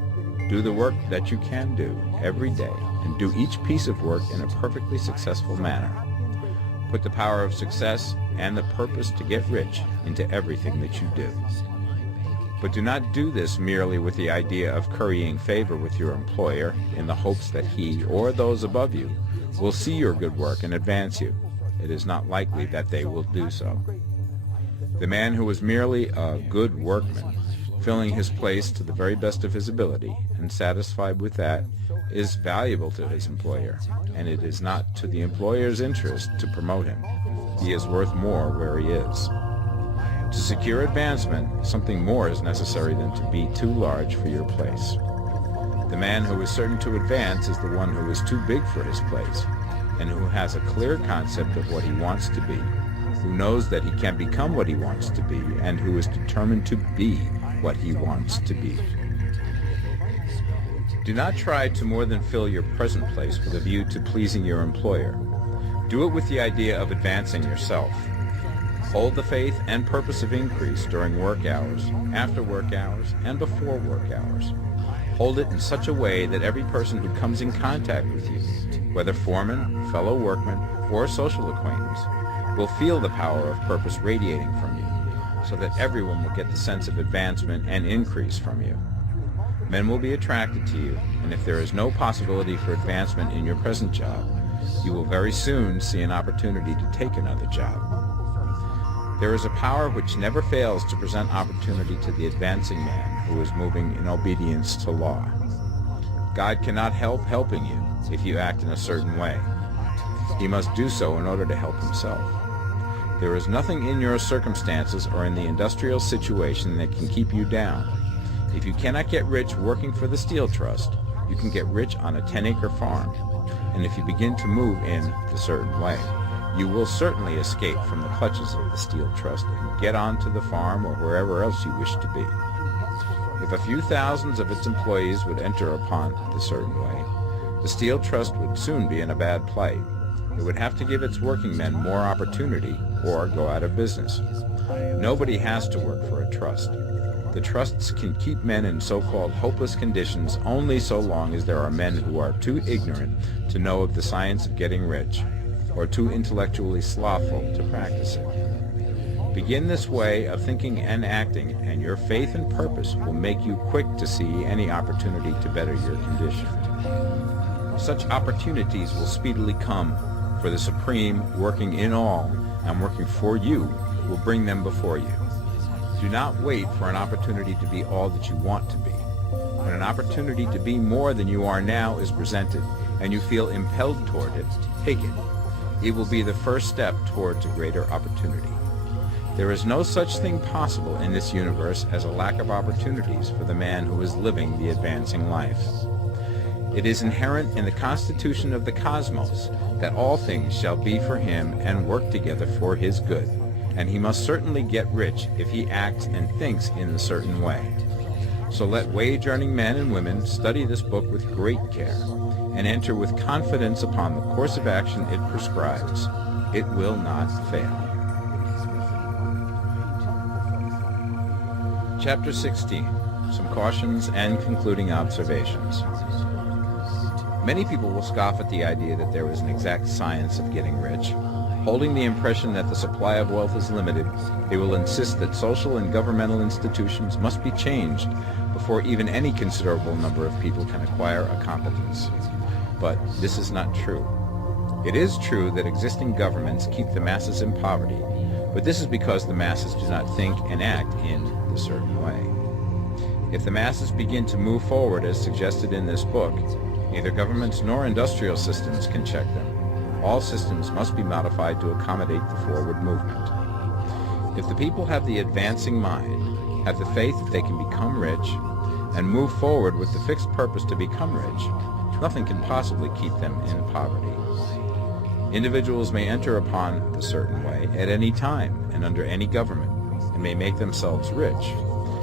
Do the work that you can do every day and do each piece of work in a perfectly successful manner. Put the power of success and the purpose to get rich into everything that you do. But do not do this merely with the idea of currying favor with your employer in the hopes that he or those above you will see your good work and advance you. It is not likely that they will do so. The man who is merely a good workman, filling his place to the very best of his ability, and satisfied with that, is valuable to his employer, and it is not to the employer's interest to promote him. He is worth more where he is. To secure advancement, something more is necessary than to be too large for your place. The man who is certain to advance is the one who is too big for his place, and who has a clear concept of what he wants to be, who knows that he can become what he wants to be, and who is determined to be what he wants to be. Do not try to more than fill your present place with a view to pleasing your employer. Do it with the idea of advancing yourself. Hold the faith and purpose of increase during work hours, after work hours, and before work hours. Hold it in such a way that every person who comes in contact with you, whether foreman, fellow workman, or social acquaintance, will feel the power of purpose radiating from you, so that everyone will get the sense of advancement and increase from you. Men will be attracted to you, and if there is no possibility for advancement in your present job, you will very soon see an opportunity to take another job. There is a power which never fails to present opportunity to the advancing man who is moving in obedience to law. God cannot help helping you if you act in a certain way. He must do so in order to help himself. There is nothing in your circumstances or in the industrial situation that can keep you down. If you cannot get rich working for the Steel Trust, you can get rich on a 10-acre farm. And if you begin to move in a certain way, you will certainly escape from the clutches of the Steel Trust and get on to the farm or wherever else you wish to be. If a few thousands of its employees would enter upon the certain way, the Steel Trust would soon be in a bad plight. It would have to give its working men more opportunity or go out of business. Nobody has to work for a trust. The trusts can keep men in so-called hopeless conditions only so long as there are men who are too ignorant to know of the science of getting rich, or too intellectually slothful to practice it. Begin this way of thinking and acting, and your faith and purpose will make you quick to see any opportunity to better your condition. Such opportunities will speedily come, for the Supreme, working in all and working for you, will bring them before you. Do not wait for an opportunity to be all that you want to be. When an opportunity to be more than you are now is presented, and you feel impelled toward it, take it. It will be the first step towards a greater opportunity. There is no such thing possible in this universe as a lack of opportunities for the man who is living the advancing life. It is inherent in the constitution of the cosmos that all things shall be for him and work together for his good, and he must certainly get rich if he acts and thinks in a certain way. So let wage-earning men and women study this book with great care, and enter with confidence upon the course of action it prescribes. It will not fail. Chapter 16. Some cautions and concluding observations. Many people will scoff at the idea that there is an exact science of getting rich. Holding the impression that the supply of wealth is limited, they will insist that social and governmental institutions must be changed before even any considerable number of people can acquire a competence. But this is not true. It is true that existing governments keep the masses in poverty, but this is because the masses do not think and act in a certain way. If the masses begin to move forward as suggested in this book, neither governments nor industrial systems can check them. All systems must be modified to accommodate the forward movement. If the people have the advancing mind, have the faith that they can become rich, and move forward with the fixed purpose to become rich, nothing can possibly keep them in poverty. Individuals may enter upon the certain way at any time and under any government, and may make themselves rich.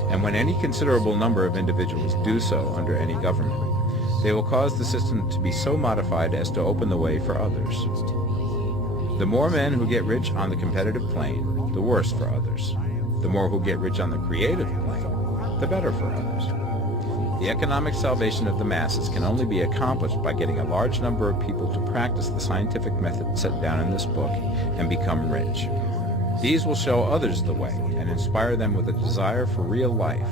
And when any considerable number of individuals do so under any government, they will cause the system to be so modified as to open the way for others. The more men who get rich on the competitive plane, the worse for others. The more who get rich on the creative plane, the better for others. The economic salvation of the masses can only be accomplished by getting a large number of people to practice the scientific method set down in this book and become rich. These will show others the way and inspire them with a desire for real life,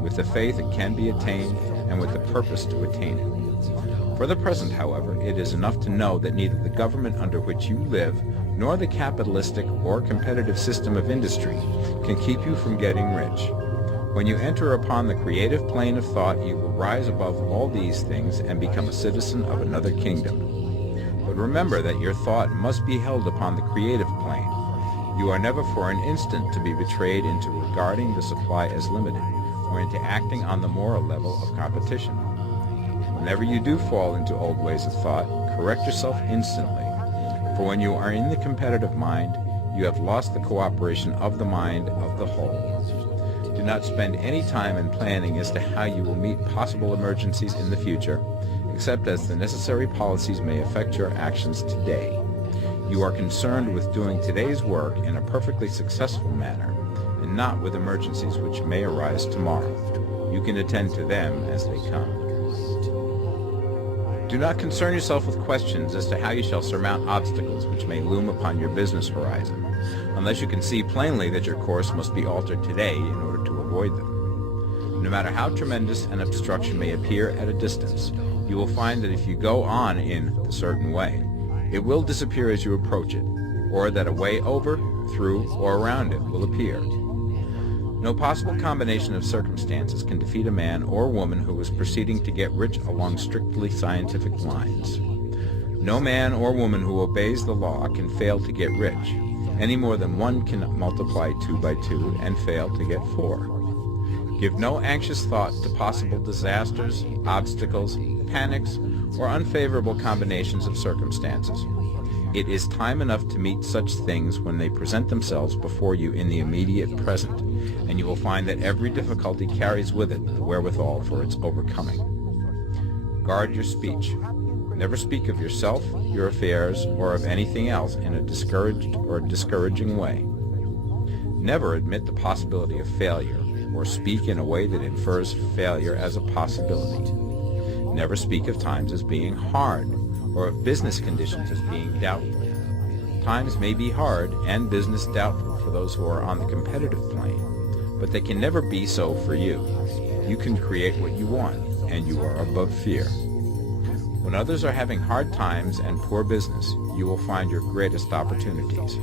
with the faith it can be attained, and with the purpose to attain it. For the present, however, it is enough to know that neither the government under which you live nor the capitalistic or competitive system of industry can keep you from getting rich. When you enter upon the creative plane of thought, you will rise above all these things and become a citizen of another kingdom. But remember that your thought must be held upon the creative plane. You are never for an instant to be betrayed into regarding the supply as limited, or into acting on the moral level of competition. Whenever you do fall into old ways of thought, correct yourself instantly, for when you are in the competitive mind, you have lost the cooperation of the mind of the whole. Do not spend any time in planning as to how you will meet possible emergencies in the future, except as the necessary policies may affect your actions today. You are concerned with doing today's work in a perfectly successful manner, and not with emergencies which may arise tomorrow. You can attend to them as they come. Do not concern yourself with questions as to how you shall surmount obstacles which may loom upon your business horizon, unless you can see plainly that your course must be altered today in order to avoid them. No matter how tremendous an obstruction may appear at a distance, you will find that if you go on in a certain way, it will disappear as you approach it, or that a way over, through, or around it will appear. No possible combination of circumstances can defeat a man or woman who is proceeding to get rich along strictly scientific lines. No man or woman who obeys the law can fail to get rich, any more than one can multiply 2 by 2 and fail to get 4. Give no anxious thought to possible disasters, obstacles, panics, or unfavorable combinations of circumstances. It is time enough to meet such things when they present themselves before you in the immediate present, and you will find that every difficulty carries with it the wherewithal for its overcoming. Guard your speech. Never speak of yourself, your affairs, or of anything else in a discouraged or discouraging way. Never admit the possibility of failure, or speak in a way that infers failure as a possibility. Never speak of times as being hard, or of business conditions as being doubtful. Times may be hard and business doubtful for those who are on the competitive plane, but they can never be so for you. You can create what you want, and you are above fear. When others are having hard times and poor business, you will find your greatest opportunities.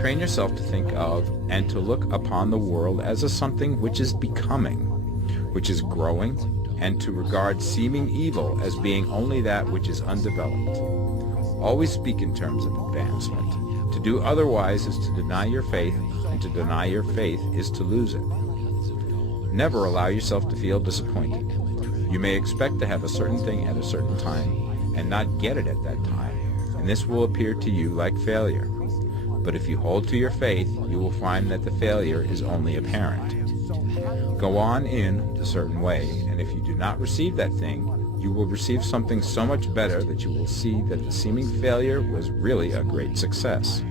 Train yourself to think of and to look upon the world as a something which is becoming, which is growing, and to regard seeming evil as being only that which is undeveloped. Always speak in terms of advancement. To do otherwise is to deny your faith, and to deny your faith is to lose it. Never allow yourself to feel disappointed. You may expect to have a certain thing at a certain time, and not get it at that time, and this will appear to you like failure. But if you hold to your faith, you will find that the failure is only apparent. Go on in a certain way, and if you do not receive that thing, you will receive something so much better that you will see that the seeming failure was really a great success.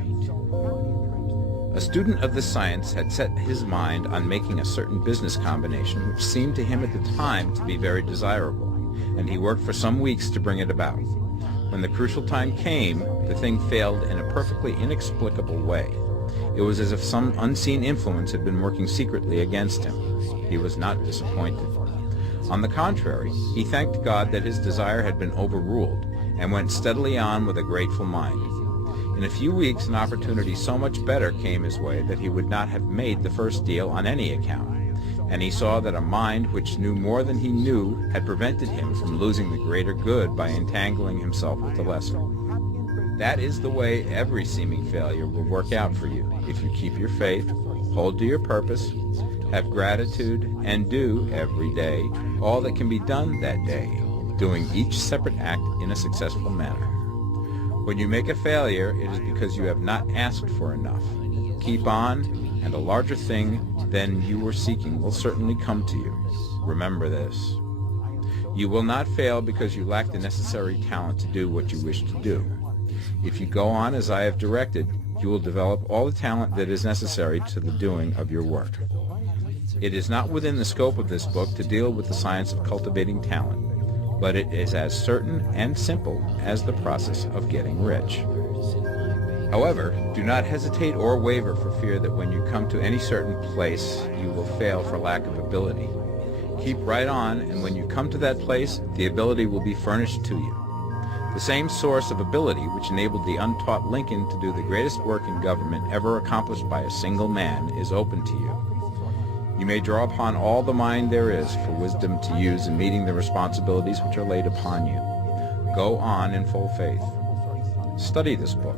A student of this science had set his mind on making a certain business combination which seemed to him at the time to be very desirable, and he worked for some weeks to bring it about. When the crucial time came, the thing failed in a perfectly inexplicable way. It was as if some unseen influence had been working secretly against him. He was not disappointed. On the contrary, he thanked God that his desire had been overruled, and went steadily on with a grateful mind. In a few weeks, an opportunity so much better came his way that he would not have made the first deal on any account, and he saw that a mind which knew more than he knew had prevented him from losing the greater good by entangling himself with the lesser. That is the way every seeming failure will work out for you, if you keep your faith, hold to your purpose, have gratitude, and do, every day, all that can be done that day, doing each separate act in a successful manner. When you make a failure, it is because you have not asked for enough. Keep on, and a larger thing than you were seeking will certainly come to you. Remember this. You will not fail because you lack the necessary talent to do what you wish to do. If you go on as I have directed, you will develop all the talent that is necessary to the doing of your work. It is not within the scope of this book to deal with the science of cultivating talent, but it is as certain and simple as the process of getting rich. However, do not hesitate or waver for fear that when you come to any certain place, you will fail for lack of ability. Keep right on, and when you come to that place, the ability will be furnished to you. The same source of ability which enabled the untaught Lincoln to do the greatest work in government ever accomplished by a single man is open to you. You may draw upon all the mind there is for wisdom to use in meeting the responsibilities which are laid upon you. Go on in full faith. Study this book.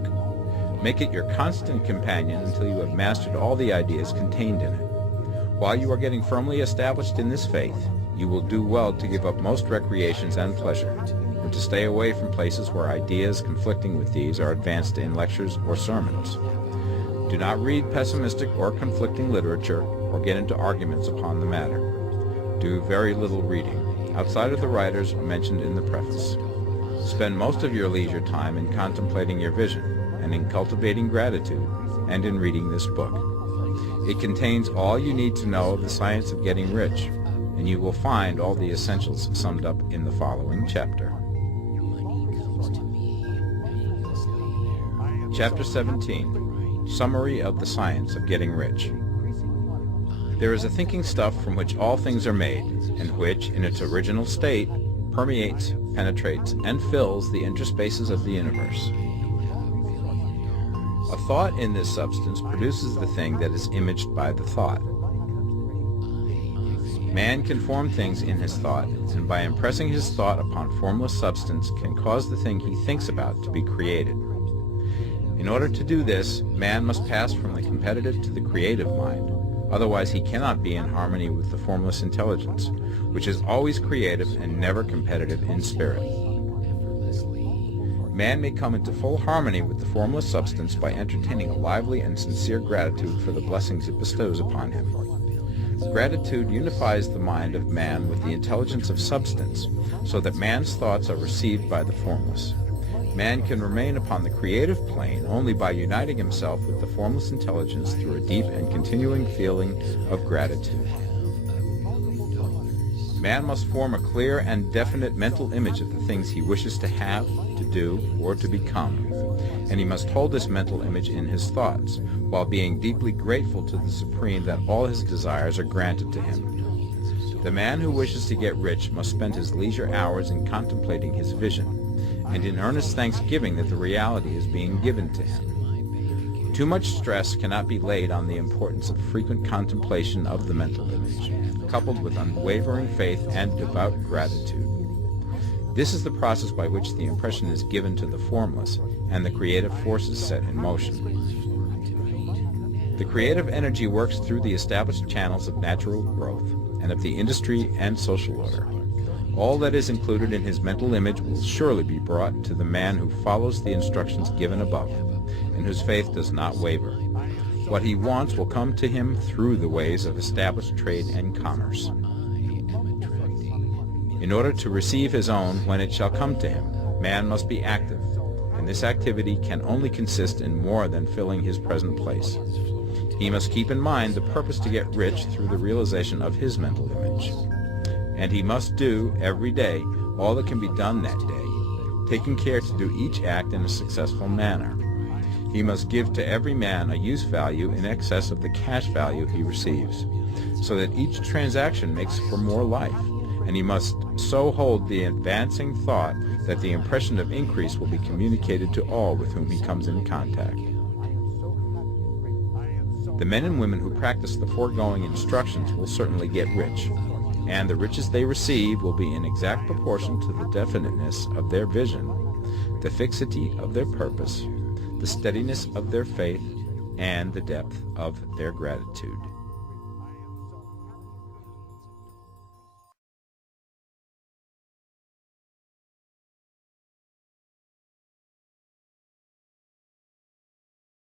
Make it your constant companion until you have mastered all the ideas contained in it. While you are getting firmly established in this faith, you will do well to give up most recreations and pleasure, and to stay away from places where ideas conflicting with these are advanced in lectures or sermons. Do not read pessimistic or conflicting literature or get into arguments upon the matter. Do very little reading, outside of the writers mentioned in the preface. Spend most of your leisure time in contemplating your vision, and in cultivating gratitude, and in reading this book. It contains all you need to know of the science of getting rich, and you will find all the essentials summed up in the following chapter. Chapter 17. Summary of the Science of Getting Rich. There is a thinking stuff from which all things are made, and which, in its original state, permeates, penetrates, and fills the interspaces of the universe. A thought in this substance produces the thing that is imaged by the thought. Man can form things in his thought, and by impressing his thought upon formless substance can cause the thing he thinks about to be created. In order to do this, man must pass from the competitive to the creative mind. Otherwise, he cannot be in harmony with the formless intelligence, which is always creative and never competitive in spirit. Man may come into full harmony with the formless substance by entertaining a lively and sincere gratitude for the blessings it bestows upon him. Gratitude unifies the mind of man with the intelligence of substance, so that man's thoughts are received by the formless. Man can remain upon the creative plane only by uniting himself with the formless intelligence through a deep and continuing feeling of gratitude. Man must form a clear and definite mental image of the things he wishes to have, to do, or to become, and he must hold this mental image in his thoughts, while being deeply grateful to the Supreme that all his desires are granted to him. The man who wishes to get rich must spend his leisure hours in contemplating his vision, and in earnest thanksgiving that the reality is being given to him. Too much stress cannot be laid on the importance of frequent contemplation of the mental image, coupled with unwavering faith and devout gratitude. This is the process by which the impression is given to the formless, and the creative forces set in motion. The creative energy works through the established channels of natural growth, and of the industry and social order. All that is included in his mental image will surely be brought to the man who follows the instructions given above, and whose faith does not waver. What he wants will come to him through the ways of established trade and commerce. In order to receive his own when it shall come to him, man must be active, and this activity can only consist in more than filling his present place. He must keep in mind the purpose to get rich through the realization of his mental image. And he must do, every day, all that can be done that day, taking care to do each act in a successful manner. He must give to every man a use value in excess of the cash value he receives, so that each transaction makes for more life, and he must so hold the advancing thought that the impression of increase will be communicated to all with whom he comes in contact. The men and women who practice the foregoing instructions will certainly get rich, and the riches they receive will be in exact proportion to the definiteness of their vision, the fixity of their purpose, the steadiness of their faith, and the depth of their gratitude.